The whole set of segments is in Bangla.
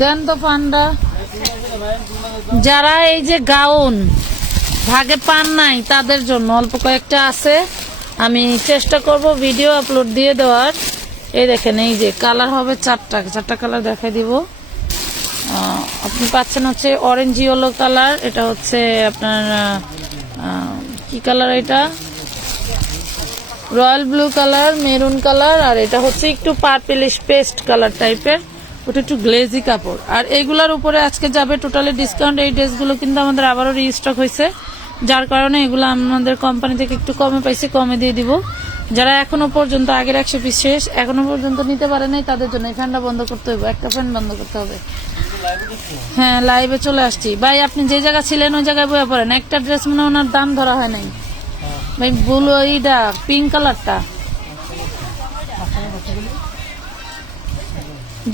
দেন তো পান্ডা। যারা এই যে গাউন ভাগে পান নাই তাদের জন্য অল্প কয়েকটা আছে, আমি চেষ্টা করব ভিডিও আপলোড দিয়ে দেওয়ার। এই দেখেন, এই যে কালার হবে চারটা কালার দেখাই দিব। আপনি পাচ্ছেন হচ্ছে অরেঞ্জ ইয়েলো কালার, এটা হচ্ছে আপনার কি কালার, এটা royal blue colour, maroon colour, আর এটা হচ্ছে একটু পার্পলিশ পেস্ট কালার টাইপের, ওটা একটু গ্লেজি কাপড়। আর এইগুলার উপরে আজকে যাবে টোটালি ডিসকাউন্ট। এই ড্রেসগুলো কিন্তু আমাদের আবারও রিস্টক হয়েছে, যার কারণে এগুলো আমাদের কোম্পানি থেকে একটু কমে পাইছি, কমে দিয়ে দিব। যারা এখনো পর্যন্ত আগের 100 পিস শেষ এখনো পর্যন্ত নিতে পারে নাই তাদের জন্য এই ফ্যানটা বন্ধ করতে হবে, একটা ফ্যান বন্ধ করতে হবে। হ্যাঁ, লাইভে চলে আসছি ভাই। আপনি যে জায়গা ছিলেন ওই জায়গায় বয়ে পড়েন। একটা ড্রেস মানে ওনার দাম ধরা হয় নাই ভাই, ব্লু এইটা পিঙ্ক কালারটা।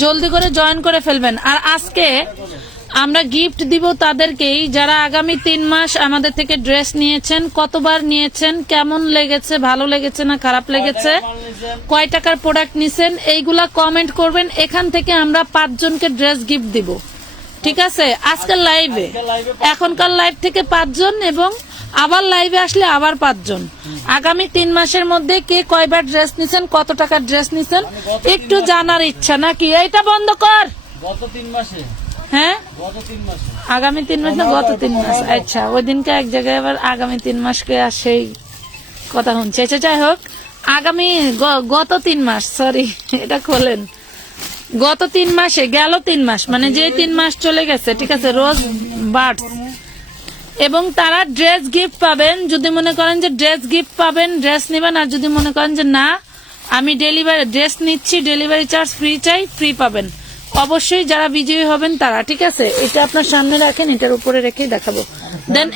জলদি করে জয়েন করে ফেলবেন। আর আজকে আমরা গিফট দিব তাদেরকেই যারা আগামী 3 মাস আমাদের থেকে ড্রেস নিয়েছেন, কতবার নিয়েছেন, কেমন লেগেছে, ভালো লেগেছে না খারাপ লেগেছে, কয় টাকার প্রোডাক্ট নিছেন, এইগুলা কমেন্ট করবেন। এখান থেকে আমরা 5 জনকে ড্রেস গিফট দিব, ঠিক আছে? আজকের লাইভে, এখনকার লাইভ থেকে 5 জন, এবং আবার লাইভে আসলে আবার 5 জন। আগামী 3 মাসের মধ্যে কে কয়বার ড্রেস নিছেন, কত টাকার ড্রেস নিছেন একটু জানার ইচ্ছা নাকি? এইটা বন্ধ কর। গত 3 মাসে, হ্যাঁ গত 3 মাসে, আগামী 3 মাস না গত 3 মাস? আচ্ছা, ওই দিনকে এক জায়গায় আবার আগামী 3 মাসকে আর সেই কথা শুনছে। আচ্ছা, যাই হোক, আগামী গত 3 মাস, সরি এটা খোলেন, গত 3 মাসে গেল 3 মাস মানে যে 3 মাস চলে গেছে, ঠিক আছে, রোজ বার্ডস। এবং তারা ড্রেস গিফট পাবেন। যদি মনে করেন যে ড্রেস গিফট পাবেন, ড্রেস নেবেন। আর যদি মনে করেন যে না, আমি ডেলিভারি ড্রেস নিচ্ছি, ডেলিভারি চার্জ ফ্রি চাই, ফ্রি পাবেন। অবশ্যই যারা বিজয়ী হবেন তারা, ঠিক আছে? এটা আপনার সামনে রাখেন, এটার উপরে রেখেই দেখাবো। দেন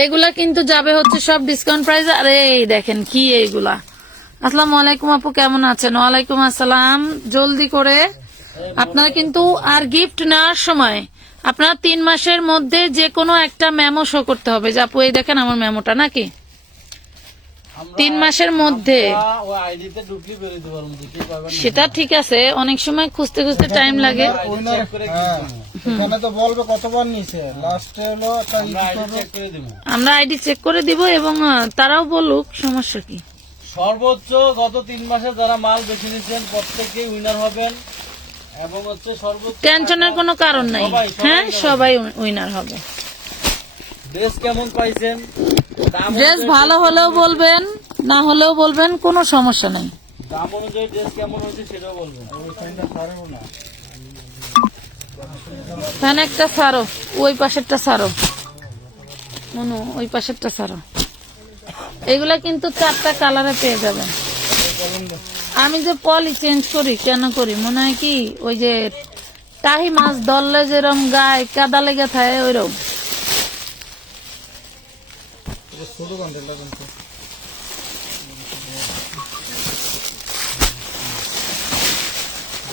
এইগুলা কিন্তু যাবে হচ্ছে সব ডিসকাউন্ট প্রাইস। আর এই দেখেন কি এইগুলা। আসসালামু আলাইকুম আপু, কেমন আছেন? ওয়ালাইকুম আসসালাম। জলদি করে আপনারা কিন্তু, আর গিফট নেওয়ার সময় আপনারা 3 মাসের মধ্যে যে কোনো একটা মেমো শো করতে হবে যে আপু এই দেখেন আমার মেমোটা, নাকি 3 মাসের মধ্যে। সেটা ঠিক আছে, অনেক সময় খুঁজতে খুঁজতে টাইম লাগে। আমরা আইডি চেক করে দিব এবং তারাও বলুক, সমস্যা কি। সর্বোচ্চ গত 3 মাসে যারা মাল বেছে নিয়েছেন প্রত্যেকেই উইনার হবেন, এবং হচ্ছে সর্বোচ্চ টেনশনের কোনো কারণ নাই। হ্যাঁ, সবাই উইনার হবে। ড্রেস কেমন পাইছেন, ড্রেস ভালো হলেও বলবেন, না হলেও বলবেন, কোনো সমস্যা নেই। দাম অনুযায়ী ড্রেস কেমন হয়েছে সেটাও বলবেন। ফ্যান একটা ছাড়ো, ওই পাশেরটা ছাড়ো, মনু ওই পাশেরটা ছাড়ো। এগুলা কিন্তু 4টা কালারে পেয়ে যাবেন। আমি যে পলি চেঞ্জ করি কেন করি মনে হয় কি, ওই যে টাহি মাছ ধরলে যেরকম গায়ে কাদা লেগে থাকে ওইরকম।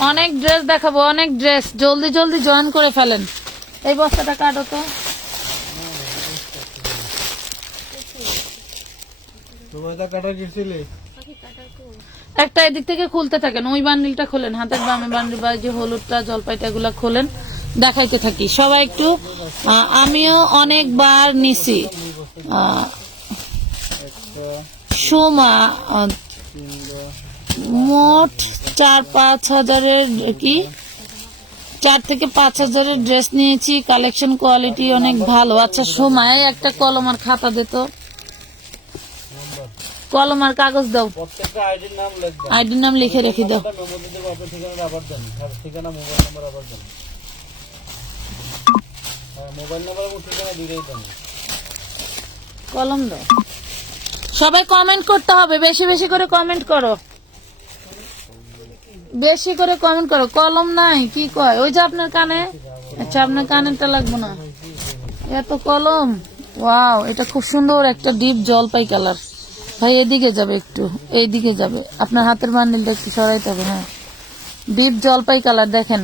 অনেক ড্রেস দেখাবো, অনেক ড্রেস। জলদি জলদি জয়েন করে ফেলেন। এই বস্তাটা কাটো তো। একটা এদিক থেকে খুলতে থাকেন, ওই বান্ডিলটা খোলেন, হাতের বামে বান্ডিল বা যে হলুদটা জলপাইটা এগুলা খোলেন, দেখাইতে থাকি সবাই একটু। আমিও অনেকবার নিছি। সোমা মোট 4-5 হাজারের কি 4 থেকে 5 হাজারের ড্রেস নিয়েছি। কালেকশন কোয়ালিটি অনেক ভালো। আচ্ছা সময় একটা কলম আর খাতা দিত, কলম আর কাগজ দাও, আইডির নাম লিখে রেখে দাও। কলম দাও। সবাই কমেন্ট করতে হবে, বেশি বেশি করে কমেন্ট করো, বেশি করে কমেন্ট করো। কলম নাই কি কয়, ওই যে আপনার কানে। আচ্ছা, আপনার কানেরটা লাগবে না, এত কলম। ওয়াও, এটা খুব সুন্দর একটা ডিপ জলপাই কালার। ভাই এদিকে যাবে, একটু এইদিকে যাবে, আপনার হাতের বান্ডিলটা একটু সরাইতে হবে। হ্যাঁ, ডিপ জলপাই কালার। দেখেন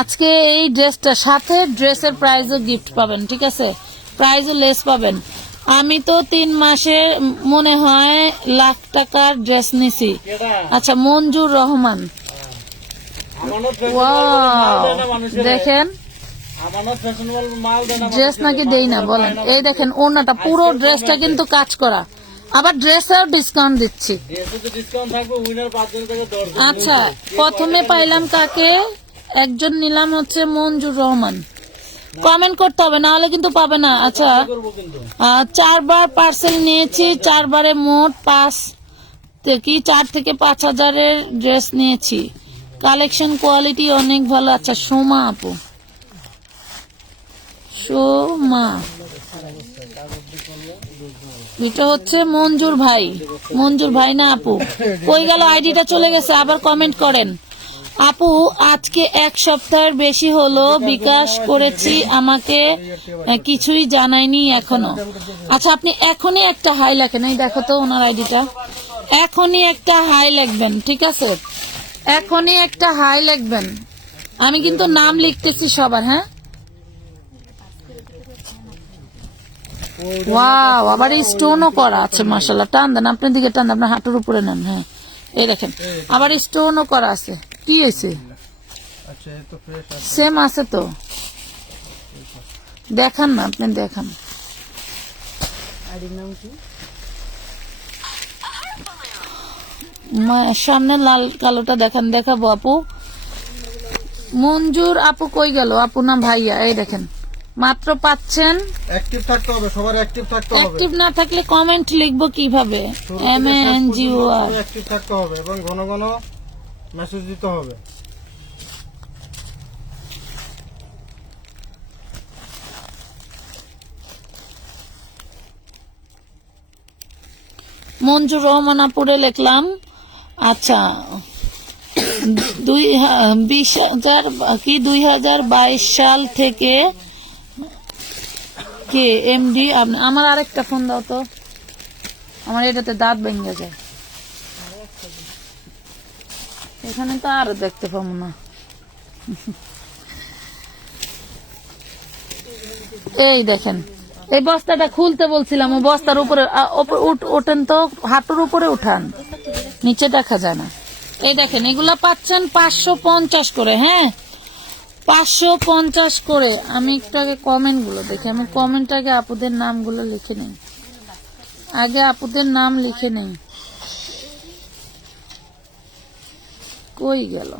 আজকে এই ড্রেসটার সাথে ড্রেসের প্রাইজও গিফট পাবেন, ঠিক আছে? প্রাইজও লেস পাবেন। আমি তো 3 মাসে মনে হয় লাখ টাকার ড্রেস নিছি। কেডা আচ্ছা, মঞ্জুর রহমান। আমানত ফ্যাশন ওয়াও, দেখেন আমানত ফ্যাশনেবল মাল দেন ড্রেস নাকি দেই না বলেন। এই দেখেন ওনাটা পুরো ড্রেসটা কিন্তু কাজ করা, আবার ড্রেসেও ডিসকাউন্ট দিচ্ছি। ড্রেসে তো ডিসকাউন্ট থাকবে, উইনার 5 জন থেকে 10 জন। আচ্ছা, প্রথমে পাইলাম কাকে? একজন নিলাম হচ্ছে মঞ্জুর রহমান। কমেন্ট করতে হবে, না হলে কিন্তু পাবে না। আচ্ছা, করবো কিন্তু 4 বার পার্সেল নিয়েছি, 4 বারে মোট 4 থেকে 5 হাজারের ড্রেস নিয়েছি। কালেকশন কোয়ালিটি অনেক ভালো। আচ্ছা, সোমা আপু, সোমা, এটা হচ্ছে মঞ্জুর ভাই। মঞ্জুর ভাই না আপু? কই গেল আইডিটা? চলে গেছে। আবার কমেন্ট করেন। আপু, আজকে 1 সপ্তাহের বেশি হলো বিকাশ করেছি, আমাকে কিছুই জানায়নি এখনো। আচ্ছা, আপনি এখনই একটা হাই লেখেন। এই দেখো তো ওনার আইডিটা। এখনই একটা হাই লিখবেন, ঠিক আছে? এখনই একটা হাই লিখবেন। আমি কিন্তু নাম লিখতেছি সবার। হ্যাঁ, ওয়াও, আবার এই স্টোনও করা আছে। মাশাআল্লাহ, টান দেন, আপনার দিকে টান দেন, আপনার হাঁটুর উপরে নেন। হ্যাঁ, এই দেখেন, আবার স্টোনও করা আছে। কি হয়েছে? সেম আছে তো, দেখান না, আপনি দেখান। সামনে লাল কালোটা দেখান। দেখাবো আপু। মঞ্জুর আপু কই গেল? আপু না ভাইয়া? এই দেখেন, মাত্র পাচ্ছেন। অ্যাক্টিভ থাকতে হবে, সবার অ্যাক্টিভ থাকতে হবে। অ্যাক্টিভ না থাকলে কমেন্ট লিখবো কিভাবে? MANGUR। অ্যাক্টিভ থাকতে হবে এবং ঘন ঘন মেসেজ দিতে হবে। মঞ্জুর রহমান আপুরে লিখলাম। আচ্ছা, 2022 সাল থেকে কে এমডি? আমার আরেকটা ফোন দাও তো, আমার এটাতে দাঁত ভেঙে যায়। এখানে তো আর দেখতে পাবো না। এই দেখেন, এই বস্তাটা খুলতে বলছিলাম, ও বস্তার উপরে ওঠেন তো, হাঁটুর উপরে উঠান, নিচে দেখা যায় না। এই দেখেন, এগুলা পাচ্ছেন 550 করে। হ্যাঁ, 550 করে। আমি একটু আগে কমেন্ট গুলো দেখি। আমি কমেন্ট আগে আপুদের নামগুলো লিখে নেই, আগে আপুদের নাম লিখে নেই। কই গেল?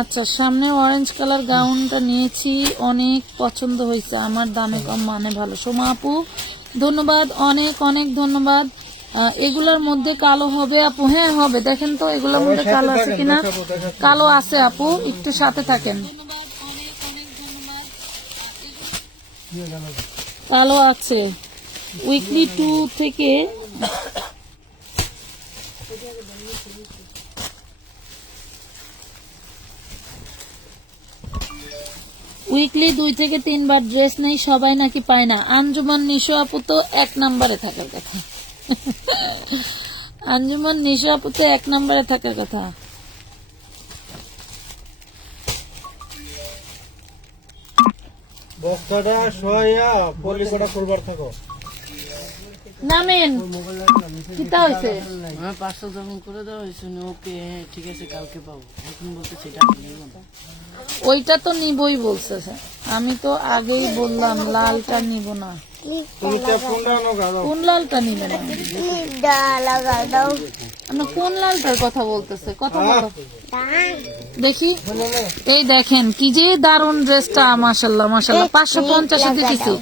আচ্ছা, সামনে অরেঞ্জ কালার গাউনটা নিয়েছি, অনেক পছন্দ হয়েছে আমার, দামে কম মানে ভালো। সোমা আপু, ধন্যবাদ, অনেক অনেক ধন্যবাদ। এগুলার মধ্যে কালো হবে আপু? হ্যাঁ হবে। দেখেন তো এগুলোর মধ্যে কালো আছে কিনা। কালো আছে আপু, একটু সাথে থাকেন। কালো আছে। উইকলি 2 থেকে উইকলি 2 থেকে 3 বার ড্রেস নেই, সবাই নাকি পায় না। আঞ্জুমান নিশো আপু তো 1 নম্বরে থাকার কথা। আঞ্জুমান নিশো আপু তো 1 নম্বরে থাকার কথা। বক্সটা সয়া পলিকটা ফুলবার থাকো। নামেন কিতা হইছে? আমার পার্সেল যখন করে দেওয়া হয়েছে, ওকে ঠিক আছে কালকে পাবো, এখন বলতে সেটা নিব না। ওইটা তো নিবই বলছে। আমি তো আগেই বললাম লালটা নিব না। কোন লালটা নিবে না? আমরা কোন লালটার কথা বলতেছে? কথা বলো দেখি। এই দেখেন কি যে দারুন ড্রেসটা, মাশাআল্লাহ মাশাআল্লাহ। 550 দিতেছি।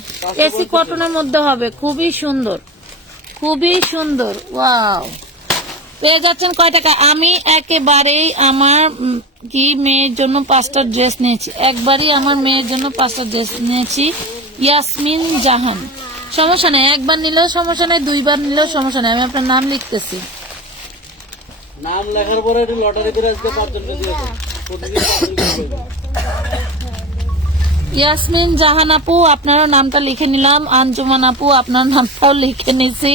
এসি কটনের মধ্যে হবে, খুবই সুন্দর, খুবই সুন্দর। ওয়াও, পেয়ে যাচ্ছেন কয় টাকা? আমি একেবারেই আমার মেয়ের জন্য 5টা ড্রেস নিয়েছি, একবারই আমার মেয়ের জন্য 5টা ড্রেস নিয়েছি। ইয়াসমিন জাহান। সমস্যা নেই, একবার নিলেও সমস্যা নেই, 2 বার নিলেও সমস্যা নেই। আমি আপনার নাম লিখতেছি। নাম লেখার পরে একটু লটারি করে আজকে 5 জনকে দিয়েছে, প্রতিদিন 5 জনকে দিয়েছে। ইয়াসমিন জাহান আপু, আপনার নামটা লিখে নিলাম। আঞ্জুমান আপু, আপনার নামটাও লিখে নিছি।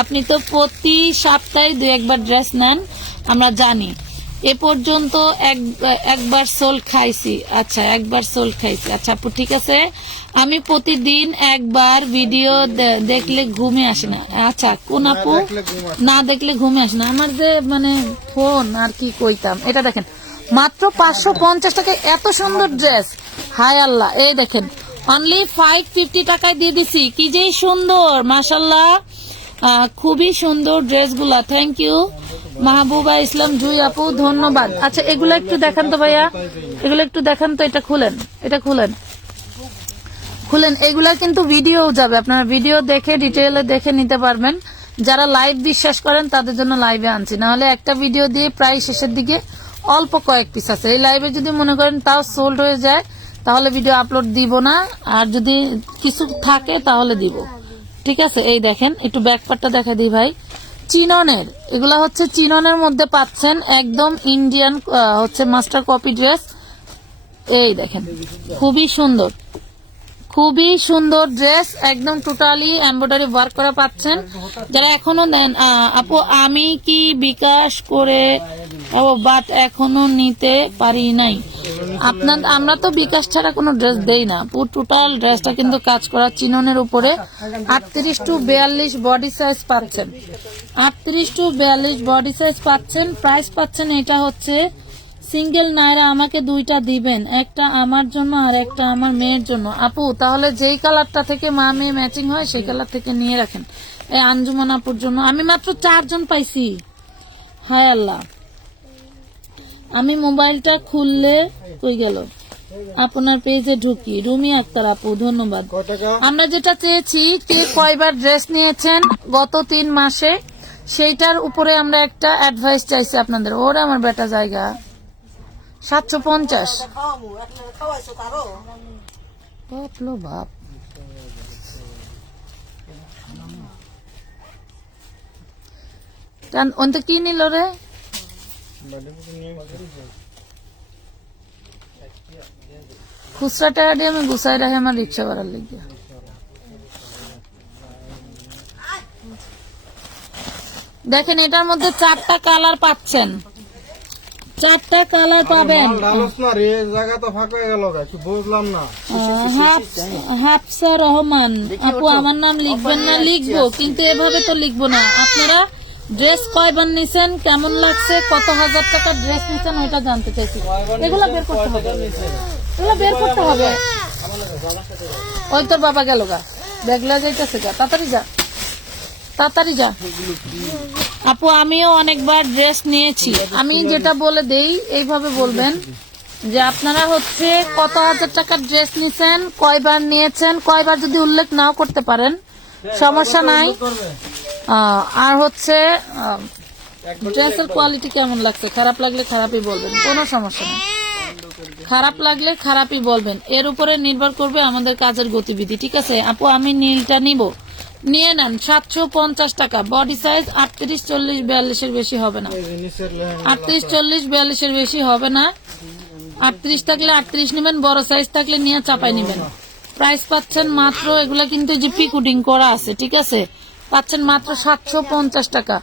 আপনি তো প্রতি সপ্তাহে 2-1 বার ড্রেস নেন, আমরা জানি। এ পর্যন্ত একবার সোল খাইছি। আচ্ছা, একবার সোল খাইছি। আচ্ছা আপু ঠিক আছে, আমি প্রতিদিন একবার ভিডিও দেখলে ঘুমে আসে না। আচ্ছা কোন আপু? না দেখলে ঘুমে আসে না। আমার যে মানে ফোন আর কি কইতাম। এটা দেখেন মাত্র 550 টাকায় এত সুন্দর ড্রেস। হায় আল্লাহ, এই দেখেন অনলি 550 টাকায় দিয়ে দিছি। কি যে সুন্দর, মাশাল্লাহ, খুবই সুন্দর ড্রেসগুলা। থ্যাংক ইউ মাহবুবা ইসলাম জুই আপু, ধন্যবাদ। আচ্ছা এগুলো একটু দেখান তো ভাইয়া, এগুলো একটু দেখান তো। এটা খুলেন, এটা খুলেন, খুলেন। এগুলা কিন্তু ভিডিও যাবে, আপনারা ভিডিও দেখে ডিটেইলে দেখে নিতে পারবেন। যারা লাইভ বিশ্বাস করেন তাদের জন্য লাইভে আনছি, নাহলে একটা ভিডিও দিয়ে প্রায় শেষের দিকে অল্প কয়েক পিস আছে। এই লাইভে যদি মনে করেন তাও সোল্ড হয়ে যায় তাহলে ভিডিও আপলোড দিব না, আর যদি কিছু থাকে তাহলে দিব। ঠিক আছে, এই দেখেন একটু ব্যাকপার্টটা দেখা দিই ভাই। চিননের, এগুলা হচ্ছে চিননের মধ্যে পাচ্ছেন, একদম ইন্ডিয়ান হচ্ছে মাস্টার কপি ড্রেস। এই দেখেন খুবই সুন্দর, খুবই সুন্দর ড্রেস, একদম টোটালি এমব্রয়ডারি ওয়ার্ক করা পাচ্ছেন। যারা এখনো নেন আপু, আমি কি বিকাশ করে বাট এখনো নিতে পারি নাই। আমরা তো বিকাশ ছাড়া কোনো ড্রেস দেই না। পুরো টোটাল ড্রেসটা কিন্তু কাজ করা চিননের উপরে। 38 to 42 বডি সাইজ পাচ্ছেন, 38 to 42 বডি সাইজ পাচ্ছেন। প্রাইস পাচ্ছেন এটা হচ্ছে সিঙ্গেল নাইরা, আমাকে 2টা দিবেন, একটা আমার জন্য আর একটা আমার মেয়ের জন্য। আপু তাহলে যেই কালারটা থেকে মা মেয়ে ম্যাচিং হয় সেই কালার থেকে নিয়ে রাখেন। এই আঞ্জুমান আপুর জন্য আমি মাত্র 4 জন পাইছি। হায় আল্লাহ, আমি মোবাইলটা খুললে কই গেল, আপনার পেজে ঢুকি। রুমি আক্তার আপু, ধন্যবাদ। আমরা যেটা চেয়েছি, কে কয়বার ড্রেস নিয়েছেন গত 3 মাসে সেইটার উপরে আমরা একটা অ্যাডভাইস চাইছি আপনাদের। ওরে আমার বেটা জায়গা 750 বাপলো বাপ। অন্ত কি নিল রে? খুচরা টাকা দিয়ে আমি গুছাই রাখি আমার রিক্সা ভাড়ার লেগে। দেখেন এটার মধ্যে 4টা কালার পাচ্ছেন, 4টা কালার পাবেন। হাফসা রহমান আপু, আমার নাম লিখবেন না? লিখবো, কিন্তু এভাবে তো লিখবো না। আপনারা ড্রেস কয়বার নিছেন, কেমন লাগছে, কত হাজার টাকার ড্রেস নিছেন ওইটা জানতে চাইছি। এগুলো বের করতে হবে, এগুলো বের করতে হবে। ওই তোর বাবা গেল গা, দেখলা যাইতেছে গা, তাড়াতাড়ি যা, তাড়াতাড়ি যা। আপু আমিও অনেকবার ড্রেস নিয়েছি। আমি যেটা বলে দেই এইভাবে বলবেন যে আপনারা হচ্ছে কত হাজার টাকার ড্রেস নিছেন, কয়বার নিয়েছেন, কয়বার যদি উল্লেখ নাও করতে পারেন সমস্যা নাই। আর হচ্ছে ড্রেসের কোয়ালিটি কেমন লাগছে, খারাপ লাগলে খারাপই বলবেন, কোনো সমস্যা নেই। খারাপ লাগলে খারাপই বলবেন, এর উপরে নির্ভর করবে আমাদের কাজের গতিবিধি। ঠিক আছে আপু, আমি নীলটা নিব, নিয়ে নেন। 750 টাকা, বডি সাইজ 38, 40, 42 এর বেশি হবে না। 38, 40, 42 এর বেশি হবে না। 38 থাকলে 38 নেবেন, বড় সাইজ থাকলে নিয়ে চাপাই নেবেন। প্রাইস পাচ্ছেন মাত্র, এগুলা কিন্তু যে পিকুডিং করা আছে, ঠিক আছে, পাচ্ছেন মাত্র 750 টাকা,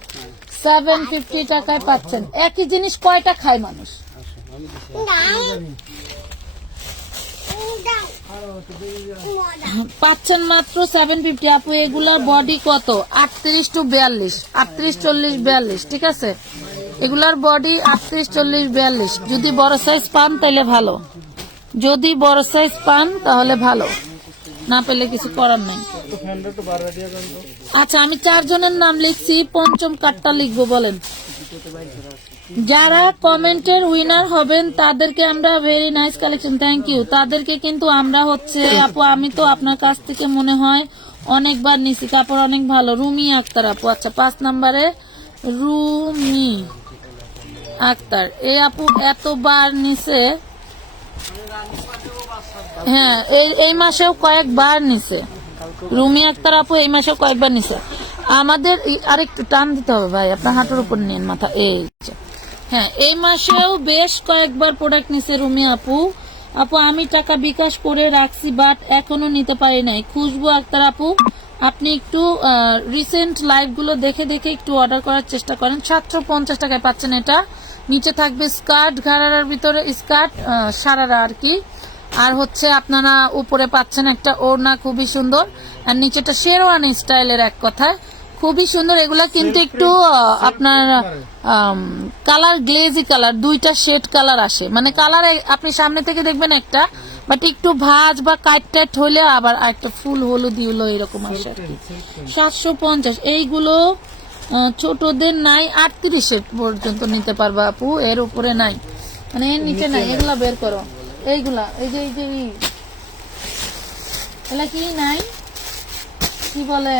750 টাকায় পাচ্ছেন। একই জিনিস কয়টা খায় মানুষ? পাচ্ছেন মাত্র 750। আপু এগুলার বডি কত? 38 to 42, 38, 40, 42, ঠিক আছে। এগুলার বডি 38, 40, 42। যদি বড় সাইজ পান তাহলে ভালো, যদি বড় সাইজ পান তাহলে ভালো, না পেলে কিছু করার নেই। আচ্ছা আমি 4 জনের নাম লিখছি, পঞ্চম কার্ডটা লিখবো, বলেন। যারা কমেন্টের উইনার হবেন তাদেরকে আমরা very nice collection, thank you. তাদেরকে কিন্তু আমরা হচ্ছে আপু, আমি তো আপনার কাছ থেকে মনে হয় অনেকবার নিছি, কাপড় অনেক ভালো। রুমি আক্তার আপু, আচ্ছা 5 নম্বরে রুমি আক্তার, এই আপু এতবার নিছে, হ্যাঁ এই মাসেও কয়েকবার নিছে। রুমি আক্তার আপু এই মাসেও কয়েকবার নিছে। আমাদের আরেকটু টান দিতে হবে ভাই, আপনার হাঁটুর উপর নিন মাথা। এই হ্যাঁ, এই মাসেও বেশ কয়েকবার প্রোডাক্ট নিছে রুমি আপু। আপু আমি টাকা বিকাশ করে রাখছি বাট এখনো নিতে পারি নাই। খুশবু আক্তার আপু, আপনি একটু রিসেন্ট লাইভগুলো দেখে দেখে একটু অর্ডার করার চেষ্টা করেন। 750 টাকায় পাচ্ছেন এটা। নিচে থাকবে স্কার্ট, ঘাড়ার ভিতরে স্কার্ট, সারারা আর কি। আর হচ্ছে আপনারা উপরে পাচ্ছেন একটা ওড়না, খুবই সুন্দর। আর নিচেটা শেরওয়ানি স্টাইলের, এক কথায় খুবই সুন্দর। এগুলা কিন্তু একটু আপনার কালার, গ্লেজি কালার, দুইটা শেড কালার আসে, মানে কালার আপনি সামনে থেকে দেখবেন একটা, বাট একটু ভাঁজ বা কাট টাইট হলে আবার একটা ফুল হলুদ হলো এরকম আসে আর কি। 750 এইগুলো ছোটদের নাই, 38 পর্যন্ত নিতে পারবা আপু, এর উপরে নাই, মানে এর নিচে নাই। এগুলা বের করো, এইগুলা এই যে এগুলা কি নাই, কি বলে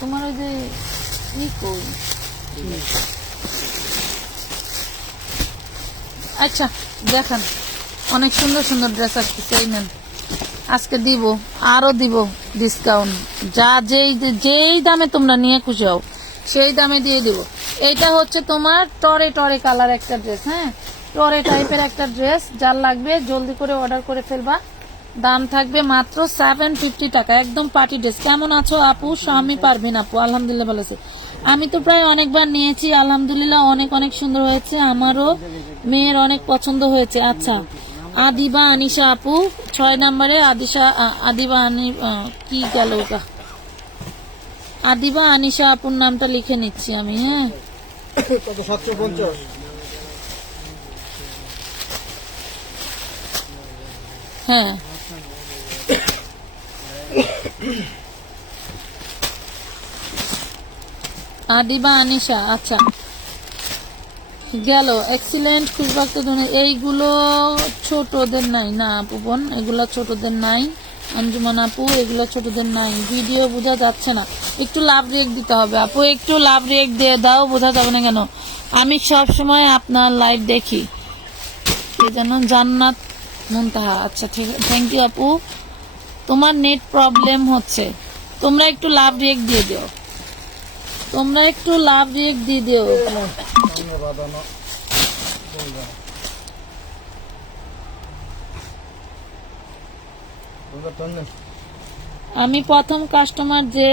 তোমার ওই যে ই কই, আচ্ছা দেখান, অনেক সুন্দর সুন্দর ড্রেস আসতেছে। এই নেন, আজকে দিব, আরো দিব ডিসকাউন্ট, যা যেই দামে তোমরা নিয়ে খুশি হও সেই দামে দিয়ে দিব। এইটা হচ্ছে তোমার টরে টরে কালার একটা ড্রেস, হ্যাঁ টরে টাইপের একটা ড্রেস, যার লাগবে জলদি করে অর্ডার করে ফেলবা। দাম থাকবে মাত্র 750 টাকা, একদম পার্টি ড্রেস। কেমন আছো আপু? স্বামী পারবেন আপু, আলহামদুলিল্লাহ ভালো আছে। আমি তো প্রায় অনেকবার নিয়েছি, আলহামদুলিল্লাহ অনেক অনেক সুন্দর হয়েছে, আমারও মেয়ের অনেক পছন্দ হয়েছে। আচ্ছা, আদিবা আনিশা আপু 6 নম্বরে, আদিবা কি গেল ওটা, আদিবা আনিশা আপুর নামটা লিখে নিচ্ছি আমি, হ্যাঁ। কত? 750। হ্যাঁ আদিবা আনিশা, আচ্ছা গেল, এক্সিলেন্ট খুশবাক্ত। এইগুলো ছোটদের নাই না আপু বোন, এগুলো ছোটদের নাই। অঞ্জুমান আপু এগুলো ছোটদের নাই, ভিডিও বোঝা যাচ্ছে না, একটু লাভ রিয়েক্ট দিতে হবে আপু, একটু লাভ রিয়েক্ট দিয়ে দাও, বোঝা যাবে না কেন? আমি সব সময় আপনার লাইভ দেখি, এই জন্য জান্নাত মুনতাহা। আচ্ছা ঠিক আছে, থ্যাংক ইউ আপু। তোমার নেট প্রবলেম হচ্ছে, তোমরা একটু লাভ রিয়েক্ট দিয়ে দিও, তোমরা একটু লাভ রিয়েক্ট দিয়ে দিও। আমি প্রথম কাস্টমার, যে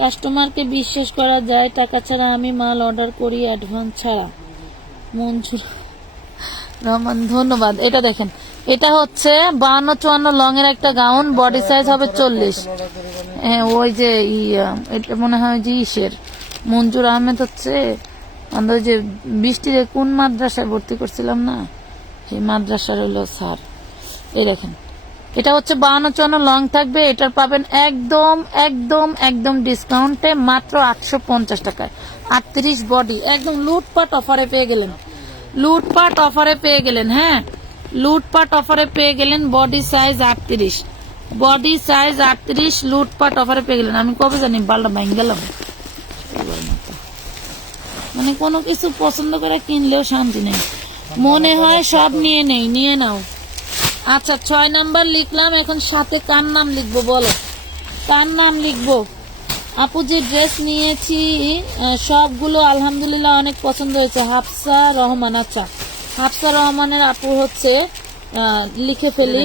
কাস্টমারকে বিশ্বাস করা যায়, টাকা ছাড়া আমি মাল অর্ডার করি, অ্যাডভান্স ছাড়া। মঞ্জুর রহমান, ধন্যবাদ। এটা দেখেন, এটা হচ্ছে 52-54 লং এর একটা গাউন, বডি সাইজ হবে 40। হ্যাঁ ওই যে এটা মনে হয় যে ইসের মঞ্জুর আহমেদ হচ্ছে আমাদের ওই যে বৃষ্টিতে কোন মাদ্রাসায় ভর্তি করছিলাম না, সেই মাদ্রাসার হইলো স্যার। এই দেখেন, এটা হচ্ছে 52-54 লং থাকবে, এটার পাবেন একদম একদম একদম ডিসকাউন্টে মাত্র 850 টাকায়। 38 বডি, একদম লুটপাট অফারে পেয়ে গেলেন, লুটপাট অফারে পেয়ে গেলেন, হ্যাঁ লুটপাট অফারে পেয়ে গেলেন। বডি সাইজ 38, বডি সাইজ 38, লুটপাট অফারে পেয়ে গেলেন। আমি কবে জানি বালটা ভাঙ গেলাম, মানে কোনো কিছু পছন্দ করে কিনলেও শান্তি নেই, মনে হয় সব নিয়ে নেই, নিয়ে নাও। আচ্ছা 6 নাম্বার লিখলাম, এখন সাথে কার নাম লিখবো বলো, কার নাম লিখবো? আপু যে ড্রেস নিয়েছি সবগুলো আলহামদুলিল্লাহ অনেক পছন্দ হয়েছে। হাফসা রহমান, আচ্ছা হাফসা রহমানের আপু হচ্ছে লিখে ফেলি।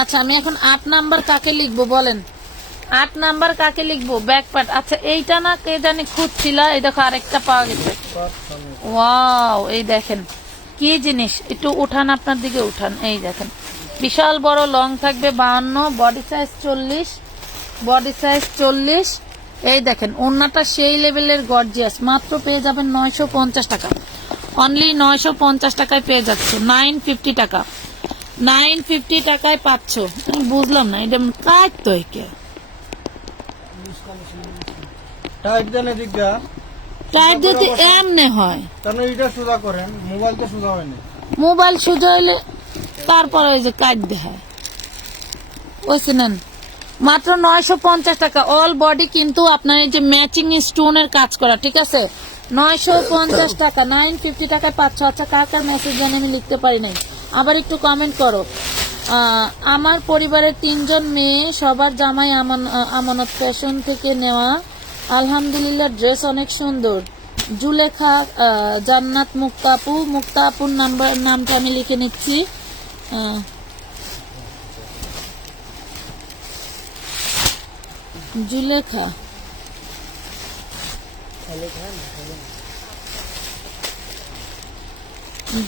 আচ্ছা আমি এখন 8 নাম্বার কাকে লিখবো বলেন, 8 নাম্বার কাকে লিখবো? ব্যাকপার্ট, আচ্ছা এইটা না কে জানি খুঁজছিলা, এই দেখো আরেকটা পাওয়া গেছে। ওয়াও, এই দেখেন কি জিনিস, একটু উঠান, আপনার দিকে উঠান, এই দেখেন বিশাল বড় লং থাকবে 52, বডি সাইজ 40, বডি সাইজ 40। এই দেখেন ওড়নাটা সেই লেভেলের গর্জিয়াস, মাত্র পেয়ে যাবেন 950 টাকা, অনলি 950 টাকায় পেয়ে যাচ্ছ, 950 টাকা, 950 টাকায় পাচ্ছ। বুঝলাম না এটা কাজ তো একে টাইট দেন এদিকটা, টাইট দিতে এমনে হয়, কারণ এটা সোজা করেন, মোবাইলটা সোজা হয়নি। মোবাইল সোজা হইলে তারপরে ওই যে কাজ দেখায় ওইসে নেন, মাত্র 950 টাকা অল বডি, কিন্তু আপনার এই যে ম্যাচিং স্টোনের কাজ করা, ঠিক আছে 950 টাকা, 950 টাকায় পাচ্ছ। আচ্ছা কার কার মেসেজ জানি আমি লিখতে পারি নাই, আবার একটু কমেন্ট করো। আমার পরিবারের 3 জন মেয়ে, সবার জামাই আমানত ফ্যাশন থেকে নেওয়া, আলহামদুলিল্লাহ, ড্রেস অনেক সুন্দর। জুলেখা জান্নাত মুক্তা আপু, মুক্তা আপুর নামটা আমি লিখে নিচ্ছি। জুলেখা,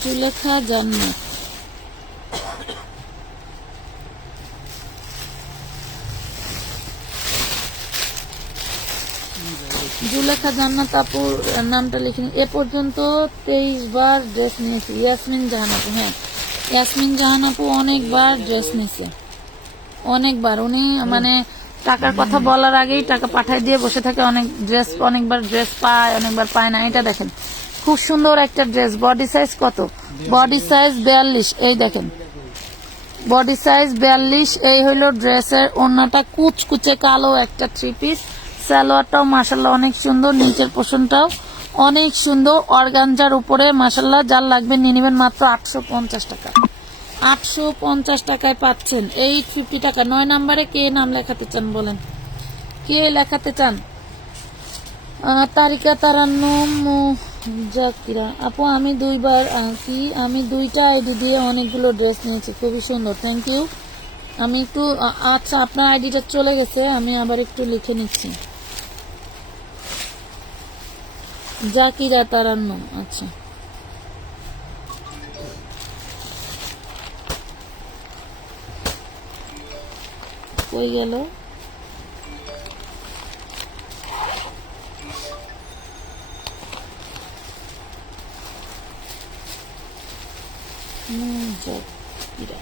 জুলেখা জান্নাত। জুলেখা জান্নাত আপুর নামটা লিখে এ পর্যন্ত 23 বার ড্রেস নিয়েছি। ইয়াসমিন জাহান আপু, হ্যাঁ ইয়াসমিন জাহান আপু অনেকবার ড্রেস নিয়েছে, অনেকবার। উনি মানে টাকার কথা বলার আগেই টাকা পাঠায় দিয়ে বসে থাকে। অনেকবার ড্রেস পায়, অনেকবার পায় না। এটা দেখেন খুব সুন্দর একটা ড্রেস। বডি সাইজ কত? Body size 42। এই দেখেন বডি সাইজ 42। এই হইলো ড্রেসের ওড়নাটা, কুচকুচে কালো একটা 3 পিস। সালোয়ারটাও মাশাল্লাহ অনেক সুন্দর, নিচের পোষণটাও অনেক সুন্দর। অর্গানজার উপরে মাশাল্লাহ। যার লাগবে নিয়ে নেবেন, মাত্র 850 টাকা। 850 টাকায় পাচ্ছেন। 850 টাকা। 9 নম্বরে কে নাম লেখাতে চান বলেন, কে লেখাতে চান? তারিকা তারান্নম জাকিরা আপু, আমি 2 বার আমি 2টা আইডি দিয়ে অনেকগুলো ড্রেস নিয়েছি, খুবই সুন্দর, থ্যাংক ইউ। আমি একটু আচ্ছা, আপনার আইডিটা চলে গেছে, আমি আবার একটু লিখে নিচ্ছি। জাকিরা তারান্নম, আচ্ছা। কই গেল? জাকিরা,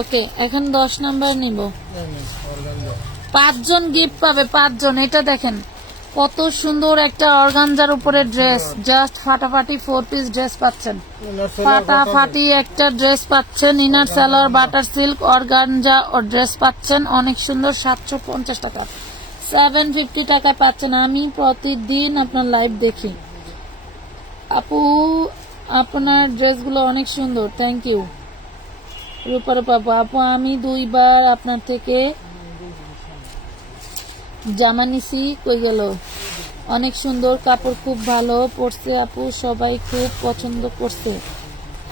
ওকে, এখন 10 নাম্বার নিব। 5 জন গিফট পাবে, 5 জন। এটা দেখেন কত সুন্দর একটা অর্গানজার উপরে ড্রেস, জাস্ট ফাটাফাটি 4 পিস ড্রেস পাচ্ছেন, ফাটাফাটি একটা ড্রেস পাচ্ছেন। Inner salwar butter silk organza dress পাচ্ছেন, অনেক সুন্দর। 750 টাকা, 750 টাকায় পাচ্ছেন। আমি প্রতিদিন আপনার লাইভ দেখি আপু, আপনার ড্রেসগুলো অনেক সুন্দর, থ্যাংক ইউ। রূপার পাবো আপু, আমি 2 বার আপনার থেকে জামা নিছি, কই গেল? অনেক সুন্দর, কাপড় খুব ভালো পড়ছে আপু, সবাই খুব পছন্দ করছে।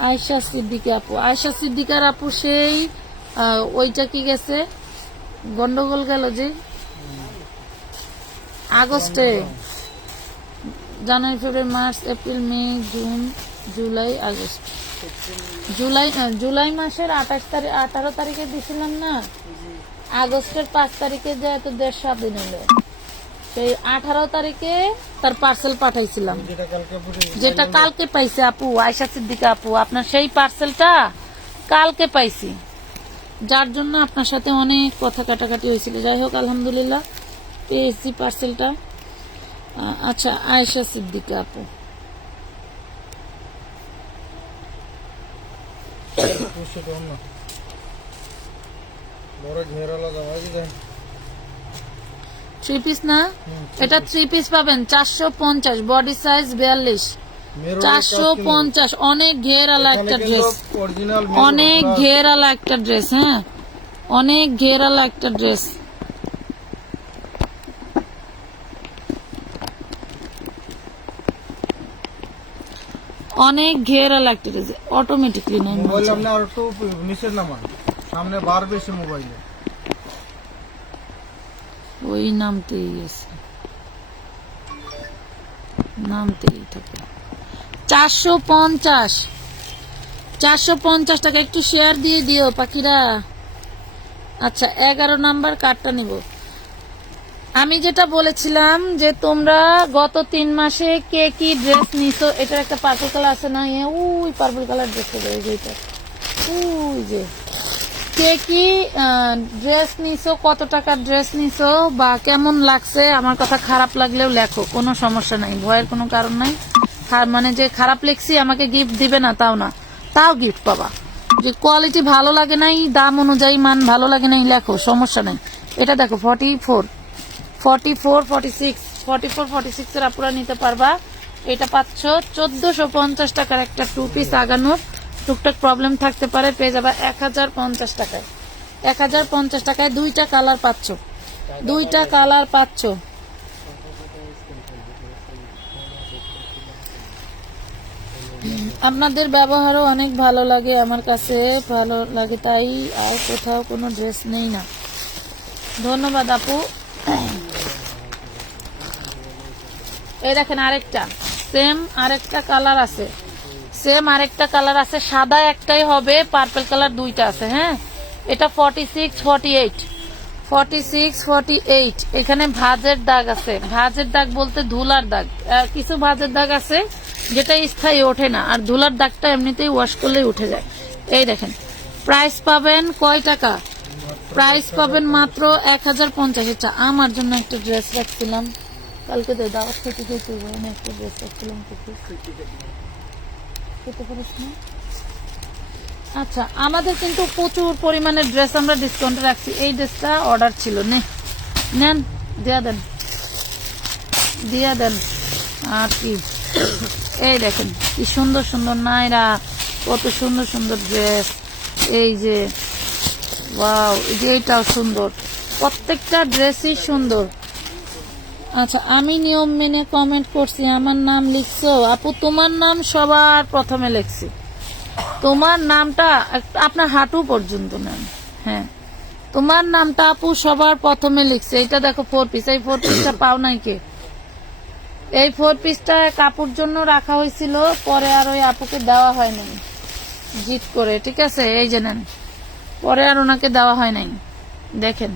আয়শা সিদ্দিকা আপু, আয়শা সিদ্দিকার আপু সেই ওইটা কি গেছে, গন্ডগোল গেল যে আগস্টে, January February March April May June July August, July মাসের 18 তারিখে দিছিলাম না, আগস্টের 5 তারিখে যে এত 1.5 দিন হলো, সেই 18 তারিখে তার পার্সেল পাঠাইছিলাম, যেটা কালকে পাইছে আপু। আয়শা সিদ্দিকা আপু, আপনার সেই পার্সেলটা কালকে পাইছি, যার জন্য আপনার সাথে অনেক কথা কাটাকাটি হয়েছিল। যাই হোক আলহামদুলিল্লাহ পেয়েছি পার্সেলটা। আচ্ছা, আয়শা সিদ্দিকা আপু, থ্রি পিস না, এটা 3 পিস পাবেন 450, বডি সাইজ 42, 450। অনেক ঘেরালা একটা ড্রেস, অনেক ঘেরালা একটা ড্রেস, হ্যাঁ অনেক ঘেরালা একটা ড্রেস। অনেক ঘেরালা একটা ড্রেস, অটোমেটিকলি নয়। মোবাইল আপনি আর একটু নিচের নামান, সামনে বার বেশি মোবাইলে, ওই নামতেই আছে, নামতেই থাকে। 450 টাকা, একটু শেয়ার দিয়ে দিও পাখিরা। আচ্ছা, 11 নাম্বার কার্ডটা নিব। আমি যেটা বলেছিলাম যে তোমরা গত 3 মাসে কে কি ড্রেস নিছো, এটার একটা পার্পল কালার আছে না, ওই পার্পল কালার ড্রেসটা যেটা, ওই যে কে কি ড্রেস নিছো, কত টাকার ড্রেস নিছো বা কেমন লাগছে। আমার কথা খারাপ লাগলেও লেখো, কোনো সমস্যা নাই, ভয়ের কোনো কারণ নাই। মানে যে খারাপ লিখছি আমাকে গিফট দিবে না তাও না, তাও গিফট পাবা। যে কোয়ালিটি ভালো লাগে নাই, দাম অনুযায়ী মান ভালো লাগে নাই, লেখো, সমস্যা নাই। এটা দেখো 44, 46 এর আপুরা নিতে পারবা। এটা পাচ্ছ 1450 টাকার একটা 2 পিস আগানোর। টুকটাক প্রবলেম থাকতে পারে, পেয়ে যাবে 1050 টাকায়। 1050 টাকায় দুইটা কালার পাচ্ছ, দুইটা কালার পাচ্ছ। আপনাদের ব্যবহারও অনেক ভালো লাগে, আমার কাছে ভালো লাগে, তাই আর কোথাও কোনো ড্রেস নেই না। ধন্যবাদ আপু। এই দেখেন আরেকটা সেম আরেকটা কালার আছে, সেম আরেকটা কালার আছে, সাদা একটাই হবে, পার্পল কালার দুইটা আছে। হ্যাঁ, এটা 46 48 46 48। এখানে ভাঁজের দাগ আছে, ভাঁজের দাগ বলতে ধুলার দাগ, কিছু ভাঁজের দাগ আছে যেটা স্থায়ী ওঠে না, আর ধুলার দাগটা এমনিতেই ওয়াশ করলেই উঠে যায়। এই দেখেন, প্রাইস পাবেন কয় টাকা? প্রাইস পাবেন মাত্র 1050। আচ্ছা, আমার জন্য একটা ড্রেস রাখছিলাম কালকে, তো দাওয়াত খেতে খেতে আমি একটা ড্রেস রাখছিলাম, খেতে পারিস না? আচ্ছা, আমাদের কিন্তু প্রচুর পরিমাণে ড্রেস আমরা ডিসকাউন্টে রাখছি। এই ড্রেসটা অর্ডার ছিল, নেন, দিয়া দেন, দিয়া দেন। আর কি, এই দেখেন কি সুন্দর সুন্দর নাইরা, কত সুন্দর সুন্দর ড্রেস। এই যে ওয়াও, এই যে এইটাও সুন্দর, প্রত্যেকটা ড্রেসই সুন্দর। আচ্ছা, আমি নিয়ম মেনে কমেন্ট করছি, আমার নাম লিখছো আপু? তোমার নাম সবার প্রথমে লিখছি, তোমার নামটা আপনার হাঁটু পর্যন্ত নেন। হ্যাঁ, তোমার নামটা আপু সবার প্রথমে লিখছে। এটা দেখো 4 পিস, এই 4 পিসটা পাও নাই কে? এই 4 পিসটা কাপড় জন্য রাখা হয়েছিল, পরে আর ওই আপুকে দেওয়া হয় নাই জিদ করে, ঠিক আছে? এই যে নেন, পরে আর ওনাকে দেওয়া হয় নাই। দেখেন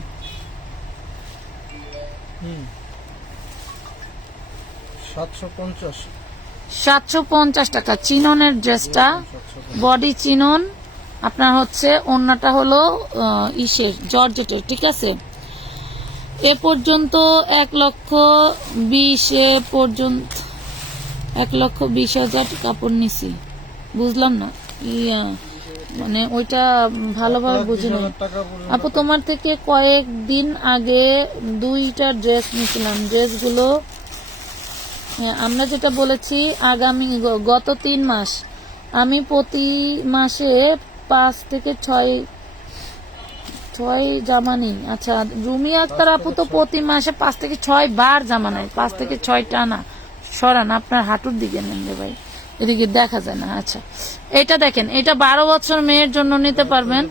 750 টাকা চিননের ড্রেসটা, বডি চিনন, আপনার হচ্ছে ওড়নাটা হলো ইসের জর্জেটের, ঠিক আছে? এ পর্যন্ত 1,20,000 পর্যন্ত 1,20,000 কাপড় নিছি, বুঝলাম না মানে ওইটা ভালোভাবে বুঝিনি। আপু তোমার থেকে কয়েকদিন আগে 2টা ড্রেস নিয়েছিলাম, ড্রেসগুলো আমরা যেটা বলেছি আগামী গত 3 মাস আমি প্রতি মাসে 5 থেকে 6 জামা নিই। আচ্ছা, রুমি আক্তার আপু তো প্রতি মাসে 5 থেকে 6 বার জামা নেয়, 5 থেকে 6টা না, সরান আপনার হাঁটুর দিকে নেন রে ভাই, এদিকে দেখা যায় না। আচ্ছা, এটা দেখেন, এটা 12 বছর মেয়ের জন্য নিতে পারবেন।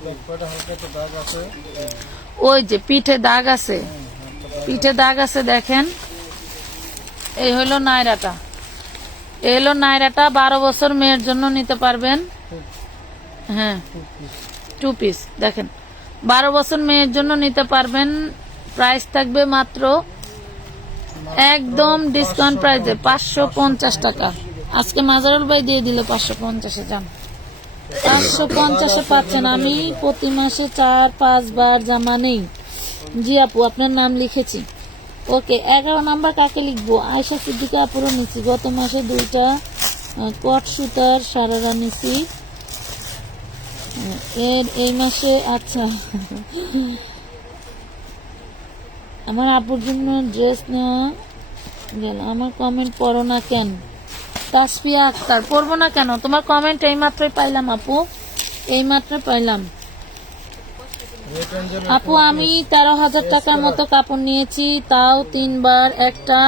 ওই যে পিঠে দাগ আছে, পিঠে দাগ আছে, দেখেন। এই হলো নায়রাটা, এই হলো নায়রাটা, 12 বছর মেয়ের জন্য নিতে পারবেন। হ্যাঁ, 2 পিস দেখেন, 12 বছর মেয়ের জন্য নিতে পারবেন। প্রাইস থাকবে মাত্র একদম ডিসকাউন্ট প্রাইসে 550 টাকা। আজকে মাজারুল ভাই দিয়ে দিলে 550-এ, যান 550-এ পাচ্ছেন। আমি প্রতি মাসে 4-5 বার জামা নেই। জি আপু, আপনার নাম লিখেছি। ওকে, 11 নাম্বার কাকে লিখবো? আয়শা সিদ্দিকা আপুরও নিচ্ছি, গত মাসে 2টা কট সুতার সারারা নিচ্ছি, এই মাসে। আচ্ছা, আমার আপুর জন্য ড্রেস নেওয়া গেল। আমার কমেন্ট পড়ো না কেন? তাসফিয়া আক্তার, পড়বো না কেন? তোমার কমেন্ট এই মাত্রই পাইলাম আপু, এই মাত্র পাইলাম। আপু আমি 13,000 টাকার মতো কাপড় নিয়েছি, তাও 3 বার। একটা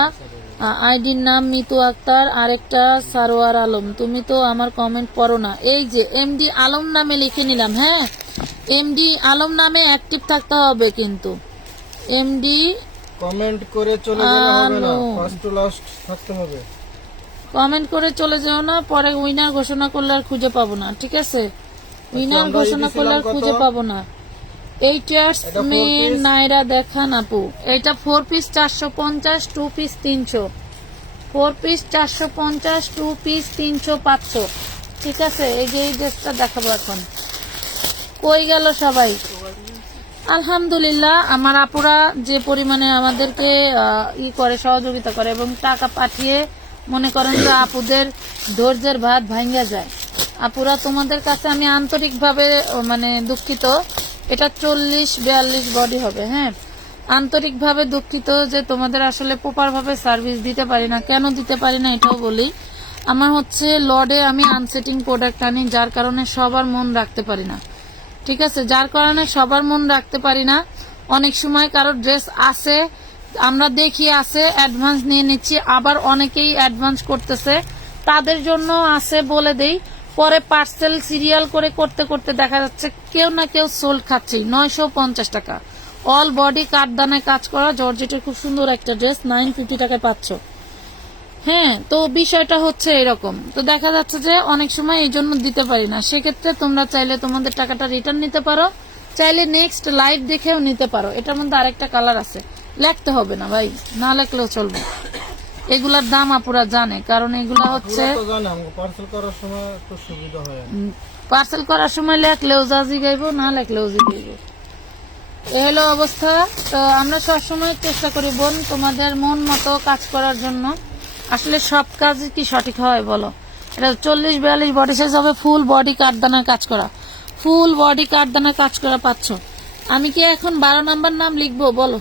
আইডির নাম মিতু আক্তার, আরেকটা সারোয়ার আলম। তুমি তো আমার কমেন্ট পড়ো না। এই যে এমডি আলম নামে লিখে নিলাম। হ্যাঁ, এমডি আলম নামে অ্যাক্টিভ থাকতে হবে, কিন্তু এমডি কমেন্ট করে চলে গেলে হবে না, ফার্স্ট টু লাস্ট থাকতে হবে। কমেন্ট করে চলে যাও না, পরে উইনার ঘোষণা করলে আর খুঁজে পাবো না, ঠিক আছে? উইনার ঘোষণা করলে আর খুঁজে পাবো না। এই টিয়ার্স মেয়ের নাইরা দেখান আপু। এটা 4 পিস 450, 2 পিস 300, 4 পিস 450, 2 পিস 300, 500, ঠিক আছে? এই যে এই ড্রেসটা দেখাবো এখন। কই গেল সবাই? আলহামদুলিল্লাহ, আমার আপুরা যে পরিমাণে আমাদেরকে করে, সহযোগিতা করে এবং টাকা পাঠিয়ে, মনে করেন যে আপুদের ধৈর্যের ভাত ভাঙ্গা যায়। আপুরা, তোমাদের কাছে আমি আন্তরিকভাবে মানে দুঃখিত। এটা 40-42 বডি হবে। হ্যাঁ, আন্তরিকভাবে দুঃখিত যে তোমাদের আসলে প্রপার ভাবে সার্ভিস দিতে পারি না। কেন দিতে পারি না এটাও বলি। আমার হচ্ছে লডে আমি আনসেটিং প্রোডাক্ট আনি, যার কারণে সবার মন রাখতে পারি না। ঠিক আছে, যার কারণে সবার মন রাখতে পারি না। অনেক সময় কারো ড্রেস আসে, আমরা দেখি আসে, অ্যাডভান্স নিয়ে নিচ্ছি, আবার অনেকেই অ্যাডভান্স করতেছে, তাদের জন্য আসে বলে দেই, পরে পার্সেল সিরিয়াল করে করতে করতে দেখা যাচ্ছে কেউ না কেউ সোল্ড খাচ্ছেই 950 টাকা। অল বডি কাঠদানায় কাজ করা জর্জেটের খুব সুন্দর একটা ড্রেস 950 টাকায় পাচ্ছ। হ্যাঁ, তো বিষয়টা হচ্ছে এরকম। তো দেখা যাচ্ছে যে অনেক সময় এই জন্য দিতে পারি না। সেক্ষেত্রে তোমরা চাইলে তোমাদের টাকাটা রিটার্ন নিতে পারো, চাইলে নেক্সট লাইভ দেখেও নিতে পারো। এটার মধ্যে আরেকটা কালার আছে, লিখতে হবে না ভাই, না লিখলেও চলবে। এগুলার দাম আপুরা জানে, কারণ এগুলা হচ্ছে পার্সেল করার সময় একটু সুবিধা হয়। পার্সেল করার সময় লেখলেও যা জিগাইব, না লেখলেও জিগাইব। এ হলো অবস্থা। তো আমরা সবসময় চেষ্টা করি বোন তোমাদের মন মতো কাজ করার জন্য। আসলে সব কাজ কি সঠিক হয় বলো? এটা 40-42 বডি সাইজ হবে, ফুল বডি কাঠদানায় কাজ করা, ফুল বডি কাঠদানায় কাজ করা পাচ্ছ। আমি কি এখন 12 নাম্বার নাম লিখবো বলো?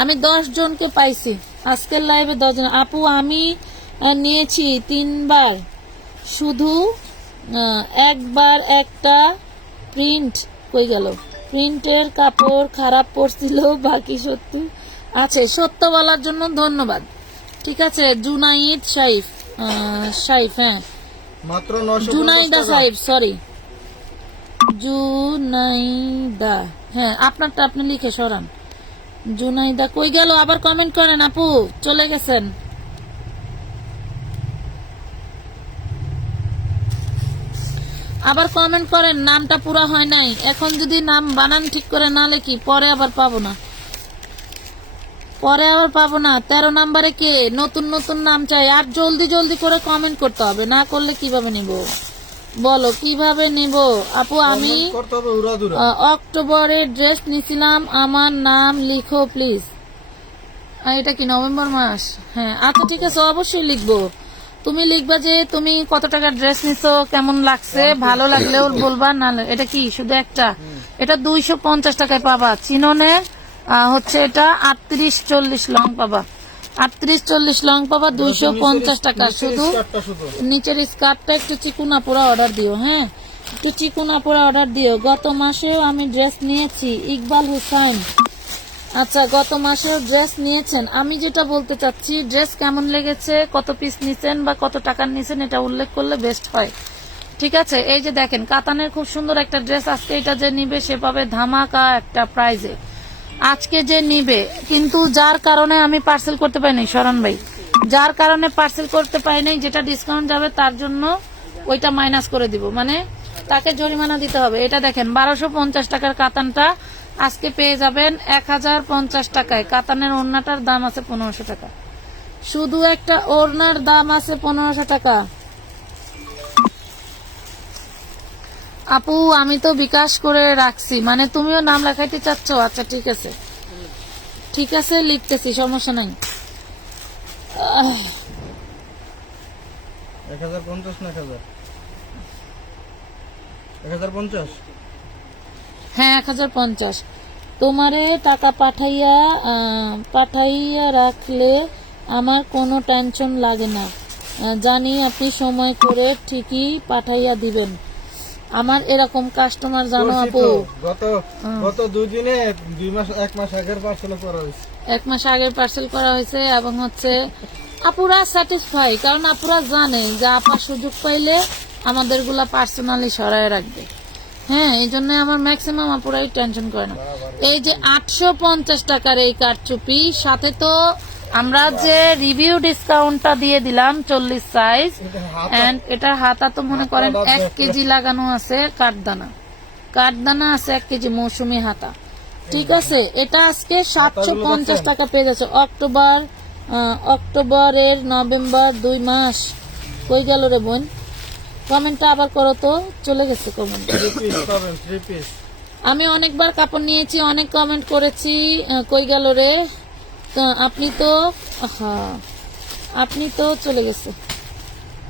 আমি 10 জনকে পাইছি আজকের লাইভে, 10 জন। আপু আমি নিয়েছি 3 বার, শুধু একবার একটা প্রিন্ট কই গেল, প্রিন্টের কাপড় খারাপ পড়ছিল, বাকি সত্যি আছে। সত্য বলার জন্য ধন্যবাদ। ঠিক আছে, জুনাইদ সাইফ, হ্যাঁ মাত্র 950 জুনাইদা টাকা। সাইফ, সরি জুনাইদা, হ্যাঁ আপনারটা আপনি লিখে সরান। জুনাইদা কই গেল? আবার কমেন্ট করেন আপু, চলে গেছেন। আবার কমেন্ট করেন, নামটা পুরা হয় নাই। এখন যদি নাম বানান ঠিক করে না লিখি পরে আবার পাবো না, 13 নাম্বারে কে নতুন নতুন নাম চাই। আর জলদি জলদি করে কমেন্ট করতে হবে, না করলে কিভাবে নিব বলো, কিভাবে নিব আপু? আমি কমেন্ট করতে হবে উড়াদুরা। অক্টোবরে ড্রেস নিছিলাম, আমার নাম লিখো প্লিজ। এটা কি নভেম্বর মাস? হ্যাঁ আচ্ছা ঠিক আছে, অবশ্যই লিখবো। তুমি লিখবা যে তুমি কত টাকার ড্রেস নিছো, কেমন লাগছে, ভালো লাগলেও বলবা, না এটা কি শুধু একটা, এটা 250 টাকায় পাবা। চিননে হচ্ছে এটা 38-40 লং পাবা, 38-40 লং পাবা 250 টাকা শুধু। চারটা শুধু নিচের স্কার্টটা একটু চিকুনা পুরা অর্ডার দিও, হ্যাঁ একটু চিকুনা পুরা অর্ডার দিও। গত মাসেও আমি ড্রেস নিয়েছি, ইকবাল হুসাইন। আচ্ছা, গত মাসেও ড্রেস নিয়েছেন। আমি যেটা বলতে চাচ্ছি, ড্রেস কেমন লেগেছে, কত পিস নিছেন বা কত টাকার নিছেন, এটা উল্লেখ করলে বেস্ট হয়। ঠিক আছে, এই যে দেখেন কাতানের খুব সুন্দর একটা ড্রেস, আজকে এটা যে নিবে সে পাবে ধামাকা একটা প্রাইজে। আজকে যে নিবে, কিন্তু যার কারণে আমি পার্সেল করতে পারি নাই শরণ ভাই, যার কারণে পার্সেল করতে পারি নাই, যেটা ডিসকাউন্ট যাবে তার জন্য ওইটা মাইনাস করে দিব, মানে তাকে জরিমানা দিতে হবে। এটা দেখেন 1250 টাকার কাতানটা আজকে পেয়ে যাবেন 1050 টাকায়। কাতানের ওড়নাটার দাম আছে 1500 টাকা, শুধু একটা ওড়নার দাম আছে 1500 টাকা। আপু আমি তো বিকাশ করে রাখছি, মানে তুমিও নাম লেখাইতে চাচ্ছ? আচ্ছা ঠিক আছে, ঠিক আছে লিখতেছি, সমস্যা নাই। 1050 না 1050? হ্যাঁ 1050। তোমারে টাকা পাঠাইয়া রাখলে আমার কোনো টেনশন লাগে না, জানি আপনি সময় করে ঠিকই পাঠাইয়া দিবেন। আমার এরকম কাস্টমার জানো আপু, গত 2 দিনে 1 মাস আগের পার্সেল করা হয়েছে, 1 মাস আগের পার্সেল করা হয়েছে। এবং হচ্ছে আপুরা স্যাটিসফাই, কারণ আপুরা জানে যে আপা সুযোগ পাইলে আমাদের গুলা পার্সোনালি সরায় রাখবে। হ্যাঁ, এই জন্য আমার ম্যাক্সিমাম আপুরাই টেনশন করে না। এই যে 850 টাকার এই কারচুপি, সাথে তো আমরা যে রিভিউ ডিসকাউন্টটা দিয়ে দিলাম 40 সাইজ, এন্ড এটার হাতা তো মনে করেন 1 কেজি লাগানো আছে, কাঠদানা আছে 1 কেজি মৌসুমী হাতা। ঠিক আছে, এটা আজকে 750 টাকা পেয়ে যাচ্ছে। অক্টোবরের নভেম্বর 2 মাস কই গেল রে বোন? কমেন্টটা আবার করো তো, চলে গেছে কমেন্ট। 3 পিস আমি অনেকবার কাপড় নিয়েছি, অনেক কমেন্ট করেছি, কই গেল রে? তো আপনি তো চলে গেছে।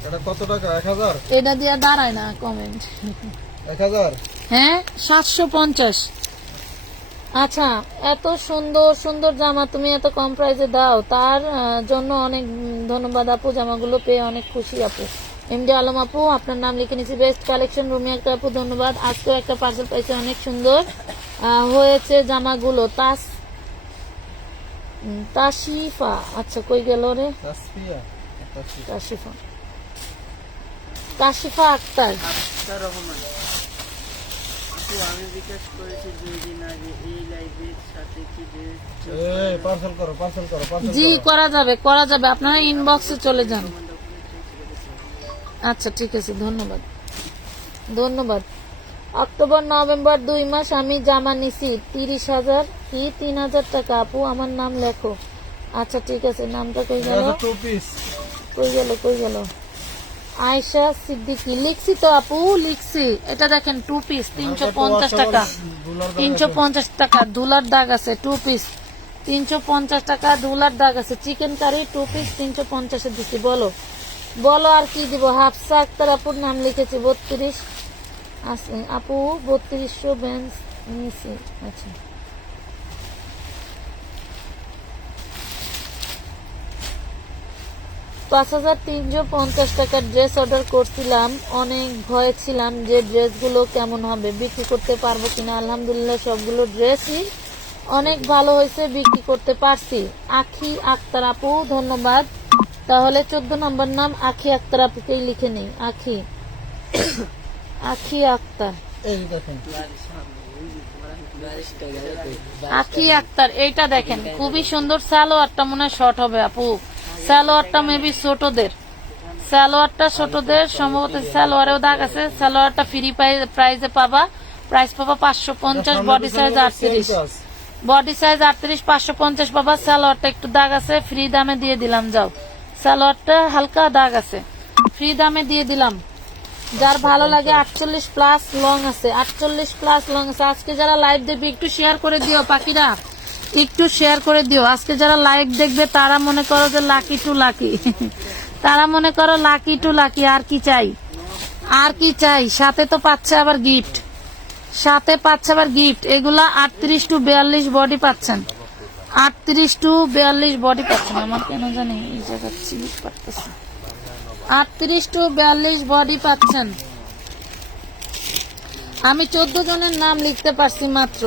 এটা কত টাকা? 1000? এটা দিয়া দাঁড়ায় না কমেন্ট। 1000? হ্যাঁ 750। আচ্ছা, এত সুন্দর সুন্দর জামা তুমি এত কম প্রাইসে দাও, তার জন্য অনেক ধন্যবাদ আপু। জামাগুলো পেয়ে অনেক খুশি আপু। এমডি আলম আপু, আপনার নাম লিখে নিচ্ছি। বেস্ট কালেকশন রুমি একটা আপু, ধন্যবাদ। আজকেও একটা পার্সেল পাইছে, অনেক সুন্দর হয়েছে জামাগুলো। তাশিফা, আচ্ছা কই গেল রে? তাসফিয়া তাশিফা, তাশিফা আক্তার। আক্তার রহমান আপু, আমি বিকাশ করেছি 2 দিন আগে এই লাইভের সাথে কি ড্রেস এই পার্সেল করো জি করা যাবে, করা যাবে, আপনারা ইনবক্সে চলে যান। আচ্ছা ঠিক আছে, ধন্যবাদ ধন্যবাদ। অক্টোবর নভেম্বর 2 মাস আমি জামা নিছি 30,000 কি 3,000 টাকা। আপু আমার নাম লেখো। আচ্ছা ঠিক আছে, নামটা কই গেল? 2 পিস কই গেল? আয়শা সিদ্দিকী, লিখছি তো আপু, লিখছি। এটা দেখেন 2 পিস 350 টাকা, 350 টাকা ধুলার দাগ আছে। 2 পিস 350 টাকা ধুলার দাগ আছে। চিকেন কারি 2 পিস 350 দিচ্ছি। বলো বলো আর কি দিব? হাফসা আক্তার আপুর নাম লিখেছি 32 আছে আপু, 3200 বেঞ্চ নিয়েছি। আচ্ছা $5,350 টাকার ড্রেস অর্ডার করছিলাম, অনেক ভয়ে ছিলাম যে ড্রেসগুলো কেমন হবে, বিক্রি করতে পারবো কিনা। আলহামদুলিল্লাহ সবগুলো ড্রেসই অনেক ভালো হয়েছে, বিক্রি করতে পারছি। আখি আক্তার আপু, ধন্যবাদ। তাহলে 14 নম্বর নাম আখি আক্তার আপুকেই লিখে নেই। আখি আক্তার, এই দেখেন আখি আক্তার। এইটা দেখেন খুবই সুন্দর। সালোয়ারটা মনে হয় শর্ট হবে আপু, সালোয়ারটা মেবি ছোটদের, সালোয়ারটা ছোটদের সম্ভবত। সালোয়ারেও দাগ আছে। সালোয়ারটা ফ্রি প্রাইজে পাবা, প্রাইস পাবা 550, বডি সাইজ 38, বডি সাইজ 38, 550 পাবা। সালোয়ারটা একটু দাগ আছে, ফ্রি দামে দিয়ে দিলাম। যাও, সালোয়ারটা হালকা দাগ আছে, ফ্রি দামে দিয়ে দিলাম। যার ভালো লাগে 48 প্লাস লং আছে, 48 প্লাস লং আছে। আজকে যারা লাইভ দেখবে একটু শেয়ার করে দিও পাখিরা, একটু শেয়ার করে দিও। আজকে যারা লাইভ দেখবে তারা মনে করো যে লাকি টু লাকি, তারা মনে করো লাকি টু লাকি। আর কি চাই, আর কি চাই? সাথে তো পাচ্ছে আবার গিফট, সাথে পাচ্ছে আবার গিফট। এগুলা 38 টু 42 বডি পাচ্ছেন, 38 টু 42 বডি পাচ্ছেন। আমার কেন জানি এই জায়গা চিপ পাচ্ছে। 38 টু 42 বডি পাচ্ছেন। আমি 14 জনের নাম লিখতে পারছি মাত্র।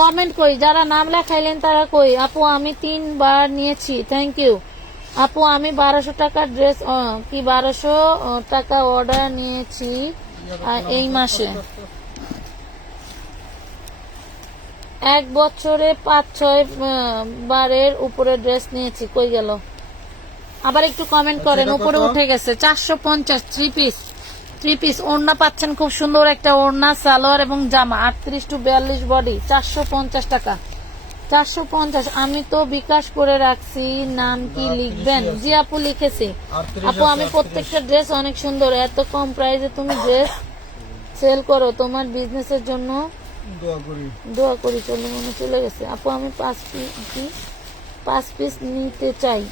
কমেন্ট কই, যারা নাম লেখাইলেন তারা কই? আপু আমি 3 বার নিয়েছি, থ্যাংক ইউ আপু। আমি 1200 টাকার ড্রেস কি 1200 টাকা অর্ডার নিয়েছি এই মাসে। 1 বছরে 5-6 বারের উপরে ড্রেস নিয়েছি। কই গেল? আবার একটু কমেন্ট করেন। উপরে উঠে গেছে। 450 থ্রি পিস ওড়না পাচ্ছেন, খুব সুন্দর একটা ওড়না, সালোয়ার এবং জামা। 38 টু 42 বডি, 450 টাকা, 450। আমি তো বিকাশ করে রাখছি, নাম কি লিখবেন? জি আপু লিখেছি। আপু আমি প্রত্যেকটা ড্রেস অনেক সুন্দর। এত কম প্রাইসে তুমি ড্রেস সেল করো, তোমার বিজনেসের জন্য দোয়া করি। চলে গেছে আপু। আমি 5 পিস নিতে চাই।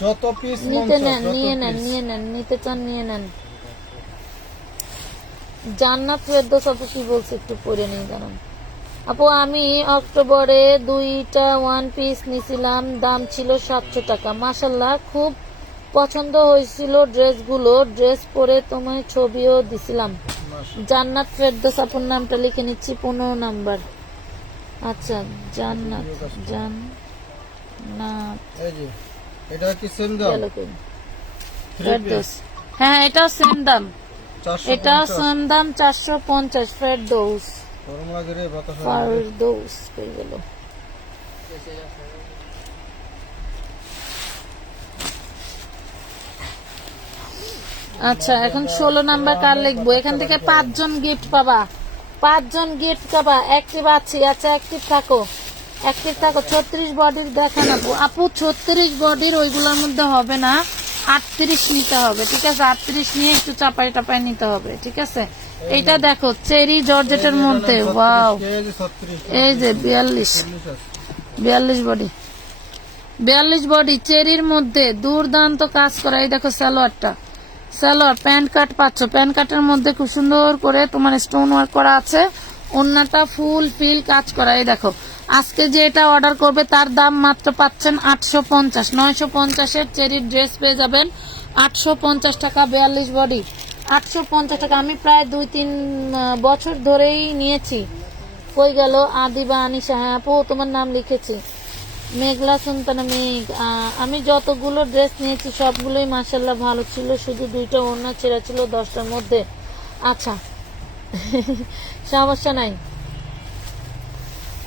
যত পিস নিতে নেন, নিয়ে নেন, নিতে চান নিয়ে নেন। জান্নাত ফেরদৌস আপু কি বলছে একটু পড়ে নিয়ে জানান। আপু আমি অক্টোবরে 2টা 1 পিস নিছিলাম, দাম ছিল 700 টাকা। মাশাল্লাহ খুব পছন্দ হয়েছিল ড্রেসগুলো, ড্রেস পরে তোমায় ছবিও দিছিলাম। জান্নাত ফেরদৌস আপুর নামটা লিখে নিচ্ছি, 15 নাম্বার। আচ্ছা জান্নাত, এই যে এটা কি সেম দাম? ফেরদৌস, হ্যাঁ এটাও সেম দাম, 450 এটাও সেম দাম 450। ফেরদৌস, গরম লাগে রে বাতাস। ফেরদৌস কই গেল? আচ্ছা এখন 16 নাম্বার কার লিখবো? এখান থেকে 5 জন গিফট পাবা, 5 জন গিফট পাবা। অ্যাক্টিভ আছি, আচ্ছা অ্যাক্টিভ থাকো, অ্যাক্টিভ থাকো। 36 বডির দেখান আপু। আপু 36 বডির ওইগুলোর মধ্যে হবে না, 38 নিতে হবে, ঠিক আছে? 38 নিয়ে একটু চাপাই টাপাই নিতে হবে, ঠিক আছে? এইটা দেখো চেরি জর্জেটের মধ্যে, ওয়াও। এই যে 42 বডি, 42 বডি চেরির মধ্যে দুর্দান্ত কাজ করা। এই দেখো সালোয়ারটা, সালোয়ার প্যান্ট কাট পাচ্ছ, প্যান্ট কাটের মধ্যে খুব সুন্দর করে তোমার স্টোন ওয়ার্ক করা আছে। ওন্নাটা ফুল ফিল কাজ করা। এই দেখো আজকে যে এটা অর্ডার করবে তার দাম মাত্র পাচ্ছেন 850। 950-এর চেরির ড্রেস পেয়ে যাবেন 850 টাকা। 42 বডি 850 টাকা। আমি প্রায় 2-3 বছর ধরেই নিয়েছি। কই গেল আদিবা আনিশা? হ্যাঁ আপু তোমার নাম লিখেছি। মেঘলা সুলতানা মেঘ। আমি যতগুলো ড্রেস নিয়েছি সবগুলোই মাশাল্লাহ ভালো ছিল, শুধু 2টা ওড়না ছেঁড়া ছিল 10টার মধ্যে। আচ্ছা সমস্যা নাই,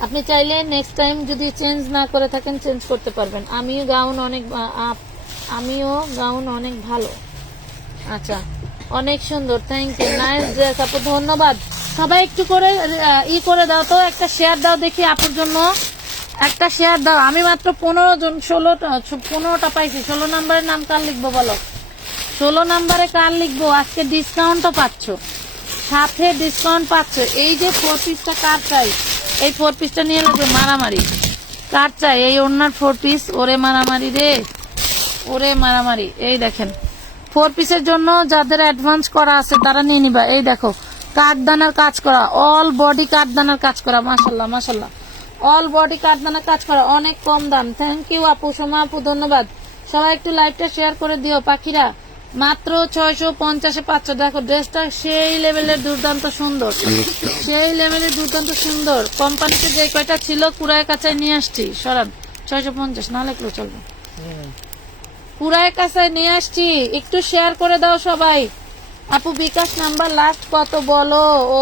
আপনি চাইলে নেক্সট টাইম যদি চেঞ্জ না করে থাকেন চেঞ্জ করতে পারবেন। আমিও গাউন অনেক ভালো। আচ্ছা অনেক সুন্দর, থ্যাংক ইউ, নাইস ড্রেস আপু, ধন্যবাদ। সবাই একটু করে করে দাও তো, একটা শেয়ার দাও দেখি আপুর জন্য, একটা শেয়ার দাও। আমি মাত্র 15টা পাইছি। 16 নম্বরের নাম কার লিখবো বলো? 16 নম্বরে কার লিখবো? আজকে ডিসকাউন্টও পাচ্ছ, সাথে ডিসকাউন্ট পাচ্ছ। এই যে 4 পিসটা কার চাই? এই 4 পিসটা নিয়ে লাগবে মারামারি। কার চাই এই ওড়নার 4 পিস? ওরে মারামারি রে, ওরে মারামারি। এই দেখেন 4 পিসের জন্য যাদের অ্যাডভান্স করা আছে তারা নিয়ে নিবা। এই দেখো কাঠদানার কাজ করা, অল বডি কাঠদানার কাজ করা, মাশাল্লাহ মাশাল্লাহ, অল বডি কাঠদানার কাজ করা, অনেক কম দাম। থ্যাংক ইউ আপু, সোমা আপু ধন্যবাদ। সবাই একটু লাইভটা শেয়ার করে দিও পাখিরা। মাত্র 650-এ পাচ্ছ। দেখো ড্রেসটা সেই লেভেলের দুর্দান্ত সুন্দর, সেই লেভেলের দুর্দান্ত সুন্দর। কোম্পানিতে যে কয়টা ছিল কুড়ায় কাছায় নিয়ে আসছি। সরান 650 না লেখলো চলবে, কুড়ায় কাছায় নিয়ে আসছি। একটু শেয়ার করে দাও সবাই। আপু বিকাশ নাম্বার লাস্ট কত বলো? ও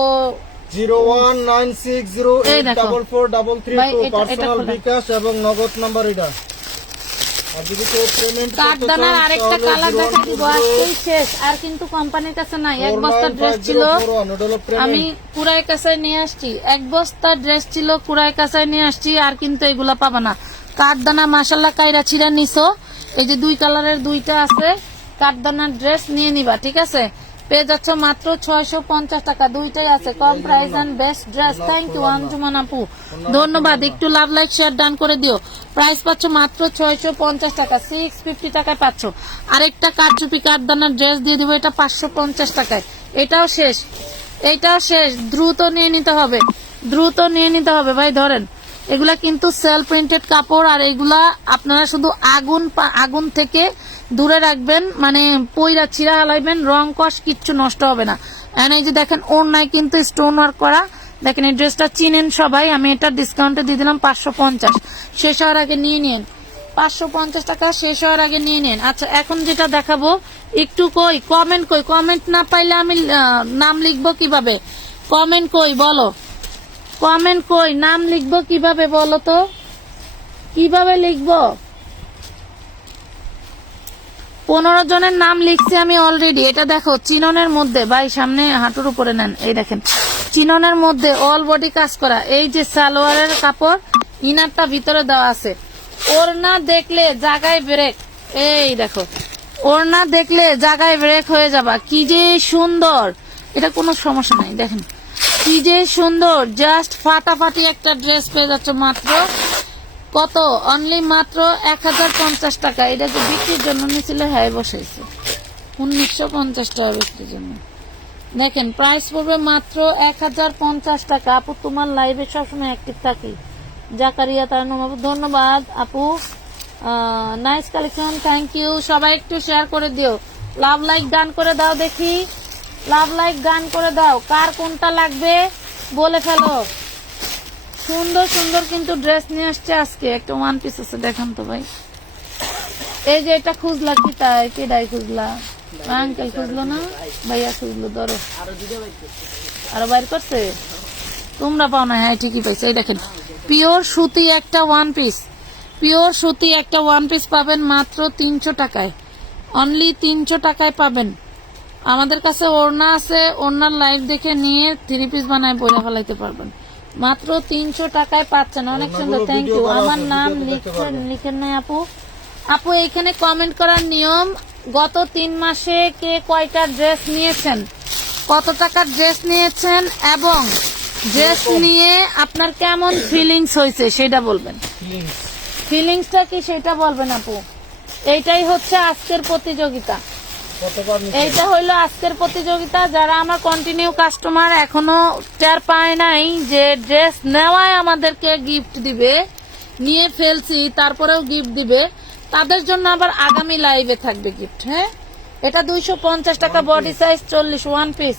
0196084433 পার্সোনাল বিকাশ এবং নগদ নাম্বার এটা। আর যদি কেউ পেমেন্ট করতে কাঠদানার চান আরেকটা কালার দেখা দিব, আজকেই শেষ। আর কিন্তু কোম্পানির কাছে নাই। এক বস্তা ড্রেস ছিল, আমি কুড়ায় কাছায় নিয়ে আসছি। এক বস্তা ড্রেস ছিল কুড়ায় কাছায় নিয়ে আসছি, আর কিন্তু এগুলা পাবা না। কাঠদানা মাশাল্লাহ কাইরা ছিড়া নিছো। এই যে 2 কালারের 2টা আছে কাঠদানার ড্রেস নিয়ে নিবা, ঠিক আছে? পেয়ে যাচ্ছ মাত্র 650 টাকা। 2টাই আছে, কম price and best dress. Thank you Anjuman আপু, ধন্যবাদ। একটু লাভ লাইক শেয়ার ডান করে দিও। প্রাইস পাচ্ছ মাত্র 650 টাকা, 650 টাকায় পাচ্ছ। আরেকটা কাঠচুপি কাঠদানার ড্রেস দিয়ে দিব, এটা 550 টাকায়। এটাও শেষ, এইটাও শেষ। দ্রুত নিয়ে নিতে হবে, দ্রুত নিয়ে নিতে হবে ভাই। ধরেন এগুলা কিন্তু সেল প্রিন্টেড কাপড়, আর এগুলা আপনারা শুধু আগুন থেকে দূরে রাখবেন, মানে পইরা ছিঁড়া হালাইবেন, রং কষ কিচ্ছু নষ্ট হবে না। এন্ড এই যে দেখেন ওড়নায় কিন্তু স্টোন ওয়ার্ক করা। দেখেন এই ড্রেসটা চিনেন সবাই, আমি এটা ডিসকাউন্টে দিয়ে দিলাম 550। শেষ হওয়ার আগে নিয়ে নিন, 550 টাকা শেষ হওয়ার আগে নিয়ে নিন। আচ্ছা এখন যেটা দেখাবো, একটু কমেন্ট না পাইলে আমি নাম লিখবো কিভাবে? কমেন্ট কই বলো, কমেন্ট কই, নাম লিখবো কিভাবে বলো তো, কিভাবে লিখবো? 15 জনের নাম লিখছি আমি অলরেডি। এটা দেখো চিননের মধ্যে, ভাই সামনে হাঁটুর উপরে নেন। এই দেখেন চিননের মধ্যে অল বডি কাজ করা। এই যে সালোয়ারের কাপড়, ইনারটা ভিতরে দেওয়া আছে। ওড়না দেখলে জায়গায় ব্রেক, এই দেখো ওড়না দেখলে জায়গায় ব্রেক হয়ে যাবা। কি যে সুন্দর, এটা কোনো সমস্যা নাই। দেখেন কি যে সুন্দর, জাস্ট ফাটাফাটি একটা ড্রেস পেয়ে যাচ্ছ মাত্র কত? অনলি মাত্র 1050 টাকা। এটা যে বিক্রির জন্য নিয়েছিল, হ্যাঁ বসাইছে 1950 টাকা বিক্রির জন্য। দেখেন প্রাইস পড়বে মাত্র 1050 টাকা। আপু তোমার লাইভে সবসময় অ্যাক্টিভ থাকি। জাকারিয়া তার নাম আপু, ধন্যবাদ আপু, নাইস কালেকশন, থ্যাংক ইউ। সবাই একটু শেয়ার করে দিও, লাভ লাইক ডান করে দাও দেখি, লাভ লাইক ডান করে দাও। কার কোনটা লাগবে বলে ফেলো। সুন্দর সুন্দর কিন্তু ড্রেস নিয়ে আসছে আজকে। একটা 1 পিস আছে, দেখান তো ভাই। এই যে এটা খুঁজলা কি? তাই কেডাই খুঁজলা? আঙ্কেল খুঁজলো না, ভাইয়া খুঁজলো। ধরো আরো বাইর করছে, তোমরা পাও না? হ্যাঁ ঠিকই পাইছে। এই দেখেন পিওর সুতি একটা 1 পিস, পিওর সুতি একটা 1 পিস পাবেন মাত্র 300 টাকায়। অনলি 300 টাকায় পাবেন। আমাদের কাছে ওড়না আছে, ওড়নার লাইভ দেখে নিয়ে 3 পিস বানায় বইরা ফেলাইতে পারবেন। মাত্র 300 টাকায় পাচ্ছেন, অনেক সুন্দর। Thank you. আমার নাম লিখেন নাই আপু। আপু এইখানে কমেন্ট করার নিয়ম, গত 3 মাসে কে কয়টা ড্রেস নিয়েছেন, কত টাকার ড্রেস নিয়েছেন, এবং ড্রেস নিয়ে আপনার কেমন ফিলিংস হয়েছে সেটা বলবেন। ফিলিংসটা কি সেটা বলবেন আপু। এইটাই হচ্ছে আজকের প্রতিযোগিতা। কতবার নিচ্ছেন? এইটা হইলো আজকের প্রতিযোগিতা। যারা আমার কন্টিনিউ কাস্টমার এখনো টের পায় নাই যে ড্রেস নেওয়ায় আমাদেরকে গিফট দিবে, নিয়ে ফেলছি তারপরেও গিফট দিবে, তাদের জন্য আবার আগামী লাইভে থাকবে গিফট। হ্যাঁ, এটা 250 টাকা, বডি সাইজ 40, ওয়ান পিস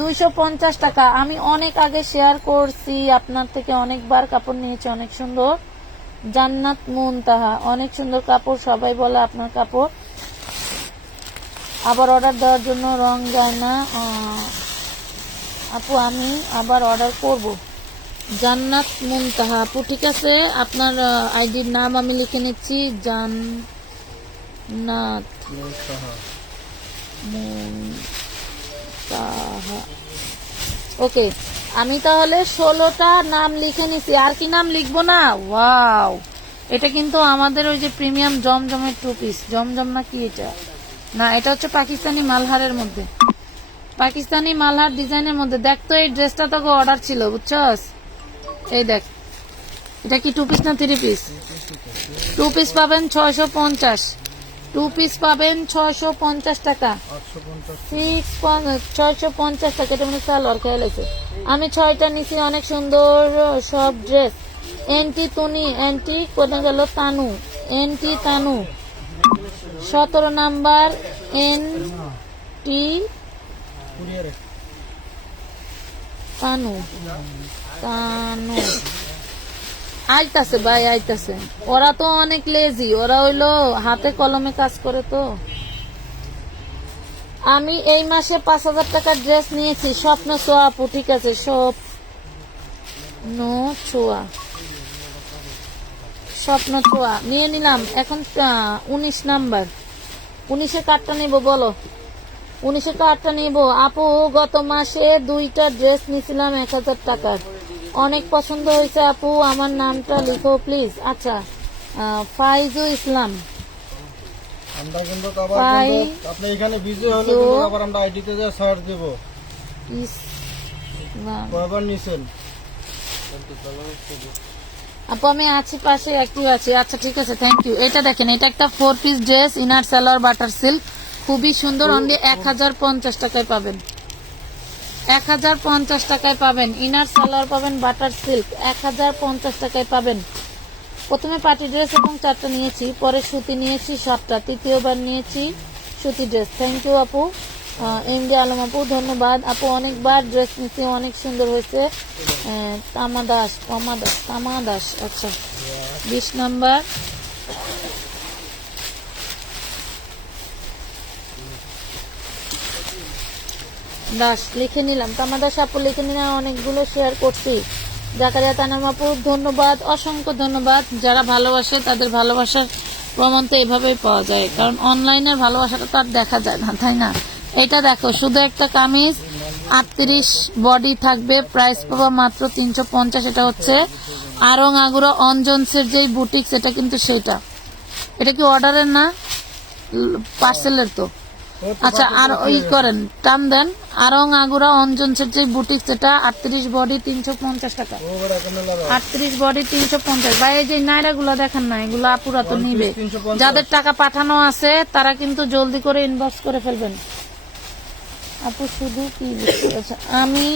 250 টাকা। আমি অনেক আগে শেয়ার করছি, আপনার থেকে অনেকবার কাপড় নিয়েছি, অনেক সুন্দর। জান্নাত মুনতাহা, অনেক সুন্দর কাপড়, সবাই বলে আপনার কাপড়। আবার অর্ডার দেওয়ার জন্য রং যায় না আপু, আমি আবার অর্ডার করব। জান্নাত মুনতাহা আপু, ঠিক আছে, আপনার আইডির নাম আমি লিখে নিচ্ছি, জান্নাত মুনতাহা। ওকে, আমি তাহলে 16টা নাম লিখে নিছি। আর কি নাম লিখবো না? ওয়াও, এটা কিন্তু আমাদের ওই যে প্রিমিয়াম জমজমের 2 পিস। জমজম না কি এটা? না, এটা হচ্ছে পাকিস্তানি মালহারের মধ্যে, পাকিস্তানি মালহার ডিজাইনের মধ্যে। দেখ তো, এই ড্রেসটা তোকে অর্ডার ছিল, বুঝছস? এই দেখ, এটা কি 2 পিস না 3 পিস? 2 পিস পাবেন 650, 2 পিস পাবেন 650 টাকা, 650 টাকা। এটা মানে সালোয়ার খেয়াল আছে। আমি 6টা নিছি, অনেক সুন্দর সব ড্রেস। এন্টি তুনি, এন্টি কোথায় গেল? Tanu, anti Tanu 17 number, anti Tanu, Tanu আইতাছে ভাই, আইতাছে। ওরা তো অনেক লেজি, ওরা হইলো হাতে কলমে কাজ করে। তো আমি এই মাসে 5000 টাকার ড্রেস নিয়েছি, স্বপ্ন ছোঁয়া আপু, ঠিক আছে, স্বপ্ন ছোঁয়া, স্বপ্ন ছোঁয়া নিয়ে নিলাম। এখন 19 নাম্বার, 19-এ কার্ডটা নিব, বলো 19-এ কার্ডটা নিব। আপু, গত মাসে 2টা ড্রেস নিয়েছিলাম 1000 টাকার, অনেক পছন্দ হয়েছে আপু, আমার নামটা লিখো প্লিজ। আচ্ছা, ফাইজু ইসলাম। আমরা কিন্তু আবার কিন্তু আপনি এখানে বিজি হলে কিন্তু আবার আমরা আইডিতে যা সার্চ দেব। কয়বার নিছেন? আপু, আমি আছি পাশে, অ্যাক্টিভ আছি। আচ্ছা, ঠিক আছে, থ্যাংক ইউ। এটা দেখেন, এটা একটা 4 piece dress, inner salwar butter silk, খুবই সুন্দর। অনলি 1050 টাকায় পাবেন, 1050 টাকায় পাবেন। ইনার সালোয়ার পাবেন, বাটার সিল্ক 1050 টাকায় পাবেন। প্রথমে পার্টি ড্রেস এবং 4টা নিয়েছি, পরে সুতি নিয়েছি 7টা, তৃতীয়বার নিয়েছি সুতি ড্রেস। থ্যাংক ইউ আপু, এমডি আলম আপু, ধন্যবাদ আপু। অনেকবার ড্রেস নিয়েছি, অনেক সুন্দর হয়েছে। তামাদাস, তামাদাস, তামাদাস, আচ্ছা 20 নাম্বার। দাস লিখে নিলাম, তামাদাস আপু লিখে নিলাম, অনেকগুলো শেয়ার করছি। জাকারিয়া তানাম আপু, ধন্যবাদ, অসংখ্য ধন্যবাদ। যারা ভালোবাসে তাদের ভালোবাসার প্রমাণ তো এভাবেই পাওয়া যায়, কারণ অনলাইনের ভালোবাসাটা তো আর দেখা যায় না, তাই না? এটা দেখো, শুধু একটা কামিজ 38 বডি থাকবে, প্রাইস পাবা মাত্র 350। এটা হচ্ছে আরং আগুরা অঞ্জনসের যে বুটিক, এটা কিন্তু সেটা। এটা কি অর্ডারের না, পার্সেলের তো? আচ্ছা, আর ওই করেন, টান দেন, আরং আগুরা অঞ্জনসের যে বুটিক, সেটা 38 বডি 350 টাকা, 38 বডি 350। ভাই, এই যে নাইরা গুলা দেখেন না, এগুলো আপুরা তো নিবে। যাদের টাকা পাঠানো আছে তারা কিন্তু জলদি করে ইনবক্স করে ফেলবেন। আপু শুধু কি আমি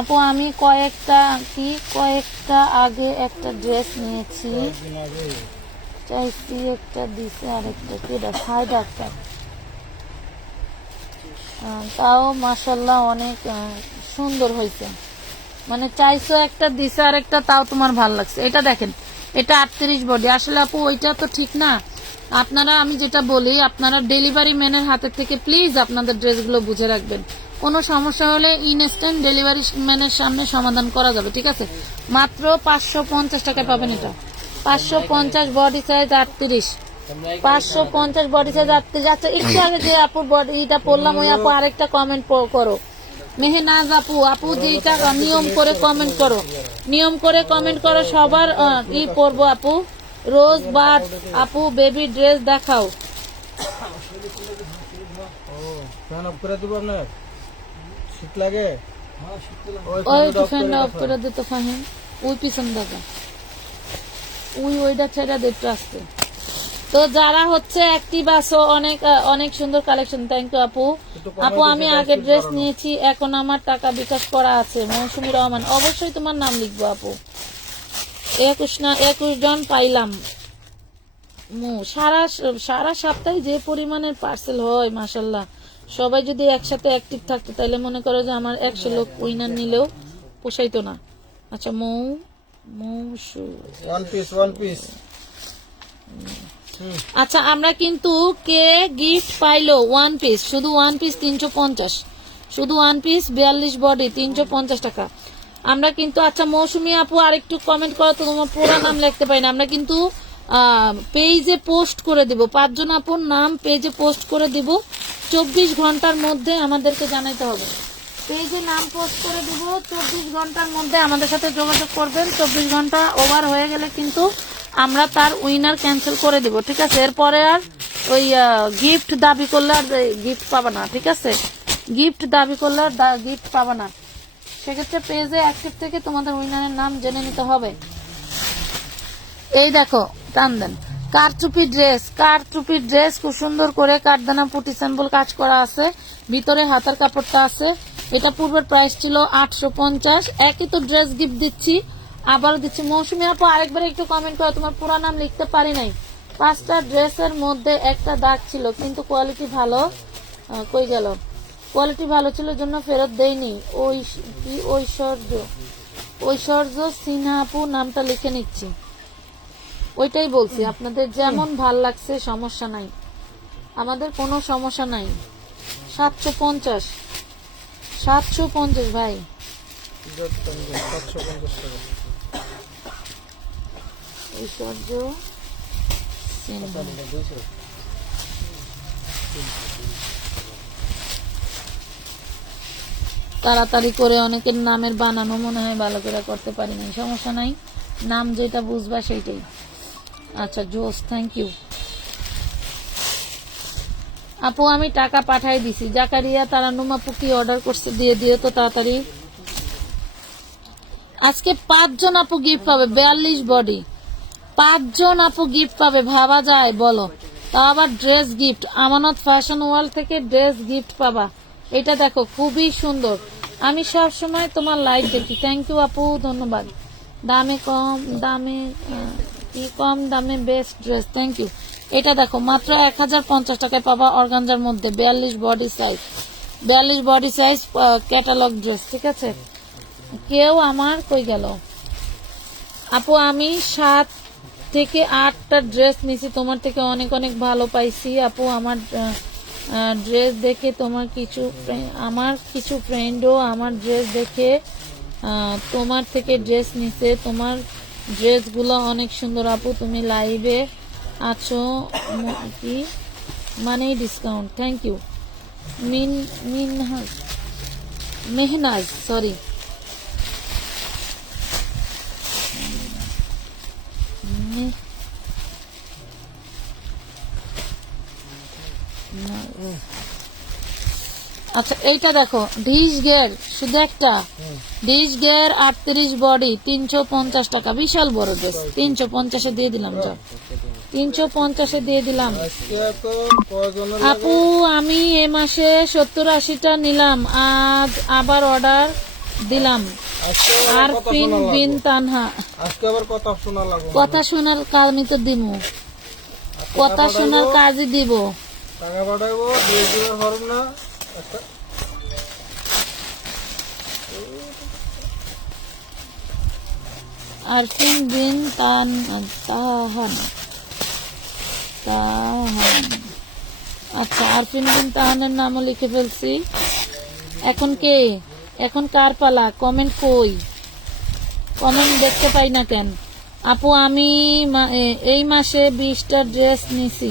আপু, আমি কয়েকটা আগে একটা ড্রেস নিয়েছি, চাইছি একটা দিছে, আরেকটা কেডা সাইড একটা, তাও মাশাল্লাহ অনেক সুন্দর হয়েছে। মানে চাইছো একটা, দিছে আরেকটা, তাও তোমার ভালো লাগছে। এটা দেখেন, এটা 38 বডি। আসলে আপু ওইটা তো ঠিক না। আপনারা, আমি যেটা বলি, আপনারা ডেলিভারি ম্যানের হাতের থেকে প্লিজ আপনাদের ড্রেসগুলো বুঝে রাখবেন। কোনো সমস্যা হলে ইনস্ট্যান্ট ডেলিভারি ম্যানের সামনে সমাধান করা যাবে, ঠিক আছে? মাত্র 550 টাকায় পাবেন এটা, 550 বডি সাইজ 38, 550 বডি সাইজ 38। আচ্ছা, একটু আগে যে আপুর বডিটা পড়লাম, ওই আপু আরেকটা কমেন্ট করো, মেহনাজ আপু। আপু যেটা নিয়ম করে কমেন্ট করো, নিয়ম করে কমেন্ট করো, সবার ই পড়বো আপু। রোজ বাট আপু, বেবি ড্রেস দেখাও। ফ্যান অফ করে দিব, আপনার শীত লাগে? ওই ফ্যানটা অফ করে দিতে ফাহিম, ওই পিছন দেখা, ওইটা ছেড়ে দিতে আসতে। তো যারা হচ্ছে অ্যাক্টিভ আছো, অনেক অনেক সুন্দর কালেকশন, থ্যাংক ইউ আপু। আপু আমি আগে ড্রেস নিয়েছি, এখন আমার টাকা বিকাশ করা আছে, মৌসুমী রহমান। অবশ্যই তোমার নাম লিখবো আপু। 21 জন পাইলাম। সারা সারা সপ্তাহে যে পরিমাণের পার্সেল হয় মাশাল্লাহ, সবাই যদি একসাথে অ্যাক্টিভ থাকতো তাহলে মনে করো যে আমার 100 লোক উইনার নিলেও পোষাইতো না। আচ্ছা মৌসু ওয়ান পিস আচ্ছা, আমরা কিন্তু কে গিফট পাইলো ওয়ান পিস, শুধু ওয়ান পিস 350, শুধু ওয়ান পিস 42 বডি 350 টাকা আমরা কিন্তু। আচ্ছা মৌসুমী আপু আরেকটু কমেন্ট করো তো, তোমার পুরো নাম লিখতে পারি না আমরা, কিন্তু পেজে পোস্ট করে দিব, 5 জন আপুর নাম পেজে পোস্ট করে দিব। 24 ঘন্টার মধ্যে আমাদেরকে জানাইতে হবে, পেজে নাম পোস্ট করে দিব। 24 ঘন্টার মধ্যে আমাদের সাথে যোগাযোগ করবেন। 24 ঘন্টা ওভার হয়ে গেলে কিন্তু আমরা তার উইনার ক্যান্সেল করে দিব, ঠিক আছে? এরপরে আর ওই গিফট দাবি করলে আর গিফট পাবা না, ঠিক আছে? গিফট দাবি করলে আর গিফট পাবা না। সেক্ষেত্রে পেজে অ্যাক্টিভ থেকে তোমাদের উইনারের নাম জেনে নিতে হবে। এই দেখো টান দেন, কারচুপি ড্রেস খুব সুন্দর করে কাঠদানা পুটি স্যাম্পল কাজ করা আছে, ভিতরে হাতার কাপড়টা আছে। এটা পূর্বের প্রাইস ছিল 850। একই তো ড্রেস গিফট দিচ্ছি, আবারও দিচ্ছি। মৌসুমী আপু আরেকবার একটু কমেন্ট করো, তোমার পুরো নাম লিখতে পারি নাই। 5টা ড্রেসের মধ্যে একটা দাগ ছিল, কিন্তু কোয়ালিটি ভালো, কই গেল? কোয়ালিটি ভালো ছিল জন্য ফেরত দেইনি। ঐশ্বর্য সিনহা আপু নামটা লিখে নিচ্ছি। ওইটাই বলছি, আপনাদের যেমন ভাল লাগছে সমস্যা নাই, আমাদের কোনো সমস্যা নাই। 750 ভাই। 750 টাকা। ঐশ্বর্য সিনহা। তাড়াতাড়ি করে অনেকের নামের বানানো মনে হয় ভালো করে করতে পারি নাই, সমস্যা নাই, নাম যেটা বুঝবা সেইটাই। আচ্ছা জোস, থ্যাংক ইউ আপু। আমি টাকা পাঠাই দিছি। জাকারিয়া তারান্নুম আপু কি অর্ডার করছে দিয়ে দিও তো তাড়াতাড়ি। আজকে 5 জন আপু গিফট পাবে, 42 বডি, 5 জন আপু গিফট পাবে, ভাবা যায় বলো? তাও আবার ড্রেস গিফট, আমানত ফ্যাশন ওয়ার্ল্ড থেকে ড্রেস গিফট পাবা। এটা দেখো খুবই সুন্দর, আমি সব সময় তোমার লাইভ দেখি। থ্যাংক ইউ আপু, ধন্যবাদ। কম দামে বেস্ট ড্রেস, থ্যাংক ইউ। এটা দেখো মাত্র 1050 টাকায় পাবা, অর্গানজার মধ্যে 42 বডি সাইজ ক্যাটালগ ড্রেস, ঠিক আছে? কেউ আমার কই গেল আপু? আমি 7 থেকে 8টা ড্রেস নিছি তোমার থেকে, অনেক অনেক ভালো পাইছি আপু। আমার ড্রেস দেখে আমার কিছু ফ্রেন্ডও আমার ড্রেস দেখে তোমার থেকে ড্রেস নিছে। তোমার ড্রেসগুলো অনেক সুন্দর আপু। তুমি লাইভে আছো কি মানে discount, thank you. Mehnaz, sorry, আচ্ছা এইটা দেখো ডিশ গের, শুধু একটা ডিশ গের 38 বডি 350 টাকা, বিশাল বড় ড্রেস। 350-এ দিয়ে দিলাম, যা 350-এ দিয়ে দিলাম আপু। আমি এ মাসে 70-80টা নিলাম, আজ আবার অর্ডার দিলাম। আরফিন বিন তানহা। আজকে আবার কথা শোনা লাগবে, কথা শোনার কাজ আমি তো দিব, কথা শোনার কাজই দিব। টাকা পাঠাইবো, ড্রেস দিতে পারব না একটা। আরফিন বিন তাহান। আচ্ছা আরফিন বিন তাহানের নামও লিখে ফেলছি। এখন কার পালা? কমেন্ট কই? কমেন্ট দেখতে পাই না কেন আপু? আমি এই মাসে 20টা ড্রেস নিছি।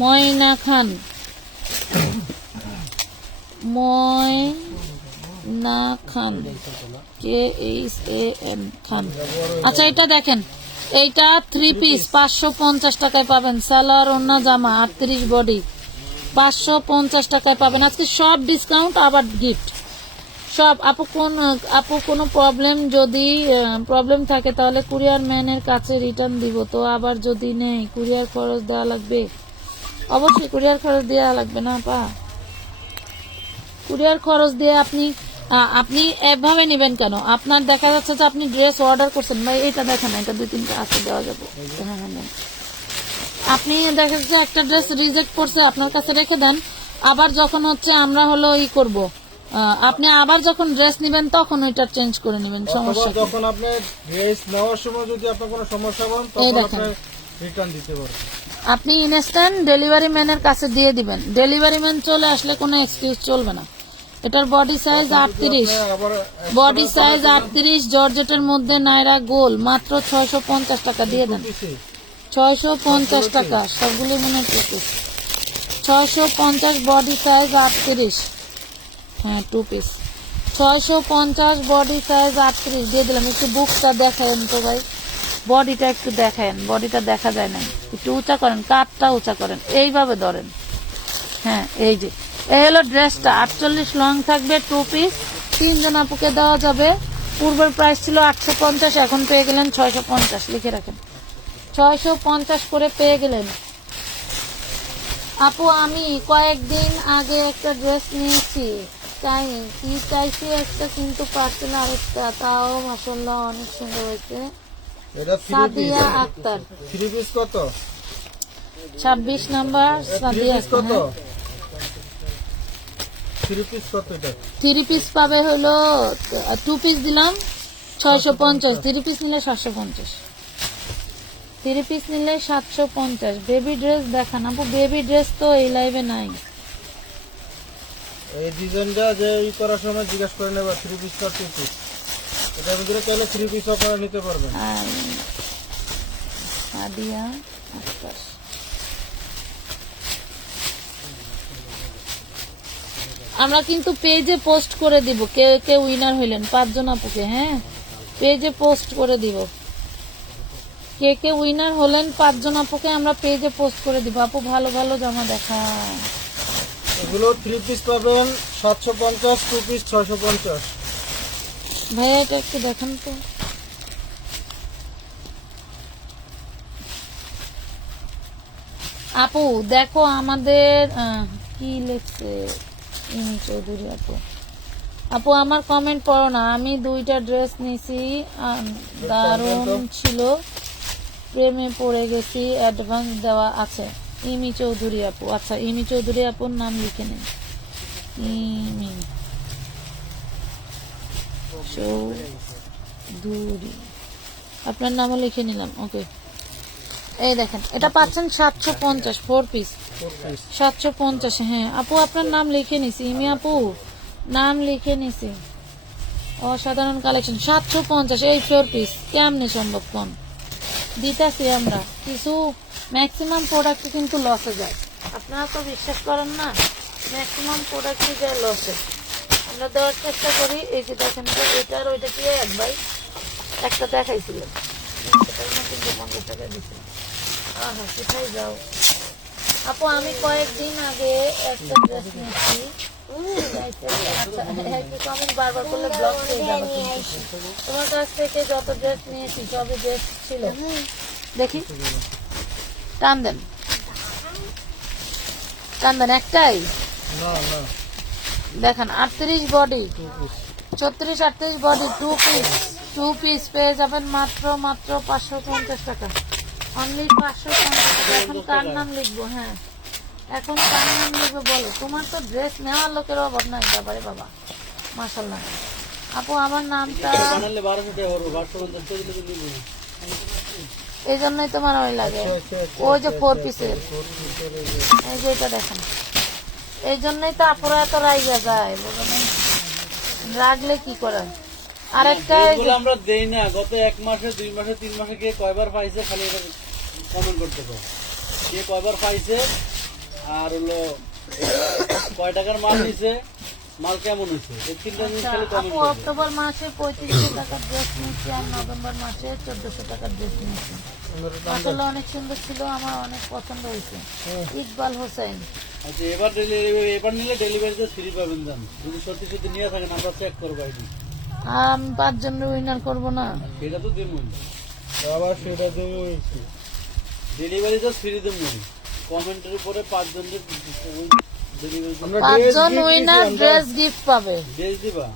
ময়না খান, KHAN খান। আচ্ছা এটা দেখেন, এইটা 3 পিস 550 টাকায় পাবেন। সালোয়ার ওন্না জামা 38 বডি 550 টাকায় পাবেন। আজকে সব ডিসকাউন্ট আবার গিফট, সব আপু কোনো প্রবলেম যদি প্রবলেম থাকে তাহলে কুরিয়ার ম্যানের কাছে রিটার্ন দিব, তো আবার যদি নেই কুরিয়ার খরচ দেওয়া লাগবে? অবশ্যই কুরিয়ার খরচ দেওয়া লাগবে না পা, কুরিয়ার খরচ দিয়ে আপনি এভাবে নেবেন কেন? আপনার দেখা যাচ্ছে যে আপনি ড্রেস অর্ডার করছেন, ভাই এটা দেখেন, এটা 2-3টা আছে দেওয়া যাবে। হ্যাঁ হ্যাঁ নেন। আপনি দেখা যাচ্ছে একটা ড্রেস রিজেক্ট করছে, আপনার কাছে রেখে দেন, আবার যখন হচ্ছে আমরা হলো করব, আপনি আবার যখন ড্রেস নেবেন তখন ওইটা চেঞ্জ করে নেবেন, সমস্যা কি? যখন আপনি ড্রেস নেওয়ার সময় যদি আপনার কোনো সমস্যা হয় এই তখন দেখেন। আপনি রিটার্ন দিতে পারবেন। আপনি ইনস্ট্যান্ট ডেলিভারি ম্যানের কাছে দিয়ে দিবেন, ডেলিভারি ম্যান চলে আসলে কোনো এক্সকিউজ চলবে না। এটার বডি সাইজ 38, আবার বডি সাইজ 38, জর্জেটের মধ্যে নাইরা গোল, মাত্র 650 টাকা দিয়ে দেন। 650 টাকা সবগুলি মনে হচ্ছে 650, বডি সাইজ 38, হ্যাঁ 2 পিস 650, বডি সাইজ 38 দিয়ে দিলাম। একটু বুকটা দেখায়েন তো ভাই, বডিটা একটু দেখায়েন, বডিটা দেখা যায় না, একটু উঁচা করেন, কাঠটা উঁচা করেন, এইভাবে ধরেন। হ্যাঁ এই যে এই হলো ড্রেসটা, 48 লং থাকবে, 2 পিস, 3 জন আপুকে দেওয়া যাবে। পূর্বের প্রাইস ছিল 850, এখন পেয়ে গেলেন 650, লিখে রাখেন 650 করে পেয়ে গেলেন। আপু আমি কয়েকদিন আগে একটা ড্রেস নিয়েছি, চাইছি একটা, কিন্তু পারছি না আরেকটা, তাও মাশাআল্লাহ অনেক সুন্দর হয়েছে। এটা সাদিয়া আক্তার, 3 পিস কত? 26 নাম্বার সাদিয়া আক্তার। কত 3 পিস কত এটা? 3 পিস পাবে হলো 2 পিস দিলাম 650, 3 পিস নিলে 750, 3 পিস নিলে 750। বেবি ড্রেস দেখান আপু, বেবি ড্রেস তো এই লাইভে নাই। এই ডিজাইনটা যে করার সময় জিজ্ঞাসা করে নেবা 3 পিস আর 2 পিস, এটার ভিতরে চাইলে 3 পিস আপনারা নিতে পারবেন। আর সাদিয়া আক্তার, আমরা কিন্তু পেজে পোস্ট করে দিব, কে উইনার হইলেন 5 জন আপুকে, হ্যাঁ পেজে পোস্ট করে দিব, কে উইনার হলেন 5 জন আপুকে আমরা পেজে পোস্ট করে দিব। আপু ভালো ভালো জামা দেখা, এগুলো 3 পিস পাবেন 750, 2 পিস 650। ভাইয়া এটা একটু দেখান তো। আপু দেখো আমাদের কি লিখছে ইমি চৌধুরী আপু, আপু আমার কমেন্ট পড়ো না, আমি 2টা ড্রেস নিয়েছি, দারুণ ছিল, প্রেমে পড়ে গেছি, অ্যাডভান্স দেওয়া আছে। ইমি চৌধুরী আপু, আচ্ছা ইমি চৌধুরী আপুর নাম লিখে নিন, ইমি চৌধুরী আপনার নামও লিখে নিলাম, ওকে। এই দেখেন এটা পাচ্ছেন 750, 4 পিস 750। হ্যাঁ আপু আপনার নাম লিখে নিছি, ইমি আপু নাম লিখে নিছি। অসাধারণ কালেকশন, 750 এই 4 পিস, কেমনে সম্ভব কোন দিতেছি আমরা, কিছু ম্যাক্সিমাম প্রোডাক্ট কিন্তু লসে যায়, আপনারা তো বিশ্বাস করেন না, ম্যাক্সিমাম প্রোডাক্টই যায় লসে, আমরা দেওয়ার চেষ্টা করি। এই যে দেখেন তো এটার ওইটা কি এক ভাই একটা দেখাইছিলেন, এটার মধ্যে 50 টাকা দিচ্ছিল। হ্যাঁ কোথায় যাও আপু, আমি কয়েকদিন আগে একটা ড্রেস নিয়েছি, আচ্ছা কমেন্ট বারবার করলে ব্লক হয়ে যাবে, তোমার কাছ থেকে যত ড্রেস নিয়েছি সবই ড্রেস ছিল, দেখি টান দেন একটাই না না দেখেন 38 বডি, 36-38 বডি, 2 পিস পেয়ে যাবেন মাত্র 550 টাকা, অনলি 550 টাকা। এখন কার নাম লিখবো? হ্যাঁ এখন কার নাম লিখবো বলো, তোমার তো ড্রেস নেওয়ার লোকের অভাব নাই বাবারে বাবা, মাশাআল্লাহ। আপু আমার নামটা বানালে 1200 টাকা করবো, 1250 টাকা দিলে তো নিবো না। এই জন্যই তোমার ওই লাগে, ওই যে 4 পিসের, এই যে এটা দেখেন, এই জন্যই তো আপুরা এত রাইগা যায়, বুঝলেন রাগলে কি করে। আরেকটা এগুলো আমরা দেই না, গত 1 মাসে 2 মাসে 3 মাসে কে কয়বার পাইছে খালি এটা কমেন্ট করতে পারো, কে কয়বার পাইছে আর হলো কয় টাকার মাল নিছে, মাল কেমন হয়েছে, এই 3টা জিনিস খালি কমেন্ট আপু করবে। অক্টোবর মাসে 3500 টাকার ড্রেস নিয়েছি, আর নভেম্বর মাসে 1400 টাকার ড্রেস নিয়েছি। আসলে অনেক সুন্দর ছিল, আমার অনেক পছন্দ হয়েছে। ইকবাল হোসেন। আচ্ছা এবার নিলে ডেলিভারিতে ফ্রি পাবেন দাম। যদি সত্যি সত্যি নিয়ে থাকেন আমরা চেক করবো আইডি। আমি 5 জন উইনার করবো না? সেটা তো দিমুন, আবার সেটা তুমি ডেলিভারি তো ফ্রি দিমুন। কমেন্টের উপরে 5 জনের ডেলিভারি আমরা 5 dress জন gift উইনার দিছি, আমরা- ড্রেস গিফট পাবে। ড্রেস দিবা।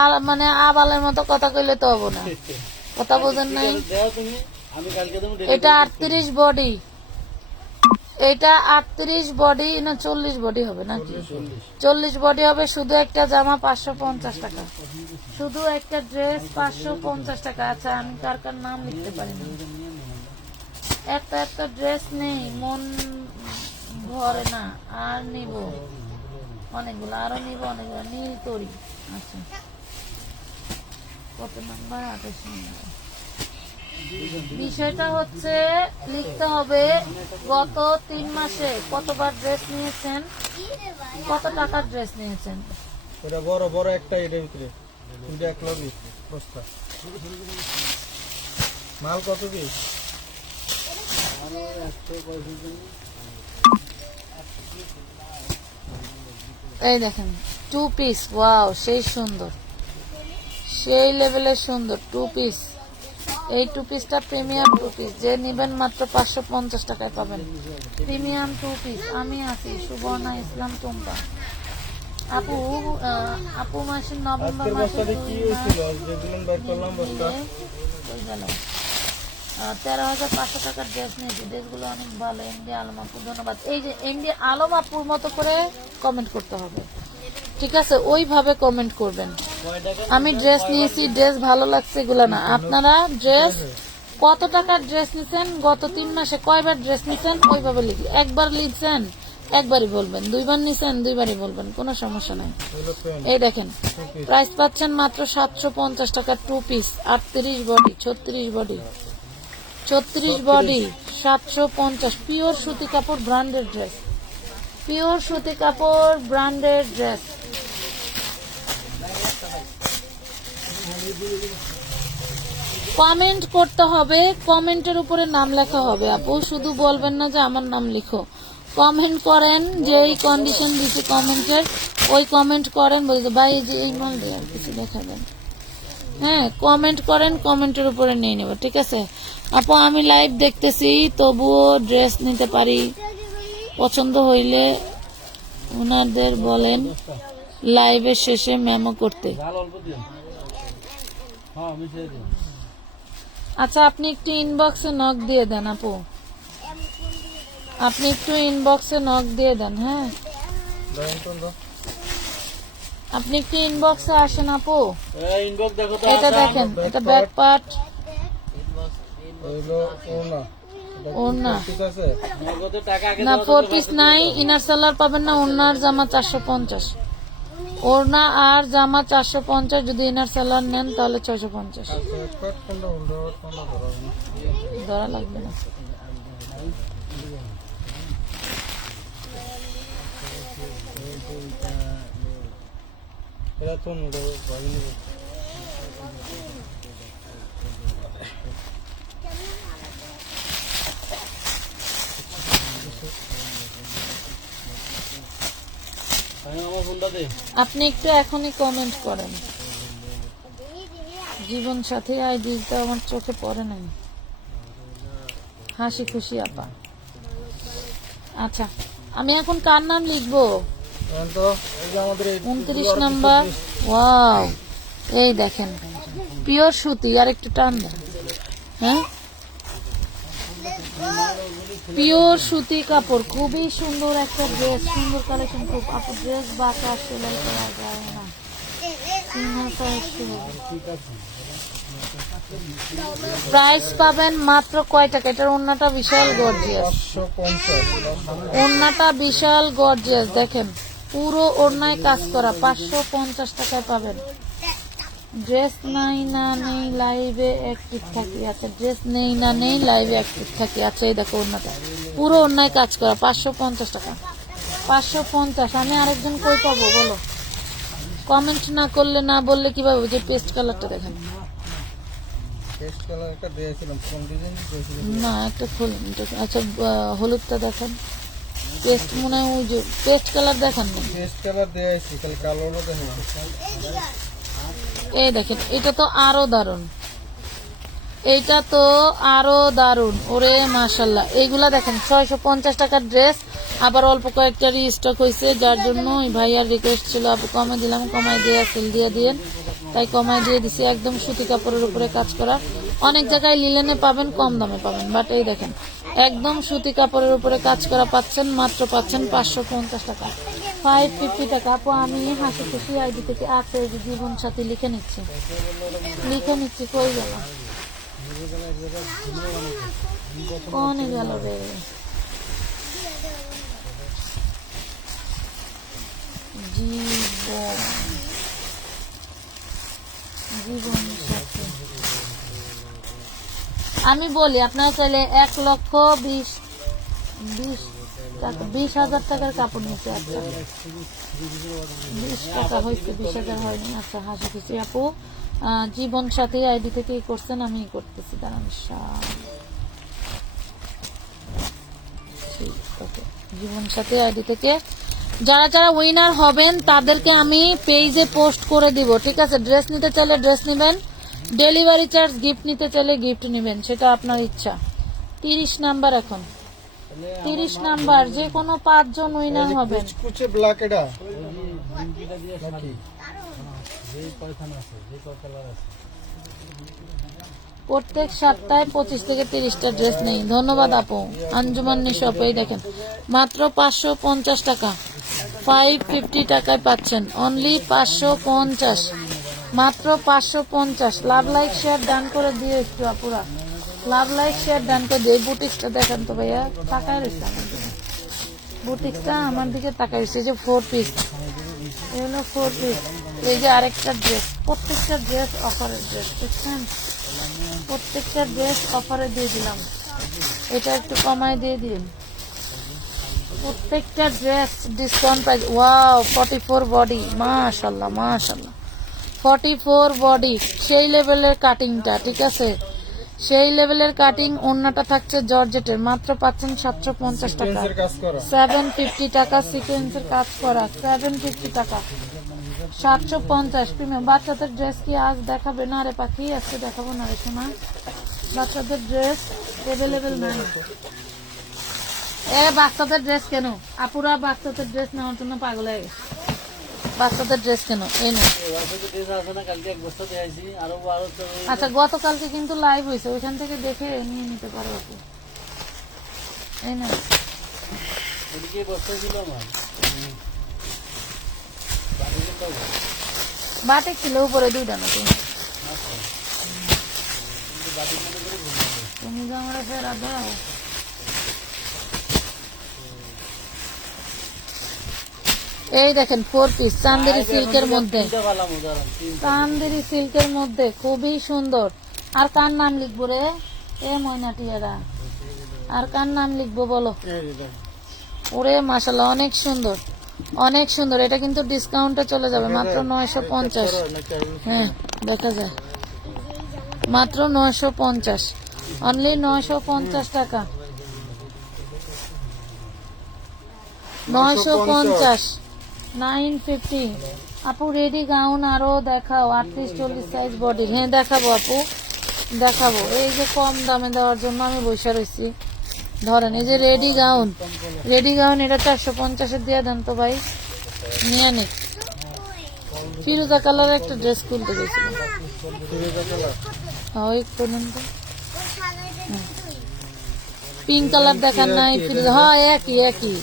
আর মানে আবালের মতো কথা কইলে তো হবো না, কথা বোঝেন নাই? দেও তুমি, আমি কালকে তুমি এটা 38 বডি, এটা 38 বডি না 40 বডি হবে নাকি? 40 বডি হবে। শুধু একটা জামা 550 টাকা, শুধু একটা ড্রেস 550 টাকা। আচ্ছা আমি কার কার নাম লিখতে পারি না, একটা ড্রেস নেই, মন ভরে না, আর নিব অনেকগুলো, আরো নিব অনেকগুলো। নীল তরি, আচ্ছা কত নাম্বার? 28 নাম্বার। বিষয়টা হচ্ছে লিখতে হবে গত 3 মাসে কতবার ড্রেস নিয়েছেন, কত টাকার ড্রেস নিয়েছেন। এটা বড় বড় একটা এটার ভিতরে দুইটা এক লবি বস্তা। মাল কত কি? এই দেখেন 2 পিস, ওয়াও সেই সুন্দর, সেই লেভেলের সুন্দর 2 পিস। এই 2 পিসটা প্রিমিয়াম 2 পিস, যে নিবেন মাত্র 550 টাকায় পাবেন। Premium 2 piece. আমি আছি সুবর্ণা ইসলাম টুম্পা। আপু মাসের নভেম্বর আজকের মাসে বস্তাতে কি হয়েছিল? যেগুলো বাইর করলাম বস্তা 13,500 টাকার ড্রেস নিয়েছি। ড্রেসগুলো অনেক ভালো। এমডি আলম আপু ধন্যবাদ। এই যে এমডি আলম আপুর মতো করে কমেন্ট করতে হবে, ঠিক আছে? ওইভাবে কমেন্ট করবেন। আমি ড্রেস নিয়েছি, ড্রেস ভালো লাগছে, এগুলো না। আপনারা ড্রেস কত টাকার ড্রেস নিছেন, গত 3 মাসে কয়বার ড্রেস নিছেন, ওইভাবে লিখি। একবার লিখছেন একবারই বলবেন, 2বার নিছেন 2বারই বলবেন, কোনো সমস্যা নাই। এগুলো পেন এই দেখেন প্রাইস পাচ্ছেন মাত্র 750 টাকা 2 piece, 38 body, 36 body, 36 body, 750। Pure সুতি কাপড় ব্র্যান্ডেড ড্রেস, পিওর সুতি কাপড় ব্র্যান্ডেড ড্রেস। কমেন্ট করতে হবে, কমেন্টের উপরে নাম লেখা হবে। আপু শুধু বলবেন না যে আমার নাম লিখো, কমেন্ট করেন। যেই কন্ডিশন দিচ্ছি কমেন্টের, ওই কমেন্ট করেন। বলতে ভাই এই যে এই মাল দিয়ে আর কিছু দেখাবেন, হ্যাঁ কমেন্ট করেন, কমেন্টের উপরে নিয়ে নেব, ঠিক আছে? আপু আমি লাইভ দেখতেছি, তবুও ড্রেস নিতে পারি, পছন্দ হইলে ওনাদের বলেন লাইভের শেষে মেমো করতে। ঝাল অল্প দিন। হ্যাঁ মিশিয়ে দিন। আচ্ছা আপনি একটু ইনবক্সে নক দিয়ে দেন আপু, আপনি একটু ইনবক্সে নক দিয়ে দেন। হ্যাঁ আপনি একটু ইনবক্সে আসেন আপু। ইনবক্স দেখো তো। এটা দেখেন, এটা ব্যাক পার্ট, হইলো ওনা ওড়না ঠিক আছে। নগদে টাকা আগে না, দেওয়া 4 তো পিস নাই, ইনার সেলার পাবেন না। ওড়নার জামা 450, ওড়না আর জামা 450, যদি ইনার সেলার নেন তাহলে 650। কোনটা হলো কোনটা ধরো না। ধরা লাগবে না। এটা তো নুডো ভাগিনি। আমি আমার ফোনটা দে। আপনি একটু এখনই কমেন্ট করেন। জীবন সাথী আইডিটা আমার চোখে পড়ে নাই। হাসি খুশি আপা। আচ্ছা আমি এখন কার নাম লিখবো? এখন তো এই যে আমাদের এই 29 নাম্বার। ওয়াও এই দেখেন পিওর সুতি, আর একটু টান দেন। হ্যাঁ পিওর সুতি কাপড়, খুবই সুন্দর একটা ড্রেস, সুন্দর কালেকশন। খুব আপু ড্রেস বাঁকা সেলাই করা যায় না, প্রাইস পাবেন মাত্র কয় টাকা? এটার ওড়নাটা বিশাল গর্জিয়াস, 550 ওড়নাটা বিশাল গর্জিয়াস। দেখেন পুরো ওড়নায় কাজ করা, 550 টাকায় পাবেন। ড্রেস নাই না নেই লাইভে অ্যাক্টিভ থাকি। আচ্ছা ড্রেস নেই না নেই লাইভে অ্যাক্টিভ থাকি। আচ্ছা এই দেখো ওড়নাটা পুরো ওড়নায় কাজ করা, 550 টাকা, 550। আমি আরেকজন কই পাবো বলো? কমেন্ট না করলে, না বললে কিভাবে? যে পেস্ট কালারটা দেখেন, টেস্ট কালার একটা দিয়েছিলাম, কোন ডিজাইন দিয়েছিলাম? না একটা খুলুন আচ্ছা হলুদটা দেখান, পেস্ট মনে হয় ওই যে পেস্ট কালার দেখান না। টেস্ট কালার দিয়েছি, খালি কালোটা দেখো। এই দেখেন এটা তো আরো দারুন, এইটা তো আরো দারুন, ওরে মাশাল্লাহ। এইগুলা দেখেন 650 টাকার ড্রেস, আবার অল্প কয়েকটা স্টক হয়েছে, যার জন্য ওই ভাইয়ার রিকোয়েস্ট ছিল আপু কমে দিলাম, কমাই দিয়ে সেল দিয়ে দিয়েন, তাই কমাই দিয়ে দিছি। একদম সুতি কাপড়ের উপরে কাজ করা, অনেক জায়গায় লিলেনে পাবেন, কম দামে পাবেন, বাট এই দেখেন একদম সুতি কাপড়ের উপরে কাজ করা পাচ্ছেন, মাত্র পাচ্ছেন 550 টাকা, 550 টাকা। আপু আমি হাসি খুশি আইডি থেকে আছে, এই যে জীবন সাথী লিখে নিচ্ছি, কই গেল, কোনে গেল রে, জীবন সাথী। আমি বলি আপনারা চাইলে 1,20,000 টাকার কাপড় নিচ্ছে, আচ্ছা 20 টাকা হয়েছে, 20,000 হয়নি। আচ্ছা হাসি খুশি আপু জীবন সাথী আইডি থেকে করছেন, আমি করতেছি, দাঁড়ান ঠিক আছে। জীবন সাথী আইডি থেকে যারা যারা উইনার হবেন তাদেরকে আমি পেজে পোস্ট করে দিব, ঠিক আছে? ড্রেস নিতে চাইলে ড্রেস নিবেন, ডেলিভারি চার্জ গিফট নিতে চাইলে গিফট নিবেন, সেটা আপনার ইচ্ছা। 30 নাম্বার, এখন 30 নাম্বার, যে কোনো 5 জন উইনার হবেন। কুচে ব্ল্যাক এটা প্রত্যেক সপ্তাহে 25 থেকে 30টা ড্রেস নেই। ধন্যবাদ আপু। আঞ্জুমান নিশপ, এই দেখেন মাত্র 550 টাকা, 550 টাকায় পাচ্ছেন, অনলি 550, মাত্র 550। লাভ লাইক শেয়ার ডান করে দিয়ে একটু আপুরা, লাভ লাইক শেয়ার ডান করে দিয়ে। বুটিক্সটা দেখান তো ভাইয়া, তাকায় রয়েছে আমার দিকে, বুটিক্সটা আমার দিকে তাকায় রয়েছে, যে 4 পিস, এই হলো 4 পিস। এই যে আরেকটা ড্রেস, প্রত্যেকটা ড্রেস অফারের ড্রেস, দেখছেন? প্রত্যেকটা ড্রেস অফারে দিয়ে দিলাম, এটা একটু কমায় দিয়ে দিন। প্রত্যেকটা dress discount price. Wow 44 body, মাশাআল্লাহ মাশাআল্লাহ, 44 বডি, সেই লেভেলের কাটিংটা, ঠিক আছে? সেই লেভেলের কাটিং। ওন্নাটা থাকছে জর্জেটের, মাত্র পাচ্ছেন 750 টাকা, কাজ করা 750 টাকা, সিকোয়েন্সের কাজ করা 750 টাকা, 750 প্রিমিয়াম। বাচ্চাদের ড্রেস কি আজ দেখাবে না রে পাখি? আজকে দেখাবো না রে সোনা, বাচ্চাদের ড্রেস অ্যাভেলেবেল নাই। বাচ্চাদের ড্রেস কেন আপুরা? বাচ্চাদের ড্রেস নেওয়ার জন্য পাগল হয়ে গেছে। বাচ্চাদের ড্রেস কেন? এই নে। আচ্ছা গতকালকে কিন্তু লাইভ হয়েছে, ওইখান থেকে দেখে নিয়ে নিতে পারো আপু। এই না বাটিক ছিল উপরে, 2টা না তুমি যে আমরা ফেরা দাও। এই দেখেন 4 পিস চান্দেরি সিল্কের মধ্যে, চান্দেরি সিল্কের মধ্যে খুবই সুন্দর। আর কার নাম লিখবো রে? এ ময়নাটিয়ারা, আর কার নাম লিখবো বলো? ওরে মাশাআল্লাহ, অনেক সুন্দর, অনেক সুন্দর। এটা কিন্তু ডিসকাউন্টে চলে যাবে, মাত্র 950। হ্যাঁ দেখা যায়, মাত্র 950, অনলি 950 টাকা, 950, 950। আপু রেডি গাউন আরো দেখাও, 38-40 সাইজ বডি। হ্যাঁ দেখাবো আপু, দেখাবো। এই যে কম দামে দেওয়ার জন্য আমি বসে রয়েছি। ধরেন এই যে রেডি গাউন, রেডি গাউন, এটা 450 দিয়ে দেন তো ভাই, নিয়ে নিক। ফিরোজা কালার একটা ড্রেস খুলতে গেছিল, পিঙ্ক কালার দেখার নাই ফিরোজা? হ্যাঁ একই একই।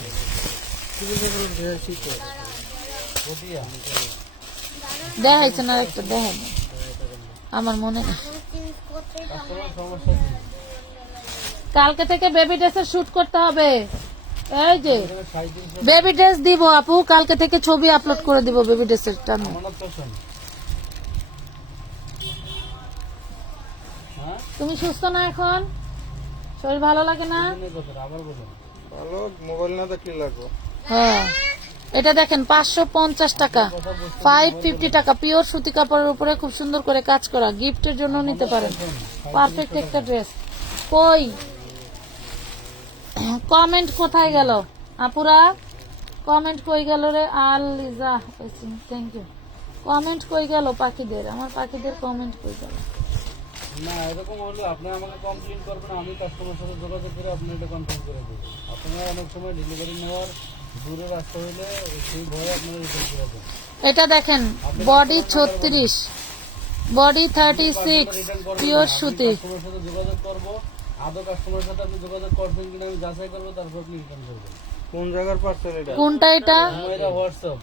দেখাইছেন আর একটা দেখেন, আমার মনে নেই। কালকে থেকে বেবি ড্রেসের শুট করতে হবে। এই যে বেবি ড্রেস দিব আপু, কালকে থেকে ছবি আপলোড করে দিব বেবি ড্রেসের। টানো, তুমি সুস্থ না এখন? শরীর ভালো লাগে না? ভালো, মোবাইল না দেখলে লাগবে। হ্যাঁ এটা দেখেন 550 টাকা, 550 টাকা, পিওর সুতি কাপড়ের উপরে খুব সুন্দর করে কাজ করা, গিফটের জন্য নিতে পারেন। পারফেক্ট একটা ড্রেস। কই কমেন্ট কোথায় গেল আপুরা? কমেন্ট কই গেল রে? Aliza thank you. কমেন্ট কই গেল পাখিদের? আমার পাখিদের কমেন্ট কই গেল? না এরকম হলে আপনি আমাকে কমপ্লেন করবেন, আমি কাস্টমার সাথে যোগাযোগ করে আপনি এটা কনফার্ম করে দেবো। আপনারা অনেক সময় ডেলিভারি নেওয়ার দূরে রাস্তা হইলে সেই ভয়ে আপনারা রিটার্ন করে দেন। এটা দেখেন বডি 36, বডি 36, পিওর সুতি। কাস্টমার সাথে যোগাযোগ করবো, আদৌ কাস্টমার সাথে আপনি যোগাযোগ করছেন কিনা আমি যাচাই করবো, তারপর আপনি রিটার্ন করবেন। কোন জায়গার পার্সেল এটা? কোনটা এটা? হুমায়রা হোয়াটসঅ্যাপ।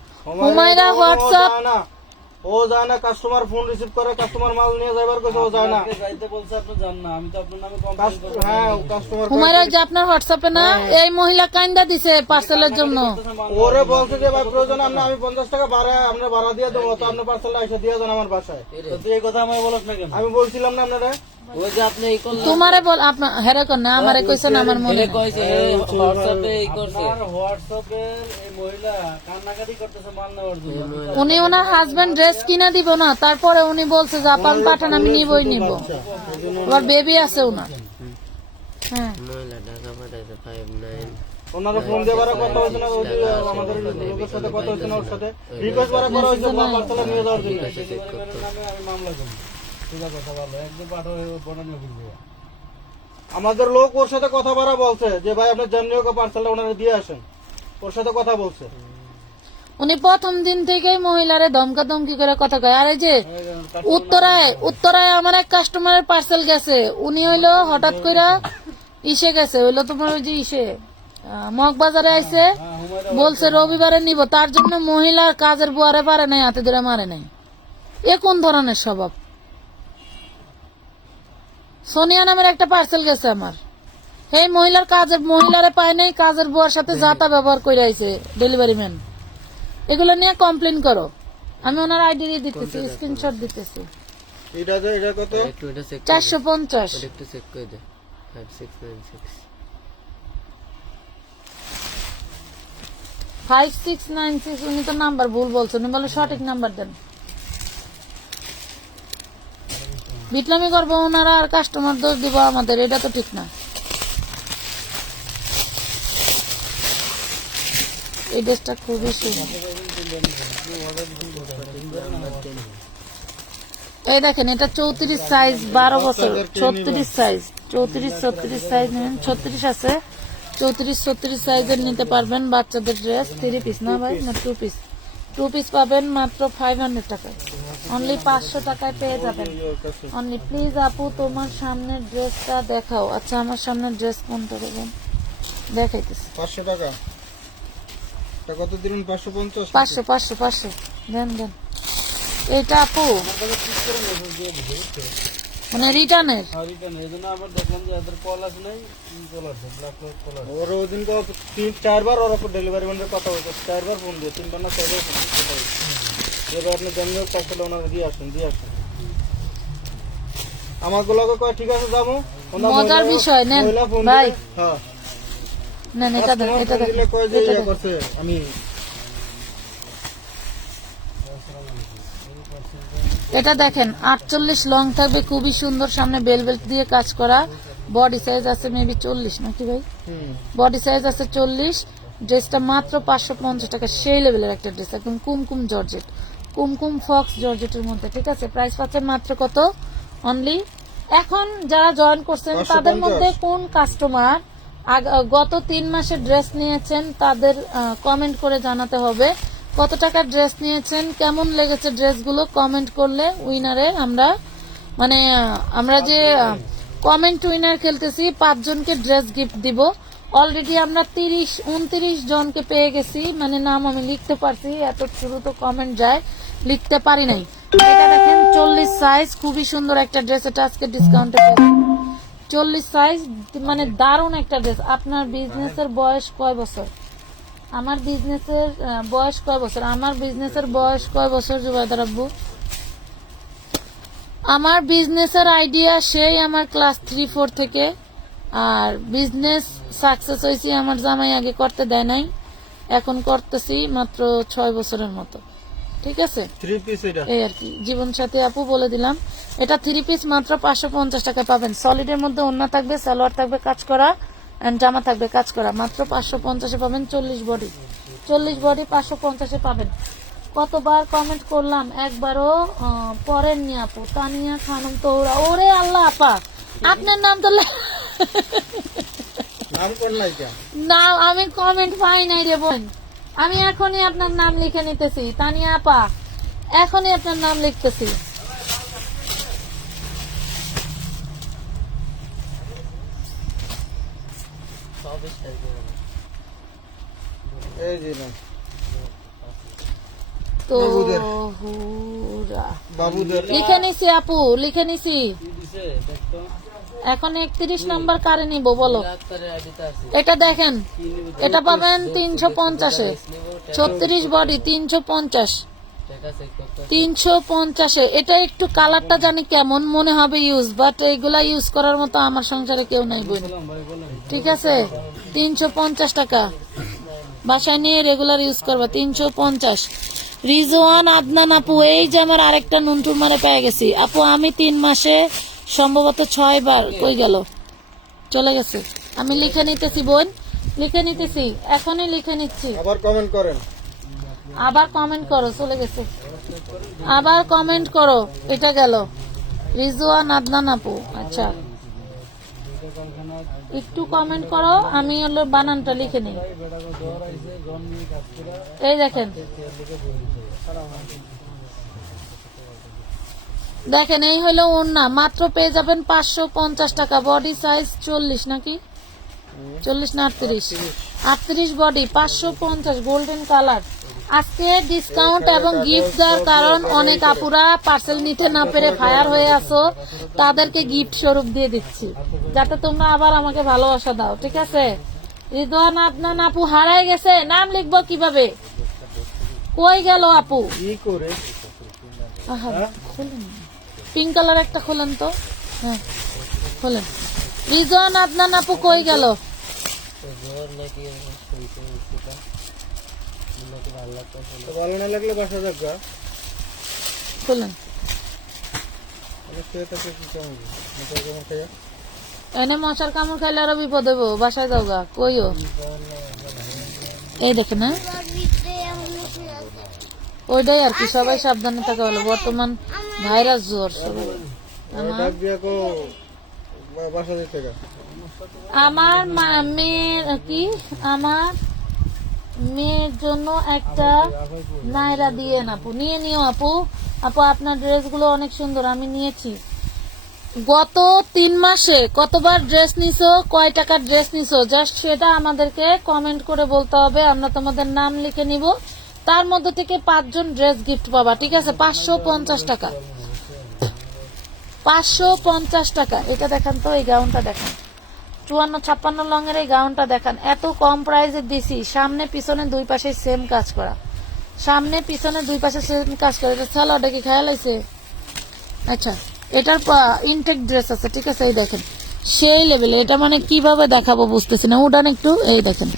হুমায়রা হোয়াটসঅ্যাপ। ও যায় না, কাস্টমার ফোন রিসিভ করে, কাস্টমার মাল নিয়ে যাবার কথা ও যায় না। আপনাকে যাইতে বলছে আপনি যান না, আমি তো আপনার নামে কমপ্লেন করবো। হ্যাঁ কাস্টমার হুমায়রা যে আপনার হোয়াটসঅ্যাপে না, এই মহিলা কাইন্দা দিছে পার্সেলের জন্য। ওরে বলছে যে ভাই প্রয়োজন আমি 50 টাকা ভাড়া আপনার ভাড়া দিয়ে দেবো, তো আপনি পার্সেলটা এসে দিয়ে যান আমার বাসায়। তো তুই এই কথা আমার বলছ না কেন? আমি বলছিলাম না আপনারা, ওই যে আপনি এই করলেন, তোমারে বল আপনার হেরে কর না, আমারে কইছেন আমার মনে নাই। হোয়াটসঅ্যাপে এই করছে, হোয়াটসঅ্যাপে এই মহিলা কান্নাকাটি করতেছে মাল নেওয়ার জন্য। উনি ওনার হাজবেন্ড ড্রেস কিনে দিব না, তারপরে উনি বলছে জাপান পাঠান আমি নিবই নিব। আবার বেবি আছে ওনার। হ্যাঁ ওনারা ফোন দিয়ে বারা কথা হয়েছে না, ওই যে আমাদের লোকের সাথে কথা হয়েছে না, ওর সাথে রিকোয়েস্ট বারা করা হয়েছে পার্সেলটা নিয়ে যাওয়ার জন্য। ডেলিভারি নামে আমি মামলা করব। ঠিক আছে, কথা ভালো, একদম পাঠাও বনানি অফিস দিয়ে। আমাদের লোক ওর সাথে কথা বারা বলছে যে ভাই আপনার জানিও পার্সেলটা ওনারা দিয়ে আসেন, ওর সাথে কথা বলছে। উনি প্রথম দিন থেকেই মহিলারে ধমকা ধমকি করে কথা কয়। আর এই যে উত্তরায় আমার এক কাস্টমারের পার্সেল গেছে, উনি হইলো হঠাৎ করে ইসে গেছে, হইলো তোমার ওই যে ইসে মগবাজারে আইছে, বলছে রবিবারে নিব, তার জন্য মহিলার কাজের বুয়ারে পারে নাই, হাতে ধরে মারে নাই। এ কোন ধরনের স্বভাব? সোনিয়া নামের একটা পার্সেল গেছে আমার, এই মহিলার কাজের মহিলারে পায় নাই, কাজের বুয়ার সাথে যাতা ব্যবহার করে আইছে ডেলিভারি ম্যান। এগুলো নিয়ে কমপ্লেন করো, আমি ওনার আইডি দিতেছি, স্ক্রিনশট দিতেছি। এটা যে এটা কত? 450। 5696। উনি তো নাম্বার ভুল বলছেন, উনি বলে সঠিক নাম্বার দেন। বিটলামি করবো ওনারা আর কাস্টমার দোষ দিব আমাদের, এটা তো ঠিক না। এই ড্রেসটা খুবই সুন্দর। এই দেখেন এটা 34 সাইজ, 12 বছর, 36 সাইজ, 34-36 সাইজ নেবেন, 36 আছে, 34-36 সাইজের নিতে পারবেন। বাচ্চাদের ড্রেস 3 পিস না ভাই, না 2 পিস, 2 পিস পাবেন মাত্র 500 টাকায়, অনলি 500 টাকায় পেয়ে যাবেন অনলি। প্লিজ আপু তোমার সামনের ড্রেসটা দেখাও। আচ্ছা আমার সামনের ড্রেস কোনটা দেবেন দেখাইতেছি। 500 টাকা এটা কত দিলেন? 550। 500 দেন দেন। এটা আপু মানে রিটার্নের। রিটার্ন এই জন্য আবার দেখলাম যে এদের কল আছে নাই, কল আছে, ব্ল্যাক কল আছে। ওর ওই দিন 3-4 ওর উপর ডেলিভারি ম্যানের কথা হয়েছে, 4 বার ফোন দিয়ে, 3 বার না 4 বার ফোন দিয়ে কথা হয়েছে। এবার আপনি জানিও পার্সেলটা ওনারা দিয়ে আসেন। আমার গুলোকে কয় ঠিক আছে যাবো। মজার বিষয় নেন ভাই, হ্যাঁ নেন এটা দেন, এটা দেন, কয় যে এটা ইয়ে দেন। করছে আমি এটা দেখেন 48 লং থাকবে, খুবই সুন্দর, সামনে বেলবেল্ট দিয়ে কাজ করা। বডি সাইজ আছে মেবি 40 নাকি ভাই? বডি সাইজ আছে 40। ড্রেসটা মাত্র 550 টাকা, সেই লেভেলের একটা ড্রেস, একদম কুমকুম জর্জেট, কুমকুম ফক্স জর্জেটের মধ্যে। ঠিক আছে, প্রাইস পাচ্ছেন মাত্র কত? অনলি। এখন যারা জয়েন করছেন তাদের মধ্যে কোন কাস্টমার গত 3 মাসের ড্রেস নিয়েছেন তাদের কমেন্ট করে জানাতে হবে। কত টাকার ড্রেস নিয়েছেন, কেমন লেগেছে ড্রেসগুলো, কমেন্ট করলে উইনারে আমরা মানে আমরা যে কমেন্ট উইনার খেলতেছি 5 জনকে ড্রেস গিফট দিব। অলরেডি আমরা 30-29 জনকে পেয়ে গেছি, মানে নাম আমি লিখতে পারছি, এত শুরু তো কমেন্ট যায়, লিখতে পারি নাই। এটা দেখেন 40 সাইজ, খুবই সুন্দর একটা ড্রেস, এটা আজকে ডিসকাউন্টে 40 সাইজ, মানে দারুণ একটা ড্রেস। আপনার বিজনেসের বয়স কয় বছর? আমার বিজনেসের বয়স কয় বছর? আমার বিজনেসের বয়স কয় বছর জুবাইদা আব্বু? আমার বিজনেসের আইডিয়া সেই আমার ক্লাস 3-4 থেকে, আর বিজনেস সাকসেস হয়েছি আমার জামাই আগে করতে দেয় নাই, এখন করতেছি মাত্র 6 বছরের মতো। ঠিক আছে, 3 পিস এটা এই আর কি। জীবন সাথী আপু বলে দিলাম, এটা 3 পিস মাত্র 550 টাকা পাবেন। সলিডের মধ্যে ওড়না থাকবে, সালোয়ার থাকবে কাজ করা, এন্ড জামা থাকবে কাজ করা, মাত্র 550 পাবেন। 40 বডি 550 পাবেন। কতবার কমেন্ট করলাম, একবারও পড়েননি আপু। তানিয়া খানম তো ওরে আল্লাহ আপা, আপনার নাম তো নাম কোন নাই কে না, আমি কমেন্ট পাই নাই রে বোন। আমি এখনই আপনার নাম লিখে নিতেছি, তানিয়া আপা, এখনই আপনার নাম লিখতেছি। এই যে না তো বাবুদের লিখে নিছি আপু, লিখে নিছি। কি দিছে দেখতো, এখন 31 নাম্বার কারে নিব বলো? ডাক্তারের আইডিতে আছে। এটা দেখেন, কি নিব? এটা পাবেন 350-এ। 36 বডি 350, ঠিক আছে, কত 350-এ। এটা একটু কালারটা জানি কেমন মনে হবে ইউজ, বাট এগুলা ইউজ করার মতো আমার সংসারে কেউ নাই বোন, বললাম ভাই, বললাম ঠিক আছে। 350 টাকা, বাসায় নিয়ে রেগুলার ইউজ করবা। 350। রিজওয়ান আদনান আপু, এই যে আমার আরেকটা নুনটুর মারে পেয়ে গেছি আপু। আমি 3 মাসে সম্ভবত 6 বার, কই গেল, চলে গেছে। আমি লিখে নিতেছি বোন, লিখে নিতেছি, এখনই লিখে নিচ্ছি। আবার কমেন্ট করেন। আবার কমেন্ট করো, চলে গেছে। আবার কমেন্ট করো, এটা গেল। রিজওয়ান আদনান আপু, আচ্ছা একটু কমেন্ট করো, আমি হলো বানানটা লিখে নিই। এই দেখেন, দেখেন এই হলো ওড়না, মাত্র পেয়ে যাবেন 550 টাকা। বডি সাইজ 40 নাকি 40 না 38, 38 বডি 550, গোল্ডেন কালার। আজকে ডিসকাউন্ট এবং গিফট দেওয়ার কারণ অনেক আপুরা পার্সেল নিতে না পেরে ফায়ার হয়ে আসো, তাদেরকে গিফট স্বরূপ দিয়ে দিচ্ছি, যাতে তোমরা আবার আমাকে ভালোবাসা দাও, ঠিক আছে। রিদওয়ান আপনার আপু হারাই গেছে, নাম লিখবো কিভাবে, কই গেল আপু? কি করে আহা, খুলুন, পিঙ্ক কালার একটা খুলেন তো, হ্যাঁ খুলেন। রিজওয়ান আপনার আপু কই গেল? তো ভালো না লাগলে বাসা যাবা। খুলেন, আমি খেয়ে থাকি কি কেমন মতো কেমন খাইয়া এনে মশার কামড় খাইলে আরো বিপদ হইব, বাসায় যাও গা, কইও। এই দেখেন, হ্যাঁ ওইটাই আর কি, সবাই সাবধানে থাকা ভালো, বর্তমান ভাইরাস জ্বর সবাই। ডাক দিয়া কো বাসা যেতে গা। আমার মেয়ের কি, আমার মেয়ের জন্য একটা নাইরা দিয়ে আপু, নিয়ে নিও আপু। আপু আপনার ড্রেসগুলো অনেক সুন্দর, আমি নিয়েছি। গত 3 মাসে কতবার ড্রেস নিছো, কয় টাকার ড্রেস নিছো, জাস্ট সেটা আমাদেরকে কমেন্ট করে বলতে হবে, আমরা তোমাদের নাম লিখে নিব। তার মধ্যে থেকে 5 জন ড্রেস গিফট পাবা, ঠিক আছে। 550 টাকা, 550 টাকা। এটা দেখেন তো, এই গাউনটা দেখেন, 54-56 লঙের এই গাউনটা দেখান, এত কম প্রাইসে দিছি। সামনে পিছনে দুই পাশে সেম কাজ করা, সামনে পিছনে দুই পাশে সেম কাজ করা। এটা সালোয়ারটা কি খেয়াল আছে? আচ্ছা, এটার ইনটেক ড্রেস আছে, ঠিক আছে। এই দেখেন সেই লেভেলের, এটা মানে কিভাবে দেখাবো বুঝতেছি না, উঠান একটু। এই দেখেন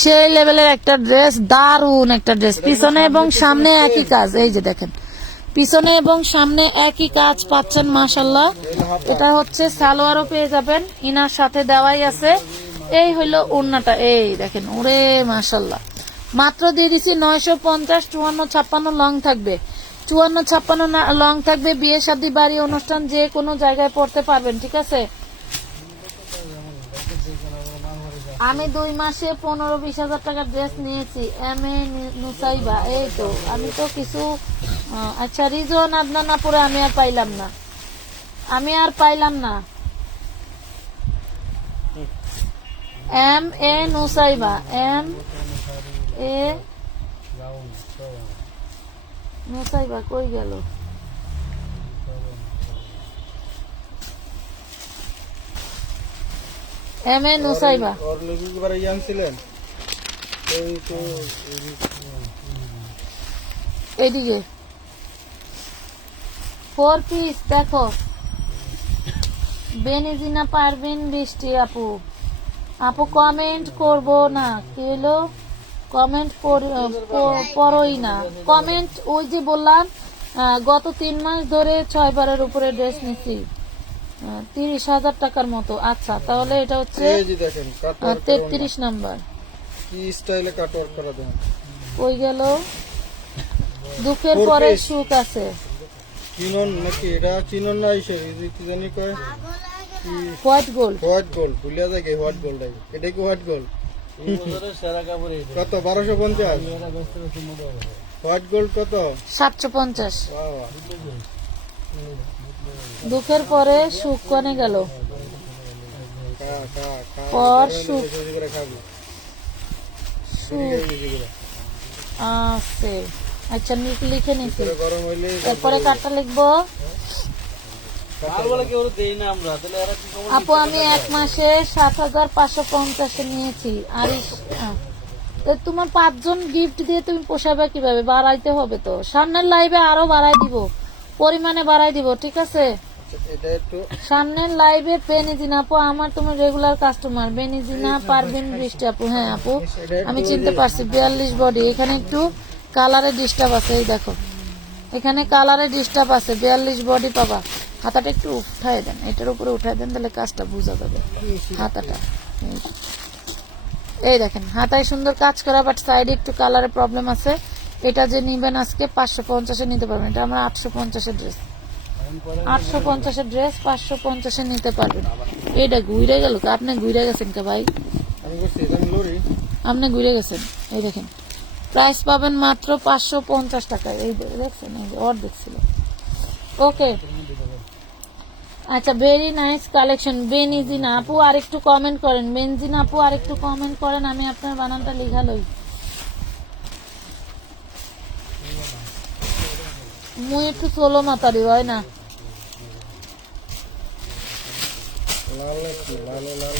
সেই লেভেলের একটা ড্রেস, দারুন একটা ড্রেস। পিছনে এবং সামনে একই কাজ, এই যে দেখেন পিছনে এবং সামনে একই কাজ পাচ্ছেন, মাশাল্লাহ। এটা হচ্ছে সালোয়ারও পেয়ে যাবেন, ইনার সাথে দেওয়াই আছে। এই হইলো ওড়নাটা, এই দেখেন, ওরে মাশাল্লাহ। মাত্র দিয়ে দিছি 950, 54-56 লং থাকবে, 54-56 লং থাকবে। বিয়ে শাদী বাড়ি অনুষ্ঠান যে কোনো জায়গায় পড়তে পারবেন, ঠিক আছে। আমি 2 মাসে 15-20 হাজার টাকার ড্রেস নিয়েছি। এম.এ. নুসাইবা, এই তো আমি তো কিছু। আচ্ছা, রিজওয়ান আদনান আপুরে আমি আর পাইলাম না, আমি আর পাইলাম না। এম.এ. নুসাইবা, এম.এ. নুসাইবা কই গেল? এম.এ. নুসাইবা, ওর লোক একবার ইয়াং ছিলেন এই তো এইদিকে 4 পিস দেখো। বেনিজিনা পারবেন বৃষ্টি আপু, আপু কমেন্ট করবো না, কি হলো? কমেন্ট পড়োই না কমেন্ট। ওই যে বললাম গত 3 মাস ধরে 6 বারের উপরে ড্রেস নিছি, 30,000 টাকার মতো। আচ্ছা তাহলে এটা হচ্ছে এই যে দেখেন কাটওয়ার্ক 33 নাম্বার। কি স্টাইলে কাটওয়ার্ক করা দেন। কই গেল? দুঃখের পরে সুখ আছে। চিনন নাকি এটা চিনন না এসে এই যে কি জানি কয় হোয়াইট গোল্ড। হোয়াইট গোল্ড ভুলিয়া যায় কি হোয়াইট গোল্ড এটা কি হোয়াইট গোল্ড এই বছরের সেরা কাপড় এইটা। কত 1250 এরা ব্যস্ত ব্যস্ত মোটা হবে। হোয়াইট গোল্ড কত 750। বাবা দুঃখের পরে সুখ কনে গেল। কা কা কা পর সুখ বেশি করে খাবো সুখ বেশি করে আছে। আচ্ছা লিখে নিছি। করে গরম হইলে এরপরে কাটটা লিখবো। আর বলে কেউ দেই না আমরা, তাহলে এরা কি কমন আপু আমি 1 মাসে 7,550 নিয়েছি। আর তো তোমার 5 জন গিফট দিয়ে তুমি পোষাবে কিভাবে? বাড়াইতে হবে তো, সামনের লাইভে আরো বাড়াই দিব, পরিমাণে বাড়াই দিব, ঠিক আছে? এটা একটু সামনের লাইভে বেনিজিনা আপু আমার তুমি রেগুলার কাস্টমার, বেনিজিনা পারবেন বৃষ্টি আপু। হ্যাঁ আপু আমি চিনতে পারছি। 42 বডি, এখানে একটু কালারে ডিস্টার্ব আছে, এই দেখো এখানে কালারে ডিস্টার্ব আছে। 42 বডি পাবা। হাতাটা একটু উঠায় দেন, এটার উপরে উঠায় দেন, তাহলে কাজটা বোঝা যাবে। হাতাটা এই দেখেন, হাতায় সুন্দর কাজ করা, বাট সাইডে একটু কালারের প্রবলেম আছে। এটা যে নিবেন আজকে 550 নিতে পারবেন। এটা আমরা 850 ড্রেস, 850 ড্রেস 550 নিতে পারবেন। এইটা ঘুরে গেল, আপনি ঘুরে গেছেন কে ভাই? আমি করছি এটা আমি লরি আপনি ঘুরে গেছেন। এই দেখেন প্রাইস পাবেন মাত্র 550 টাকায়। এই দেখছেন, এই যে অর্ধেক ছিল। ওকে আচ্ছা, ভেরি নাইস কালেকশন। বেনিজিনা আপু আর একটু কমেন্ট করেন, বেনজিনা আপু আর একটু কমেন্ট করেন, আমি আপনার বানানটা লিখা লই। মুই একটু সোলো মাতারি হয় না। লাল নাকি লাল লাল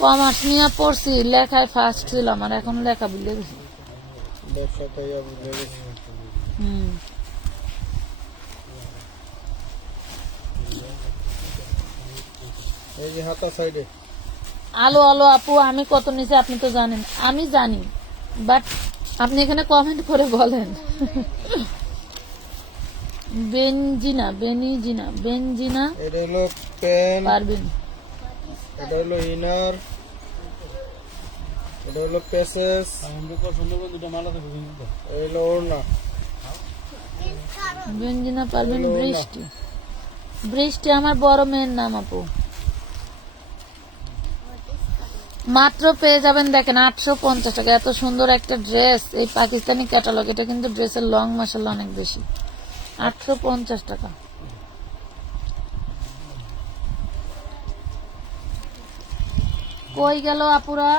কমার্স নিয়ে পড়ছি, লেখায় ফার্স্ট ছিল আমার, এখন লেখা ভুলে গেছি। ব্যবসা কইয়া বুঝে গেছি হুম এই যে হাতা সাইডে আলো আলো আপু আমি কত নিচে আপনি তো জানেন, আমি জানি, বাট আপনি এখানে কমেন্ট করে বলেন। বেনজিনা বেনিজিনা বেনজিনা এটা হলো পেন, পারবেন। এটা হলো ইনার, এটা হলো পেসেস, আমরা পছন্দ করে দুটো মালা থেকে কিনতে। এই হলো ওড়না। বেনজিনা পারবেন। বৃষ্টি বৃষ্টি আমার বড় মেয়ের নাম আপু। মাত্র পেয়ে যাবেন দেখেন 850 টাকা। এত সুন্দর একটা ড্রেস, এই পাকিস্তানি ক্যাটালগ, এটা কিন্তু ড্রেসের লং মাসাল্লাহ অনেক বেশি। 850 টাকা। কই গেল আপুরা?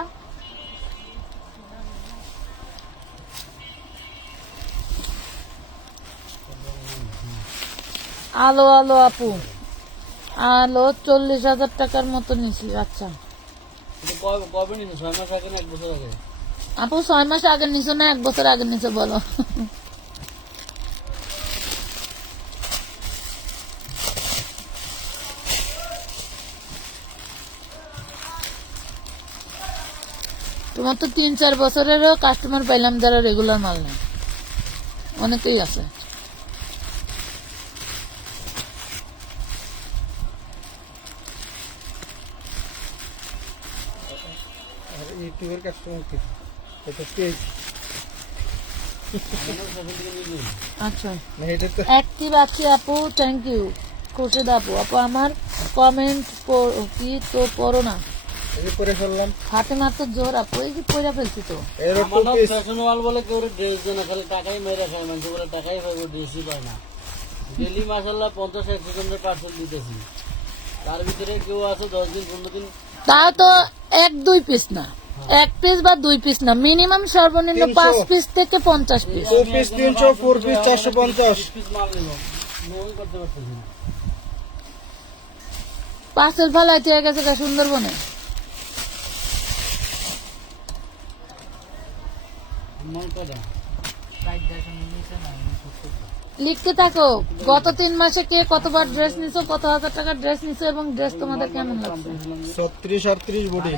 আলো আলো আপু আলো 40,000 টাকার মতো নিছি। আচ্ছা এটা কবে নিছো? 6 মাস আগে না 1 বছর আগে? আপু 6 মাস আগে নিছো না 1 বছর আগে নিছো বলো? তোমার তো 3-4 বছরেরও কাস্টমার পাইলাম যারা রেগুলার মাল নেয়, অনেকেই আছে। আর ইউটিউবের কাস্টমার কি এটা পেজ আচ্ছা না এটা তো অ্যাক্টিভ আছি আপু, থ্যাংক ইউ খুশিদ আপু। আপু আমার কমেন্ট কি তো পড়ো না, এই যে পরে ফেললাম হাতে মাত্র জোর আপু, এই যে পয়রা ফেলছি তো। এর আমার টু না পিস ফ্যাশন ওয়াল বলে কেউ ড্রেস দেয় না, খালি টাকাই মেরে খায়। মানুষ বলে টাকাই পাবে, ড্রেসই পায় না। ডেলি মাসাল্লাহ 50-100 জনের পার্সেল দিতেছি, তার ভিতরে কেউ আছে 10 দিন 15 দিন। তাও তো 1-2 পিস না, 1 পিস বা 2 পিস না, মিনিমাম সর্বনিম্ন 5 পিস থেকে 50 পিস। 2 piece 300, 4 piece 450। পিস মাল নিব, মেমন করতে পারতেছি না। পার্সেল ফালাইতে হয়ে গেছে গা সুন্দরবনে। মন করে লিখতে থাকো গত 3 মাসে কে কতবার ড্রেস নিছো, কত হাজার টাকার ড্রেস নিছো, এবং ড্রেস তোমাদের কেমন লাগছে। 36-38 বডি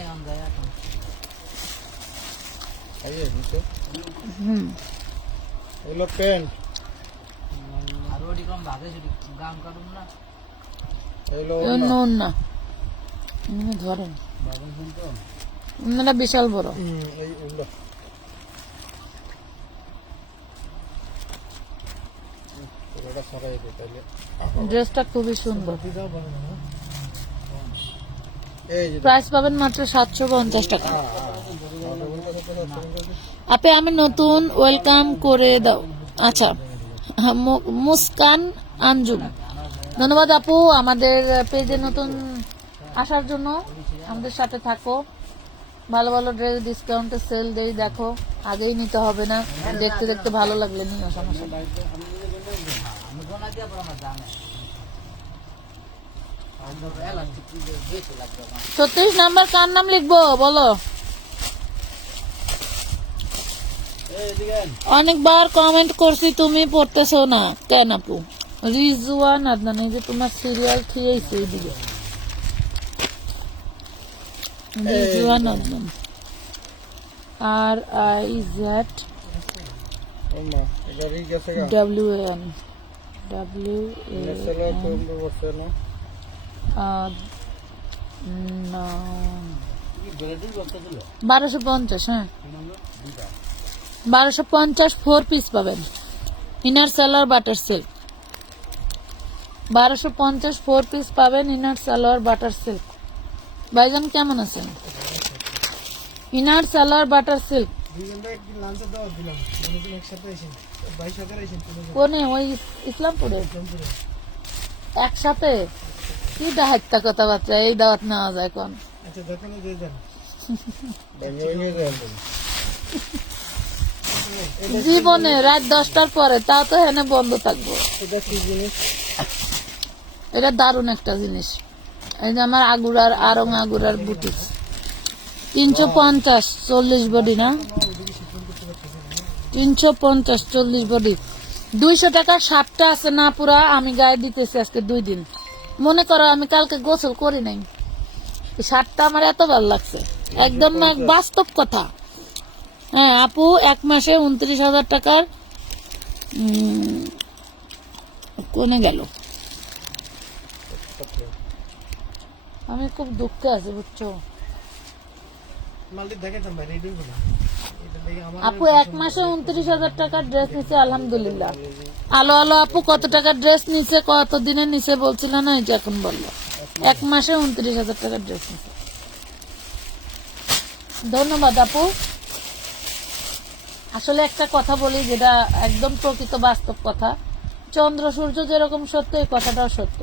এই যে নিচে হুম এগুলো প্যান্ট এগুলো নুন না এমনি ধরেন ওনারা বিশাল বড় এই উল্টো এটা সরাই দিই তাহলে ড্রেসটা খুবই সুন্দর এই যে প্রাইস পাবেন মাত্র 750 টাকা আপনি আমি নতুন ওয়েলকাম করে দাও আচ্ছা মুস্কান আঞ্জুম ধন্যবাদ আপু আমাদের পেজে নতুন আসার জন্য আমাদের সাথে থাকো ভালো ভালো ড্রেস ডিসকাউন্টে সেল দেই দেখো আগেই নিতে হবে না দেখতে দেখতে ভালো লাগলে নিও সমস্যা নেই 36 নাম্বার কার নাম লিখবো বলো এই এদিকে আন। অনেকবার কমেন্ট করছি তুমি পড়তেছো না কেন আপু রিজওয়ান আদনান এই যে তোমার সিরিয়াল খেয়েছে এইদিকে রিজওয়ান আদনান আর আই জেড ওমা এটা রিক আছে গা ডব্লিউ এন ডব্লিউ নেসেলা কোম্বো বসে না কি ভ্যারাইটিস বক্তা ছিল 1250 হ্যাঁ 1250 4 পিস পাবেন inner salwar butter silk 1250 4 piece পাবেন ইনার সালোয়ার বাটার সিল্ক ভাইজান কেমন আছেন ইনার সালোয়ার বাটার সিল্ক কোনে ওই ইসলামপুরে একসাথে কি দাহাত্তা কথাবার্তা এই দাওয়াত নেওয়া যায় কোন জীবনে রাত 10টার পরে তাও তো হেনে বন্ধ থাকবো এটা কি জিনিস এটা দারুণ একটা জিনিস এই যে আমার আগুরার আরং আগুরার বুটিক 350 40 বডি না 350 40 বডি 200 টাকা 7টা আছে না পুরা আমি গায়ে দিতেছি আজকে 2 দিন মনে করো আমি কালকে গোসল করি নাই এই শার্টটা আমার এত ভালো লাগছে একদম বাস্তব কথা হ্যাঁ আপু এক মাসে 29,000 টাকার কোনে গেল আমি খুব দুঃখে আছি বুঝছো মালটি দেখেন ভাই রেডি হলো এটা দেখে আমার আপু এক মাসে 29,000 টাকার ড্রেস নিছে আলহামদুলিল্লাহ আলো আলো আপু কত টাকার ড্রেস নিছে কত দিনের নিছে বলছিল না এই যে এখন বললো এক মাসে 29,000 টাকার ড্রেস নিছে ধন্যবাদ আপু আসলে একটা কথা বলি যেটা একদম প্রকৃত বাস্তব কথা চন্দ্র সূর্য যেরকম সত্য এই কথাটাও সত্য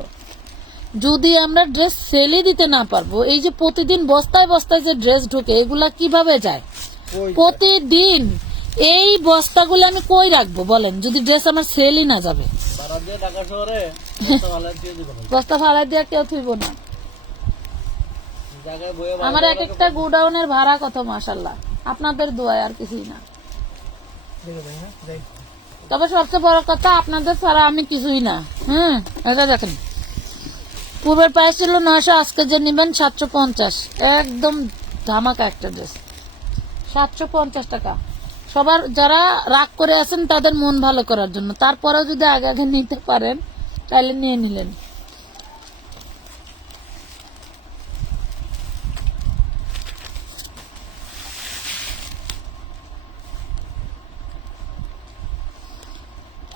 যদি আমরা ড্রেস সেলই দিতে না পারবো এই যে প্রতিদিন বস্তায় বস্তায় যে ড্রেস ঢোকে এগুলা কিভাবে যায় প্রতিদিন এই বস্তাগুলো আমি কই রাখবো বলেন যদি ড্রেস আমার সেলই না যাবে ভাড়া দিয়ে ঢাকা শহরে বস্তা ভাড়া দিয়ে দিবেন বস্তা ফালাই দিয়ে কেউ থইব না জায়গায় বয়ে আমার এক একটা গোডাউনের ভাড়া কত মাশাল্লাহ আপনাদের দোয়ায় আর কিছুই না তবে সবচেয়ে বড় কথা আপনাদের ছাড়া আমি কিছুই না এটা দেখেন পূর্বের প্রাইস ছিল 900 আজকে যে নিবেন 750 একদম ধামাকা একটা ড্রেস 750 টাকা সবার যারা রাগ করে আছেন তাদের মন ভালো করার জন্য তারপরেও যদি আগে আগে নিতে পারেন তাহলে নিয়ে নিলেন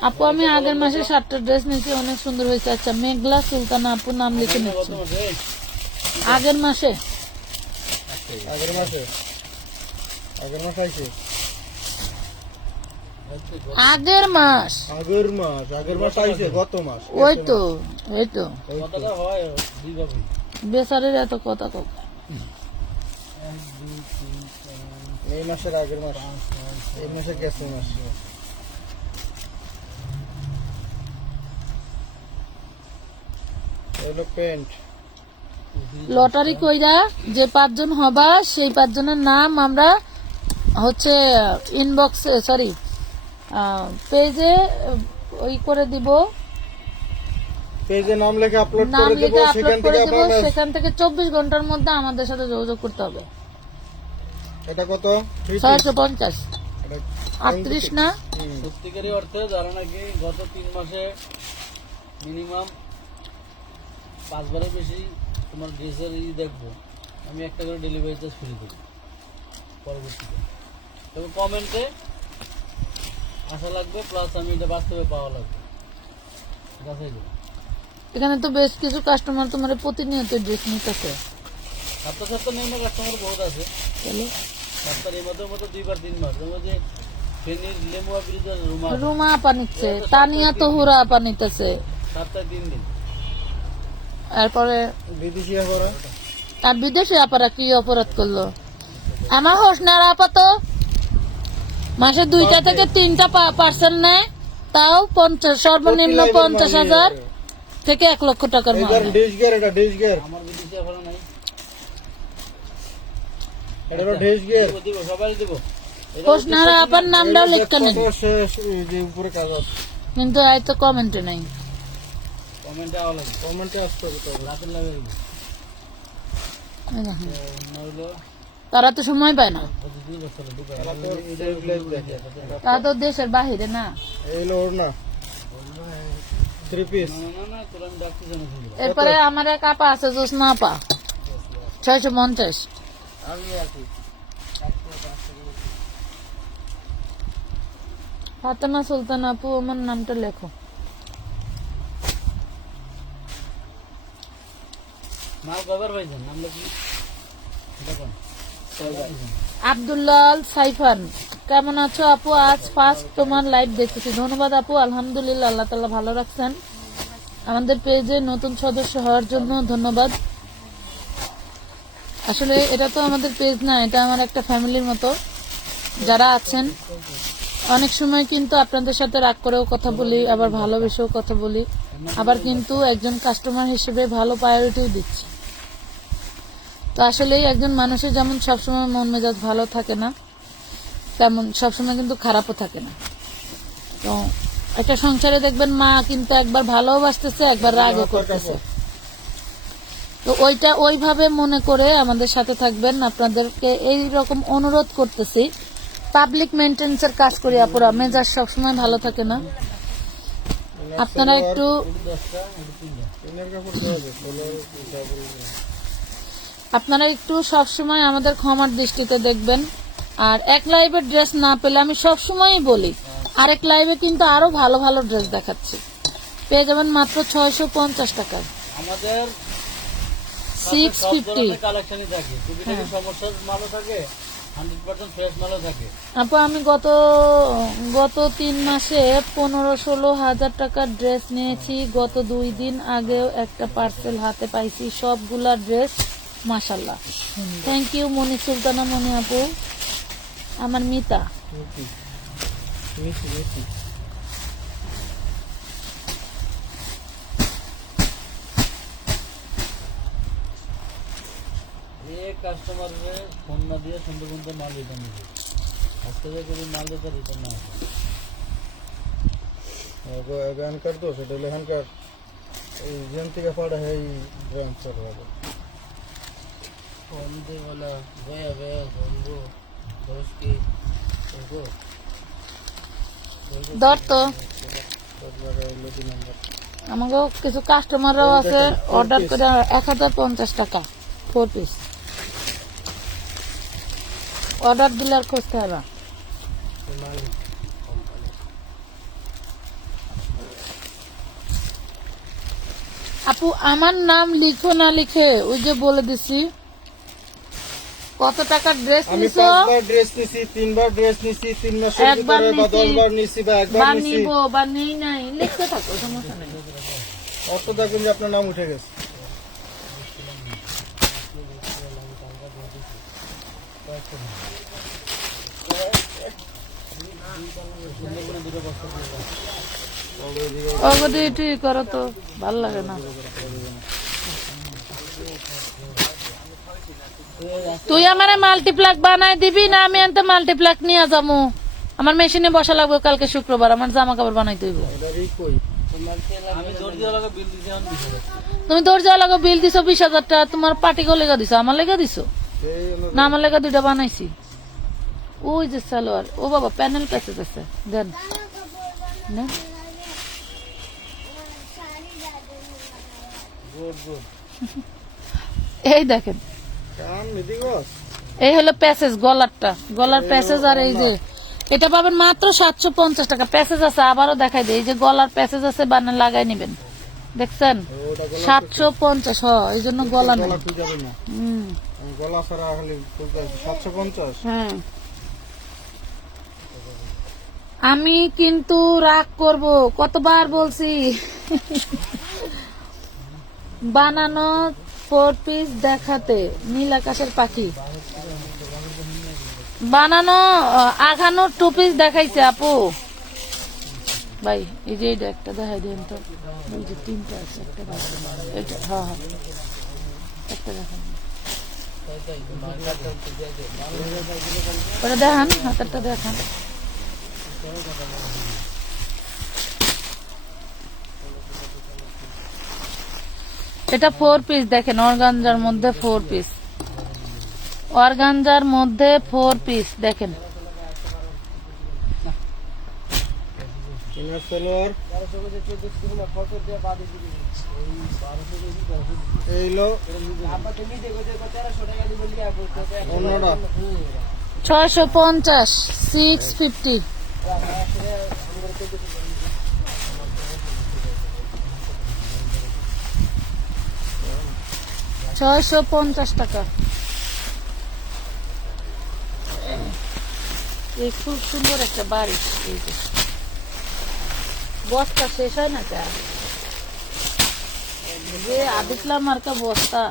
আপু আমি আগের মাসে 7টা ড্রেস নিয়েছি অনেক সুন্দর হয়েছে আচ্ছা মেঘলা সুলতানা আপু নাম লিখে নিচ্ছি আগের মাসে আগের মাসে আইছে আগের মাস আইছে গত মাস ওই তো কতটা হয় দুই ভাবে বেচারের এত কথা কথা এই মাসের আগের মাস এই মাসে গেছে মাস এগুলো প্যান্ট লটারি কইরা যে 5 জন হবা সেই 5 জনের নাম আমরা হচ্ছে ইনবক্সে সরি পেজে ওই করে দিব পেজে নাম লিখে আপলোড নাম করে দেব লিখে সেখান আপলোড করে থেকে দিব আপনারা সেখান থেকে 24 ঘন্টার মধ্যে আমাদের সাথে যোগাযোগ করতে হবে এটা কত 650 এটা 38 না সত্যিকারী অর্থে যারা নাকি গত 3 মাসে মিনিমাম 5 বারের বেশি তোমার ড্রেসের দেখবো, আমি একটা করে ডেলিভারি চার্জ ফ্রি দেবো পরবর্তীতে। তবে কমেন্টে আসা লাগবে, প্লাস আমি এটা বাস্তবে পাওয়া লাগবে। যাচাই দেবো। এখানে তো বেশ কিছু কাস্টমার তোমার প্রতিনিয়ত ড্রেস নিতেছে। সপ্তাহ নিম্ন কাস্টমার বহুত আছে, চলো সপ্তাহের এই মধ্যে 2 বার 3 বার, যেমন যে ফেনীর লেমুয়া ব্রিজের রুমা রুমা আপা নিচ্ছে, তানিয়া তহুরা আপা নিতেছে, সপ্তাহে 3 দিন। এরপরে বিদেশি করা আর বিদেশি আপারা কি অপরাধ করলো? আমার হোসনার আপা তো মাসে 2টা থেকে 3টা পার্সেন্ট নেয়, তাও 50 সর্বনিম্ন 50,000 থেকে 1 লক্ষ টাকার মাল। এবার ডিশ গিয়ার, এটা ডিশ গিয়ার, আমার বিদেশে এখনো নাই। এটা হলো ডিশ গিয়ার। দিব, দিব, সবাই দিব। এটা হোসনার আপার নামটাও লিখতে নেই, কত শেষ এই যে উপরে কাগজ কিন্তু এই তো কমেন্টে নাই। কমেন্টে আওয়া লাগবে, কমেন্টে আসতে হবে তবে। রাতের লাগে এই দেখেন, নইলো তারা তো সময় পায় না, 2 বছর ঢুকায়। এটা তো সেভ লেস দেখে। তারা তো দেশের বাহিরে না। এই হলো ওর না 3 পিস না তোরা আমি ডাকতে জানো শুনবো। এরপরে আমার এক আপা আছে জোসনা আপা, 650। আমি আছি ফাতেমা সুলতান আপু, আমার নামটা লেখো। মাল কভার ভাইজান, নাম কি দেখুন। আব্দুল্লাহ আল সাইফান, কেমন আছো আপু? আজ ফার্স্ট তোমার লাইভ দেখতেছি। ধন্যবাদ আপু, আলহামদুলিল্লাহ, আল্লাহ তাআলা ভালো রাখছেন। আমাদের পেজে নতুন সদস্য হওয়ার জন্য ধন্যবাদ। আসলে এটা তো আমাদের পেজ না, এটা আমার একটা ফ্যামিলির মতো। যারা আছেন, অনেক সময় কিন্তু আপনাদের সাথে রাগ করেও কথা বলি, আবার ভালোবেসেও কথা বলি, আবার কিন্তু একজন কাস্টমার হিসেবে ভালো প্রায়োরিটিও দিচ্ছি। তো আসলে একজন মানুষের যেমন সবসময় মন মেজাজ ভালো থাকে না, তেমন সবসময় কিন্তু খারাপও থাকে না। তো একটা সংসারে দেখবেন মা কিন্তু একবার ভালোবাসতেছে, একবার রাগও করতেছে। তো ওইটা ওইভাবে মনে করে আমাদের সাথে থাকবেন। আপনাদেরকে এই রকম অনুরোধ করতেছি, পাবলিক মেইনটেন্যান্সের কাজ করি আপুরা, মেজাজ সবসময় ভালো থাকে না। আপনারা একটু এর কাপড় দেওয়া যায় ডাবল আপনারা একটু সবসময় আমাদের ক্ষমার দৃষ্টিতে দেখবেন। আর এক লাইভের ড্রেস না পেলে আমি সবসময়ই বলি, আরেক লাইভে কিন্তু আরো ভালো ভালো ড্রেস দেখাচ্ছি, পেয়ে যাবেন মাত্র 650 টাকায়, আমাদের 650। কালেকশনই থাকে, টুকিটাকি সমস্যার মালও থাকে, 100% ফ্রেশ মালও থাকে। আপু আমি গত 3 মাসে 15-16 হাজার টাকার ড্রেস নিয়েছি। গত 2 দিন আগেও একটা পার্সেল হাতে পাইছি, সবগুলা ড্রেস মাশাআল্লাহ। থ্যাংক ইউ মনি সুলতানা, মনি আপু, আমার মিতা। মিশি মিশি एक कस्टमर में फोन ना दिया सुंदर सुंदर माल रिटर्न नहीं हफ्ते में कभी माल देता रिटर्न ना গান কর তো সেটা লেখান কর এই জয়ন্তী का पड़ा है ड्राम चल रहा है फोन दे वाला गया गया हमको दोस्त की उनको ধর তো, सब जगह लेडी नंबर আমাকেও কিছু কাস্টমাররাও আছে অর্ডার করে 1050 টাকা 4 পিস অর্ডার দিলে আর খুঁজতে হবে না। আপু আমার নাম লিখো না লিখে ওই যে বলে দিছি, কত টাকার ড্রেস আমি নিছো, 5 বার ড্রেস নিছি 3 বার ড্রেস নিছি 3 মাসের একবার ভিতরে বা নিছি, 10 বার নিছি বা একবার বা নিছি নিবো বা নেই নাই লিখতে থাকো, সমস্যা নেই। অত দেখুন যে আপনার নাম উঠে গেছে অগদি এটি করো তো, ভাল লাগে না। তুই আমারে মাল্টিপ্লাক বানাই দিবি না আমি এনতে মাল্টিপ্লাক নিয়ে যাবো, আমার মেশিনে বসা লাগবে কালকে শুক্রবার, আমার জামা কাপড় বানাইতে হইব। এটারই কই আমি দৌড় দিয়ে লাগা বিল দিছি আমি 20,000 তুমি দৌড় যাওয়া লাগো, বিল দিছো 20,000 টাকা, তোমার পার্টি গো লেগা দিছো, আমার লেগা দিছো এই না, আমার লেগা 2টা বানাইছি। ওই যে সালোয়ার, ও বাবা প্যানেল প্যাসেজ আছে, দেন নেন। Good good. এই দেখেন, কাম নিদিগস। এই হলো প্যাসেজ, গলারটা, গলার প্যাসেজ। আর এই যে এটা পাবেন মাত্র 750 টাকা। প্যাসেজ আছে, আবারও দেখাই দিই, এই যে গলার প্যাসেজ আছে, বানা লাগাই নেবেন, দেখছেন? 750, এই জন্য গলা নেই। গলা খুঁজে যাবে না, আমি গলা ছাড়া খালি 750। হ্যাঁ, আমি কিন্তু রাগ করব, কতবার বলছি। বানানো 4 পিস দেখাতে, নীল আকাশের পাখি বানানো আঘানোর 2 পিস দেখাইছে আপু ভাই। এই যে এটা একটা দেখাই দেন তো, ওই যে 3টা আছে, একটা দেখাই, এটা হ্যাঁ হ্যাঁ একটা দেখান, ওটা দেখান, হাতেরটা দেখান। এটা 4 পিস দেখেন, অর্গানজার মধ্যে 4 পিস, অর্গানজার মধ্যে 4 পিস দেখেন। ইনার সালোয়ার এইলো অন্যটা 650, 650। টাকা। এই খুব সুন্দর একটা বাড়ি, এই যে বস্তা শেষ হয় না কে, যে আদিসলাম মার্কা বস্তা।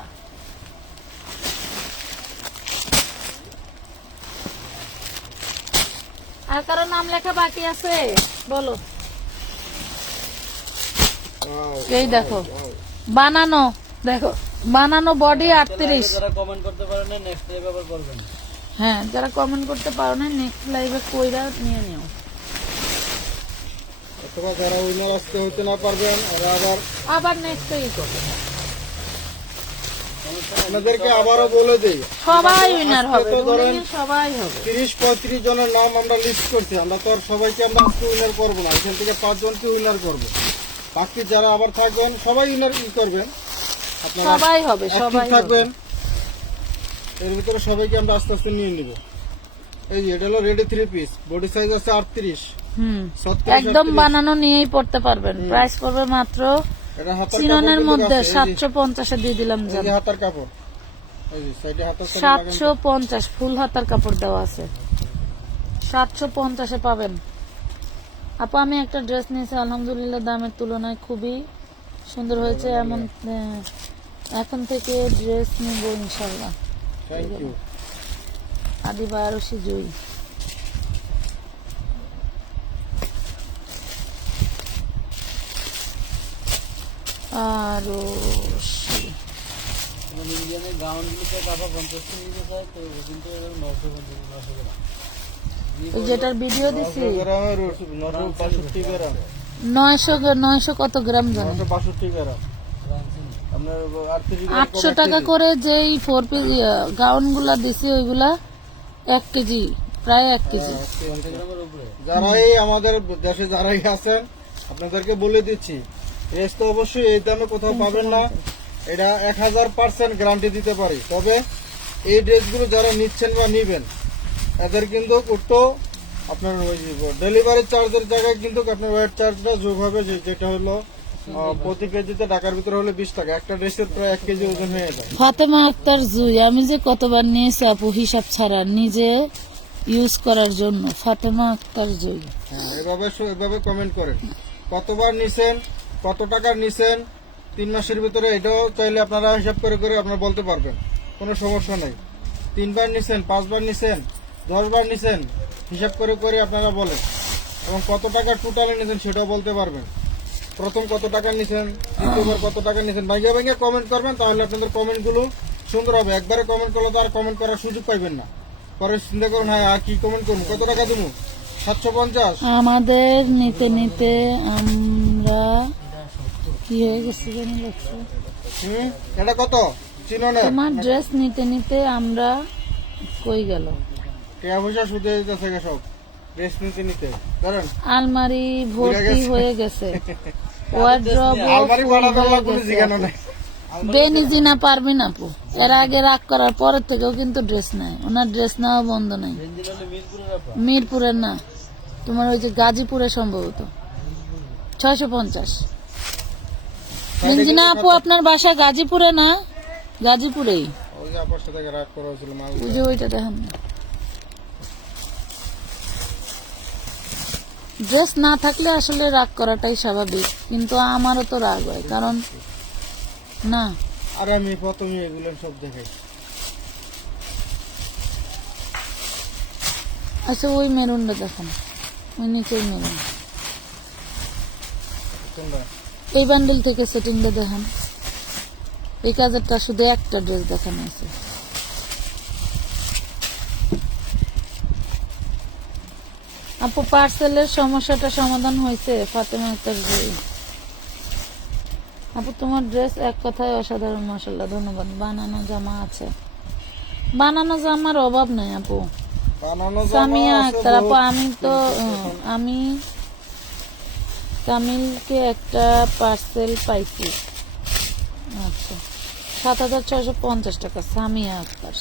আর কারো নাম লেখা বাকি আছে বলো? এই দেখো বানানো, দেখো বানানো বডি 38। যারা কমেন্ট করতে পারেন না, নেক্সট লাইভ আবার করবেন। হ্যাঁ, যারা কমেন্ট করতে পারো না, নেক্সট লাইভে কইরা নিয়ে নিও। অথবা যারা উইনার আসতে হতে না পারবেন, ওরা আবার নেক্সট এই করবে, আপনাদেরকে আবারও বলে দেই, সবাই উইনার হবে, তো ধরেন সবাই হবে। 30-35 জনের নাম আমরা লিস্ট করছি, আমরা তো আর সবাইকে আমরা আজকে উইনার করবো না, এখান থেকে 5 জনকে উইনার করবো। বাকি যারা আবার থাকবেন সবাই উইনার করবেন, আপনারা সবাই হবে, active সবাই থাকবেন। এর ভিতরে সবাইকে আমরা আস্তে আস্তে নিয়ে নিব। এই যে এটা হলো রেডি 3 পিস, বডি সাইজ আছে 38, হুম, 36, একদম 38। বানানো নিয়েই পড়তে পারবেন। প্রাইস পড়বে মাত্র এটা হাতার চিননের কাপড় মধ্যে আছে, এই যে- 750 দিয়ে দিলাম। এই যে হাতার কাপড়, এই যে সাইডে হাতার কাপড় লাগানো। 750 ফুল হাতার কাপড় দেওয়া আছে, 750 পাবেন। আপু আমি একটা ড্রেস নিয়েছি, আলহামদুলিল্লাহ দামের তুলনায় খুবই সুন্দর হয়েছে। এমন এখন থেকে ড্রেস নিব ইনশাল্লাহ। Thank you. আদিবা আরশি জয়ী। আরশি ইন্ডিয়ানের গাউনগুলোতে টাকা 50 নিতে চায়, তো কিন্তু 950 গ্রাম। ওই যেটার ভিডিও দিছি 900 গ্রামের 965 গ্রাম, 900 কত গ্রাম জানেন? 962 গ্রাম। আপনার 38 গ্রাম 800 টাকা করে যেই 4 পিস গাউন গুলা দিছি, ওইগুলা 1 কেজি, প্রায় 1 কেজি। 50 গ্রামের উপরে। যারাই আমাদের দেশে যারাই আছেন, আপনাদেরকে বলে দিচ্ছি, ড্রেস তো অবশ্যই এই দামে কোথাও পাবেন না। এটা 1000% গ্যারান্টি দিতে পারি। তবে এই ড্রেসগুলো যারা নিচ্ছেন বা নিবেন, এদের কিন্তু একটু আপনার ডেলিভারি চার্জের জায়গায় কিন্তু আপনার ওয়েট চার্জটা যোগ হবে, যেটা হলো প্রতি কেজিতে ঢাকার ভিতরে হলে 20 টাকা। একটা ড্রেসের প্রায় 1 কেজি ওজন হয়ে যায়। ফাতেমা আক্তার জুই, আমি যে কতবার নিয়েছি আপু হিসাব ছাড়া, নিজে ইউজ করার জন্য। ফাতেমা আক্তার জুই, হ্যাঁ, এভাবে কমেন্ট করেন, কতবার নিছেন, কত টাকার নিছেন 3 মাসের ভিতরে, এটাও চাইলে আপনারা হিসাব করে করে আপনারা বলতে পারবেন, কোনো সমস্যা নেই। 3 বার নিছেন, 5 বার নিছেন, 10 বার নিছেন, হিসাব করে করে আপনারা বলেন। এবং কত টাকা টোটালে নিছেন সেটাও বলতে পারবেন। প্রথম কত টাকা নিছেন, দ্বিতীয়বার কত টাকা নিছেন, ভাইয়া ভাইয়া কমেন্ট করবেন, তাহলে আপনাদের কমেন্টগুলো সুন্দর হবে। একবারে কমেন্ট করলে তো আর কমেন্ট করার সুযোগ পাইবেন না, পরে চিন্তা করুন হ্যাঁ আর কি কমেন্ট করুন, কত টাকা দেবো, 750। আমাদের নিতে নিতে আমরা কি হয়ে গেছে জানি লাগছে। এটা কত চিনো না? তোমার ড্রেস নিতে নিতে আমরা কই গেল? টাকা পয়সা সুদে দিতেছে গা সব ড্রেস নিতে নিতে জানেন। আলমারি ভর্তি হয়ে গেছে, ওয়ার্ড্রব আলমারি বানাতে কোনো জিজ্ঞাসা নাই। বেনিজিনা পারবেন আপু, এর আগে রাগ করার পরের থেকেও কিন্তু ড্রেস নাই, ওনার ড্রেস নেওয়া বন্ধ নাই। বেঞ্জিল হলে মিরপুরের আপা। মিরপুরের না, তোমার ওই যে গাজীপুরে সম্ভবত 650। বেনজিনা আপু আপনার বাসা গাজীপুরে না? গাজীপুরেই, ওই যে আপনার সাথে রাগ করা হয়েছিল মাল। ওই যে ওইটা দেখেন না। ড্রেস না থাকলে আসলে রাগ করাটাই স্বাভাবিক, কিন্তু আমারও তো রাগ হয়, কারণ না আর আমি প্রথমে এগুলো সব দেখাই। আচ্ছা ওই মেরুনটা দেখেন, ওই নিচে মেরুন, কোনটা? এই বান্ডেল থেকে সেটিংটা দেখেন। এই কাজেরটা শুধু একটা ড্রেস দেখানো আছে। আপু পার্সেলের সমস্যাটা সমাধান হয়েছে? ফাতেমা আক্তার জয়ী। আপু তোমার ড্রেস এক কথায় অসাধারণ, মাশাআল্লাহ, ধন্যবাদ। বানানো জামা আছে? বানানো জামার অভাব নাই আপু। বানানো জামা সামিয়া আছে আক্তার আপু, বহুত। আমি তামিলকে একটা পার্সেল পাইছি। আচ্ছা, 7,650 টাকা। সামিয়া আক্তার,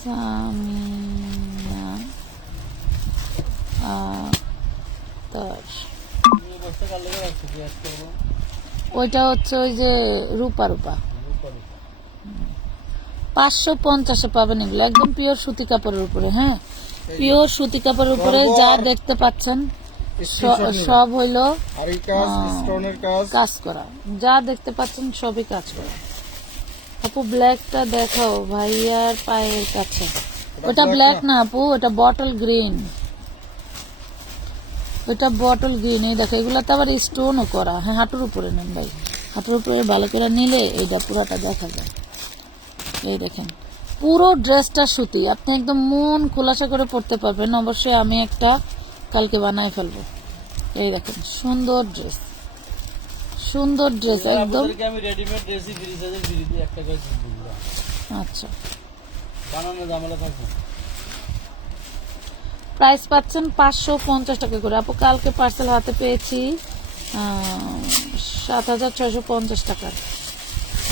সামিয়া আক্তার, এই বস্তা কাল লেগে রাখছি, কি আজ করবো? ওইটা হচ্ছে ওই যে রূপা রূপা। রূপালি। 550-এ পাবেন এগুলো, একদম পিওর সুতি কাপড়ের উপরে। হ্যাঁ, পিওর সুতি কাপড়ের উপরে যা দেখতে পাচ্ছেন সব হইলো আর এই কাজ স্টোনের কাজ। কাজ করা, যা দেখতে পাচ্ছেন সবই কাজ করা। আপু ব্ল্যাকটা দেখাও ভাইয়ার পায়ের কাছে। ওটা ব্ল্যাক না আপু, ওটা বটল গ্রিন। ওটা বটল গ্রিন। এই দেখো, এগুলাতে আবার স্টোনও করা। হ্যাঁ, হাঁটুর উপরে নেন ভাই, হাঁটুর উপরে ভালো করে নিলে এইটা পুরাটা দেখা যায়। এই দেখেন, পুরো ড্রেসটা সুতি, আপনি একদম মন খোলাসা করে পড়তে পারবেন। অবশ্যই আমি একটা কালকে বানাই ফেলবো। এই দেখেন, সুন্দর ড্রেস, সুন্দর ড্রেস একদম। আপনাদেরকে আমি রেডিমেড ড্রেসই ফ্রি সাইজের ফ্রি দিয়ে একটা করে দিলাম। আচ্ছা, বানানো ঝামেলা থাকবে। প্রাইস পাচ্ছেন 550 টাকা করে। আপু কালকে পার্সেল হাতে পেয়েছি 7,650 টাকার।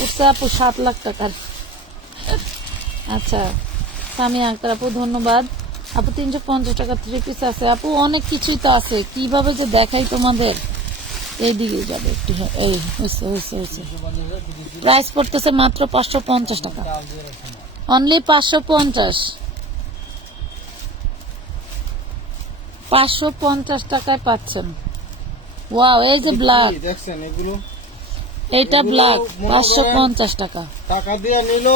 উঠছে আপু 7 লাখ টাকার। আচ্ছা, সামিয়া আক্তার আপু ধন্যবাদ। আপু 350 টাকা 3 পিস আছে। আপু অনেক কিছুই তো আছে, কিভাবে যে দেখাই তোমাদের। এইদিকে যাবে একটু। হ্যাঁ, এই হয়েছে হয়েছে হয়েছে। প্রাইস পড়তেছে মাত্র 550 টাকা, অনলি 550। 550 টাকায় পাচ্ছেন। ওয়াও, এই যে ব্ল্যাক, কি দেখছেন এগুলো? এইটা এগুলো ব্ল্যাক, মনে 550 টাকা। টাকা দিয়ে নিল,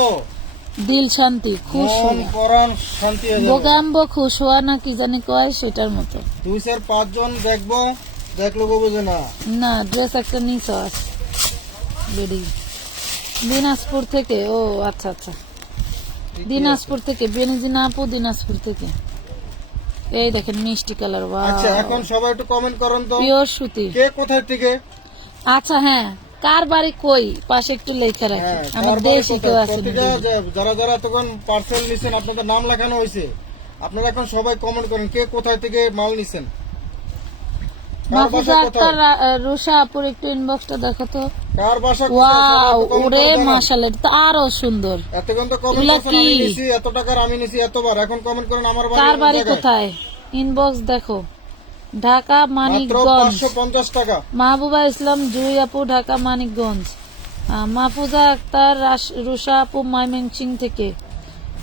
দিল শান্তি, খুশ মন হওয়া, পরাণ শান্তি হয়ে যাবে। বোগাম্বো খুশ হওয়া না কি জানি কয়, সেটার মতো। 2-4-5 জন দেখবো, দেখলো বলবো যে না। না, ড্রেস একটা নিচে আছে বেডি। দিনাজপুর থেকে? ও আচ্ছা আচ্ছা, দিনাজপুর থেকে। বেনজিনা আপু দিনাজপুর থেকে। এই দেখেন মিষ্টি কালার, আচ্ছা, এখন সবাই একটু কমেন্ট করেন তো, পিওর সুতি। কে কোথায় থেকে? আচ্ছা হ্যাঁ, কার বাড়ি কই পাশে একটু লেখা রাখি, হ্যাঁ, আমার কার বাড়ি দেশি কোথায়? কেউ আছে প্রতিটা যারা যারা তখন পার্সেল নিছেন, আপনাদের নাম লেখানো হয়েছে। আপনারা এখন সবাই কমেন্ট করেন কে কোথায় থেকে মাল নিছেন। কার মাহফুজা বাসা আক্তার কোথায়? রুষা আপুর একটু ইনবক্সটা দেখো তো। কার বাসা কোথায়? ওয়াও, সবাই একটু comment ওরে করে জানান। মাশাআল্লাহ, এটা তো আরো সুন্দর। এতক্ষণ তো কমেন্ট এগুলা করছেন কি? আমি নিছি এত টাকার, আমি নিছি এতবার। এখন কমেন্ট করেন আমার বাড়ি কার কোন বাড়ি জায়গায়। কোথায়, ইনবক্স দেখো। ঢাকা মাত্র মানিকগঞ্জ। 550 টাকা। মাহবুবা ইসলাম জুই আপু ঢাকা মানিকগঞ্জ। মাহফুজা আক্তার রুষা আপু ময়মনসিংহ থেকে।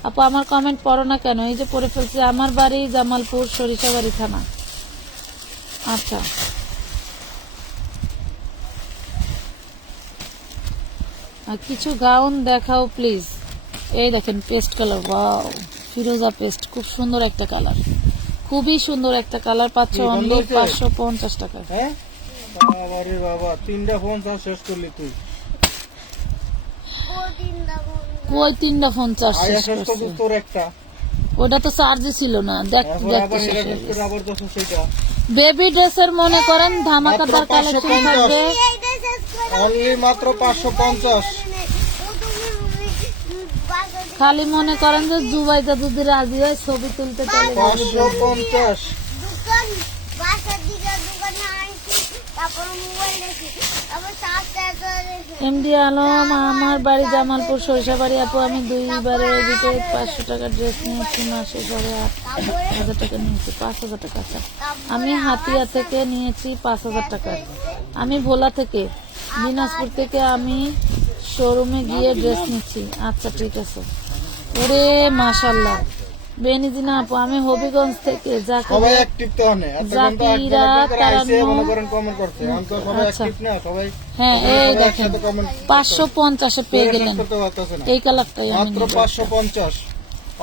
আপু আমার কমেন্ট পড়ো না কেন? এই যে পড়ে ফেলছি। আমার বাড়ি জামালপুর সরিষাবাড়ি থানা। আচ্ছা, আর কিছু গাউন দেখাও প্লিজ। এই দেখেন পেস্ট কালার, ওয়াও, ফিরোজা পেস্ট, খুব সুন্দর একটা কালার, খুবই সুন্দর একটা কালার। পাচ্ছ কি বন্ধ অনলি হয়েছে? 550 টাকা। হ্যাঁ বাবারে বাবা, 3টা ফোন চার্জ শেষ করলি তুই। কই 3টা ফোন চার্জ আই শেষ শেষ করছে? করছিস তোর একটা, ওটা তো চার্জে ছিল না, দেখতে এখন দেখতে আবার শেষ এটা হয়ে শেষ করে গেছে। আবার যখন সেইটা। বেবি ড্রেসের মনে করেন ধামাকাদার মাত্র কালেকশন 550। থাকবে। অনলি মাত্র 550। খালি মনে করেন যে জুবাইদা যদি রাজি হয় ছবি তুলতে চলে যাবে। 550 দোকান বাসার দিকে দোকানে আনছি, তারপর মোবাইল দেখি, তারপর 7 টাকা রেখে এমডি আলম, আমার বাড়ি জামালপুর সরিষাবাড়ি। আপু আমি 2বারের ভিতরে 500 টাকার ড্রেস নিয়েছি, মাসে 5,500 টাকা নিয়েছি। 5,000 টাকা। আচ্ছা, আমি হাতিয়া থেকে নিয়েছি 5,000 টাকা। আমি ভোলা থেকে, দিনাজপুর থেকে আমি শোরুমে গিয়ে ড্রেস নিচ্ছি। আচ্ছা ঠিক আছে। ওরে মাশাল্লাহ। বেনিজিনা আপু আমি হবিগঞ্জ থেকে। সবাই জাকির অ্যাক্টিভ তো হনে জাকিরা তারান্নু। মনে করেন কমেন্ট করতে আমি তো সবাই আচ্ছা। অ্যাক্টিভ না, সবাই হ্যাঁ এই দেখেন একসাথে কমেন্ট 550-এ পেয়ে গেলেন। করতে পারতেছে না। এই কালারটাই আমি মাত্র নিব। 550,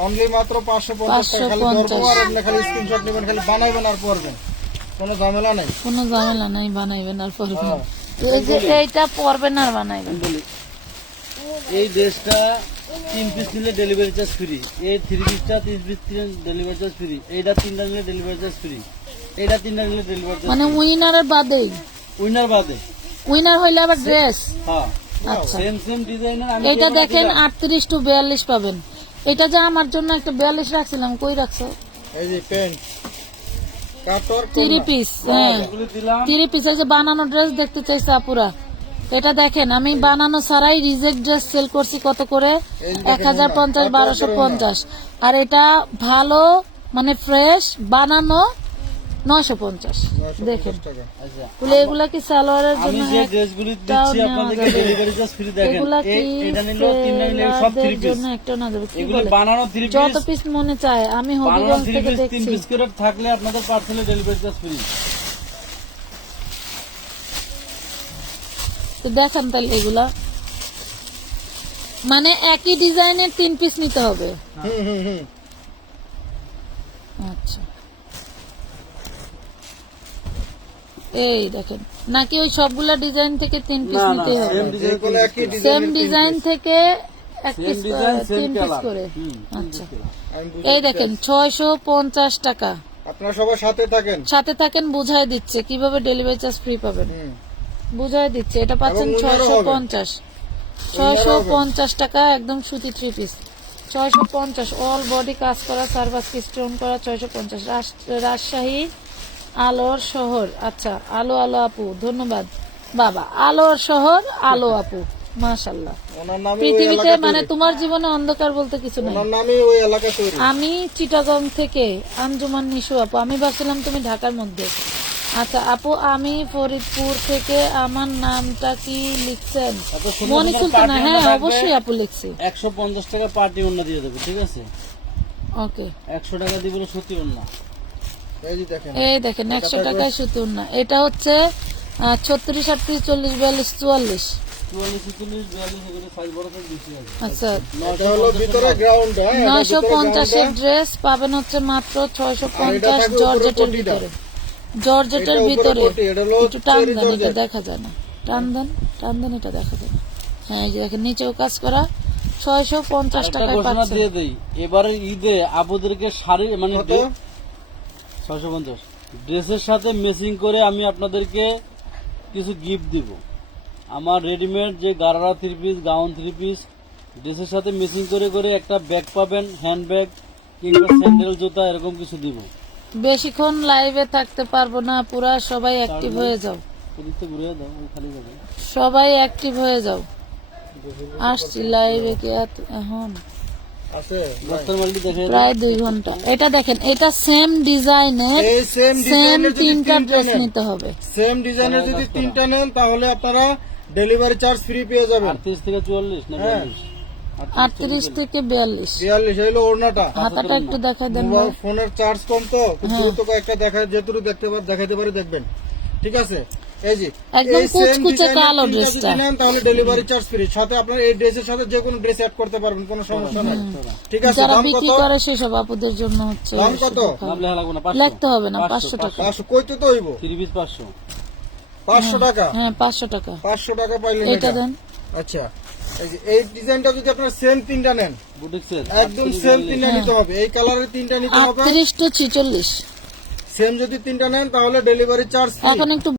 অনলি মাত্র 550 টাকা। খালি 550 ধরবো আর আপনি খালি স্ক্রিনশট নেবেন, খালি বানাইবেন আর পড়বেন, কোনো ঝামেলা নেই। কোনো ঝামেলা নাই, বানাইবেন আর পরবেন। হ্যাঁ। এই যে এইটা পরবেন আর বানাইবেন। বলি এই ড্রেসটা 3 পিস নিলে ডেলিভারি চার্জ ফ্রি, এই 3 পিসটা 3 পিস ডেলিভারি চার্জ ফ্রি, এইটা 3টা নিলে ডেলিভারি চার্জ ফ্রি, এইটা 3টা নিলে ডেলিভারি চার্জ মানে উইনারের বাদেই, উইনার বাদে। উইনার হইলে আবার ড্রেস। হ্যাঁ আচ্ছা সেম ডিজাইনের আমি এটা যেগুলো দেখেন দিলাম, 38 to 42 পাবেন। এটা যে আমার জন্য একটা 42 রাখছিলাম, কই রাখছো? এই যে প্যান্ট কাটর 3 পিস। হ্যাঁ যেগুলো দিলাম 3 পিস। এই যে বানানো ড্রেস দেখতে চাইছে আপুরা, এটা দেখেন আমি বানানো ছাড়াই রিজেক্ট ড্রেস সেল করছি কত করে? 1050, 1250। আর এটা ভালো মানে ফ্রেশ বানানো 950। দেখেন টাকা। আচ্ছা বলে এগুলা কি সালোয়ারের আমি জন্য? যে ড্রেসগুলি দিচ্ছি আপনাদেরকে ডেলিভারি চার্জ ফ্রি। দেখেন এগুলা কি এটা নিলো 3টা নিলে সব 3 সেলারদের পিস, জন্য একটা না দেবে? কি এগুলো বলে বানানো 3 যত পিস, পিস মনে চায়। আমি বানানো হবিগঞ্জ 3 থেকে পিস 3 দেখছি। পিস করে থাকলে আপনাদের পার্সেলে ডেলিভারি চার্জ ফ্রি। তো দেখেন তাহলে এগুলা মানে একই ডিজাইনের 3 পিস নিতে হবে। হুম। আচ্ছা এই দেখেন, নাকি ওই সবগুলা ডিজাইন থেকে 3 পিস না না নিতে হবে? সেম ডিজাইন যেগুলো একই সেম ডিজাইনের ডিজাইন থেকে এক same piece design same 3 piece colour. করে। আচ্ছা আমি বুঝি। এই দেখেন 650 টাকা। আপনারা সবার সাথে থাকেন। সাথে থাকেন, বুঝাই দিচ্ছে কিভাবে ডেলিভারি চার্জ ফ্রি পাবেন, হুম। বুঝাই দিচ্ছে। এটা পাচ্ছেন এবং উইনারও হবে। 650 টাকা, একদম সুতি 3 পিস 650। অল বডি কাজ করা, সার্ভাস স্টোন করা 650। রাজশাহী আলোর শহর। আচ্ছা আলো আপু ধন্যবাদ বাবা। আলোর শহর আলো আপু মাশাআল্লাহ। ওনার নামে ওই পৃথিবীতে এলাকা মানে তৈরি। তোমার জীবনে অন্ধকার বলতে কিছু নাই। ওনার নামে ওই এলাকা তৈরি। আমি চিটাগং থেকে আঞ্জুমান নিশু আপু। আমি ভাবছিলাম তুমি ঢাকার মধ্যে। আচ্ছা আপু আমি ফরিদপুর থেকে। আমার নামটা কি লিখছেন? এত সুন্দর মনি সুন্দর সুলতানা। party হ্যাঁ ওড়না থাকবে। অবশ্যই আপু লিখছি। 150 টাকা পার্টি ওন্না দিয়ে দেবো, ঠিক আছে? ওকে 100 টাকা দিব সুতি ওন্না। এই যে দেখেন এই দেখেন 100 টাকায় সুতুর না। এটা হচ্ছে 36, 38, 40, 42, 44। 44 42 এগুলো সাইজ বড় থেকে বেশি আছে। আচ্ছা এটা হলো ভিতরে গ্রাউন্ড। 950 এর ড্রেস পাবেন হচ্ছে মাত্র 650 জর্জেটের ভিতরে। জর্জেটের এটা উপরে ভিতরে কোটি, এটা হলো একটু টান চেরি দেন, এটা জর্জেট। দেখা যায় না। টান দেন এটা দেখা যায় না। হ্যাঁ এই যে দেখেন নিচেও কাজ করা 650 একটা টাকায় ঘোষণা পাচ্ছেন। দিয়ে দেই, এবারে ঈদে আপুদেরকে শাড়ি মানে কত? 650 ড্রেসের সাথে ম্যাচিং করে আমি আপনাদেরকে কিছু গিফট দিব। আমার রেডিমেড যে গারারা 3 পিস, গাউন 3 পিস ড্রেসের সাথে ম্যাচিং করে করে একটা ব্যাগ পাবেন, হ্যান্ড ব্যাগ কিংবা স্যান্ডেল জুতা এরকম কিছু দিব। বেশিক্ষণ লাইভে থাকতে পারবো না, পুরা সবাই অ্যাক্টিভ হয়ে যাও। ওদিক থেকে ঘুরে দাও, ওই খালি যাবে। সবাই অ্যাক্টিভ হয়ে যাও। আসছি লাইভে কি এখন আছে বস্তার মালটি দেখে প্রায় 2 ঘন্টা। এটা দেখেন, এটা সেম ডিজাইনের এই সেম সেম ডিজাইনের যদি 3টা ড্রেস নেন, নিতে হবে। সেম ডিজাইনের যদি 3টা নেন তাহলে আপনারা ডেলিভারি চার্জ ফ্রি পেয়ে যাবেন। 38 থেকে 44 না হ্যাঁ। 42? 38 থেকে 42। 42 হইলো ওড়নাটা। হাতাটা একটু দেখাই দেন ভাই। মোবাইল ফোনের চার্জ কম তো দ্রুত একটা যেটুকু দেখাইতে পারে দেখবেন, ঠিক আছে? এই যে একদম এই same কুচকুচে design এর কালো 3টা ড্রেসটা। যদি নেন তাহলে ডেলিভারি চার্জ ফ্রি। সাথে আপনার এই ড্রেসের সাথে যে কোনো ড্রেস অ্যাড করতে পারবেন, কোনো সমস্যা নাই, ঠিক আছে? যারা দাম বিক্রি কত? করে সেসব আপুদের জন্য হচ্ছে দাম কত? নাম লেখা লাগবে না, 500 লিখতে হবে না, 500 টাকা। 500 কইতে তো হইব। 3 পিস 500। 500 টাকা। হ্যাঁ 500 টাকা। 500 টাকা পাইলেন এটা এটা। দেন। আচ্ছা এই যে এই ডিজাইনটা যদি আপনারা সেম 3টা নেন, বুটিক্সের একদম সেম 3টা নিতে হবে। এই কালারের 3টা নিতে হবে। 38 to 46। সেম যদি 3টা নেন তাহলে ডেলিভারি চার্জ এখন একটু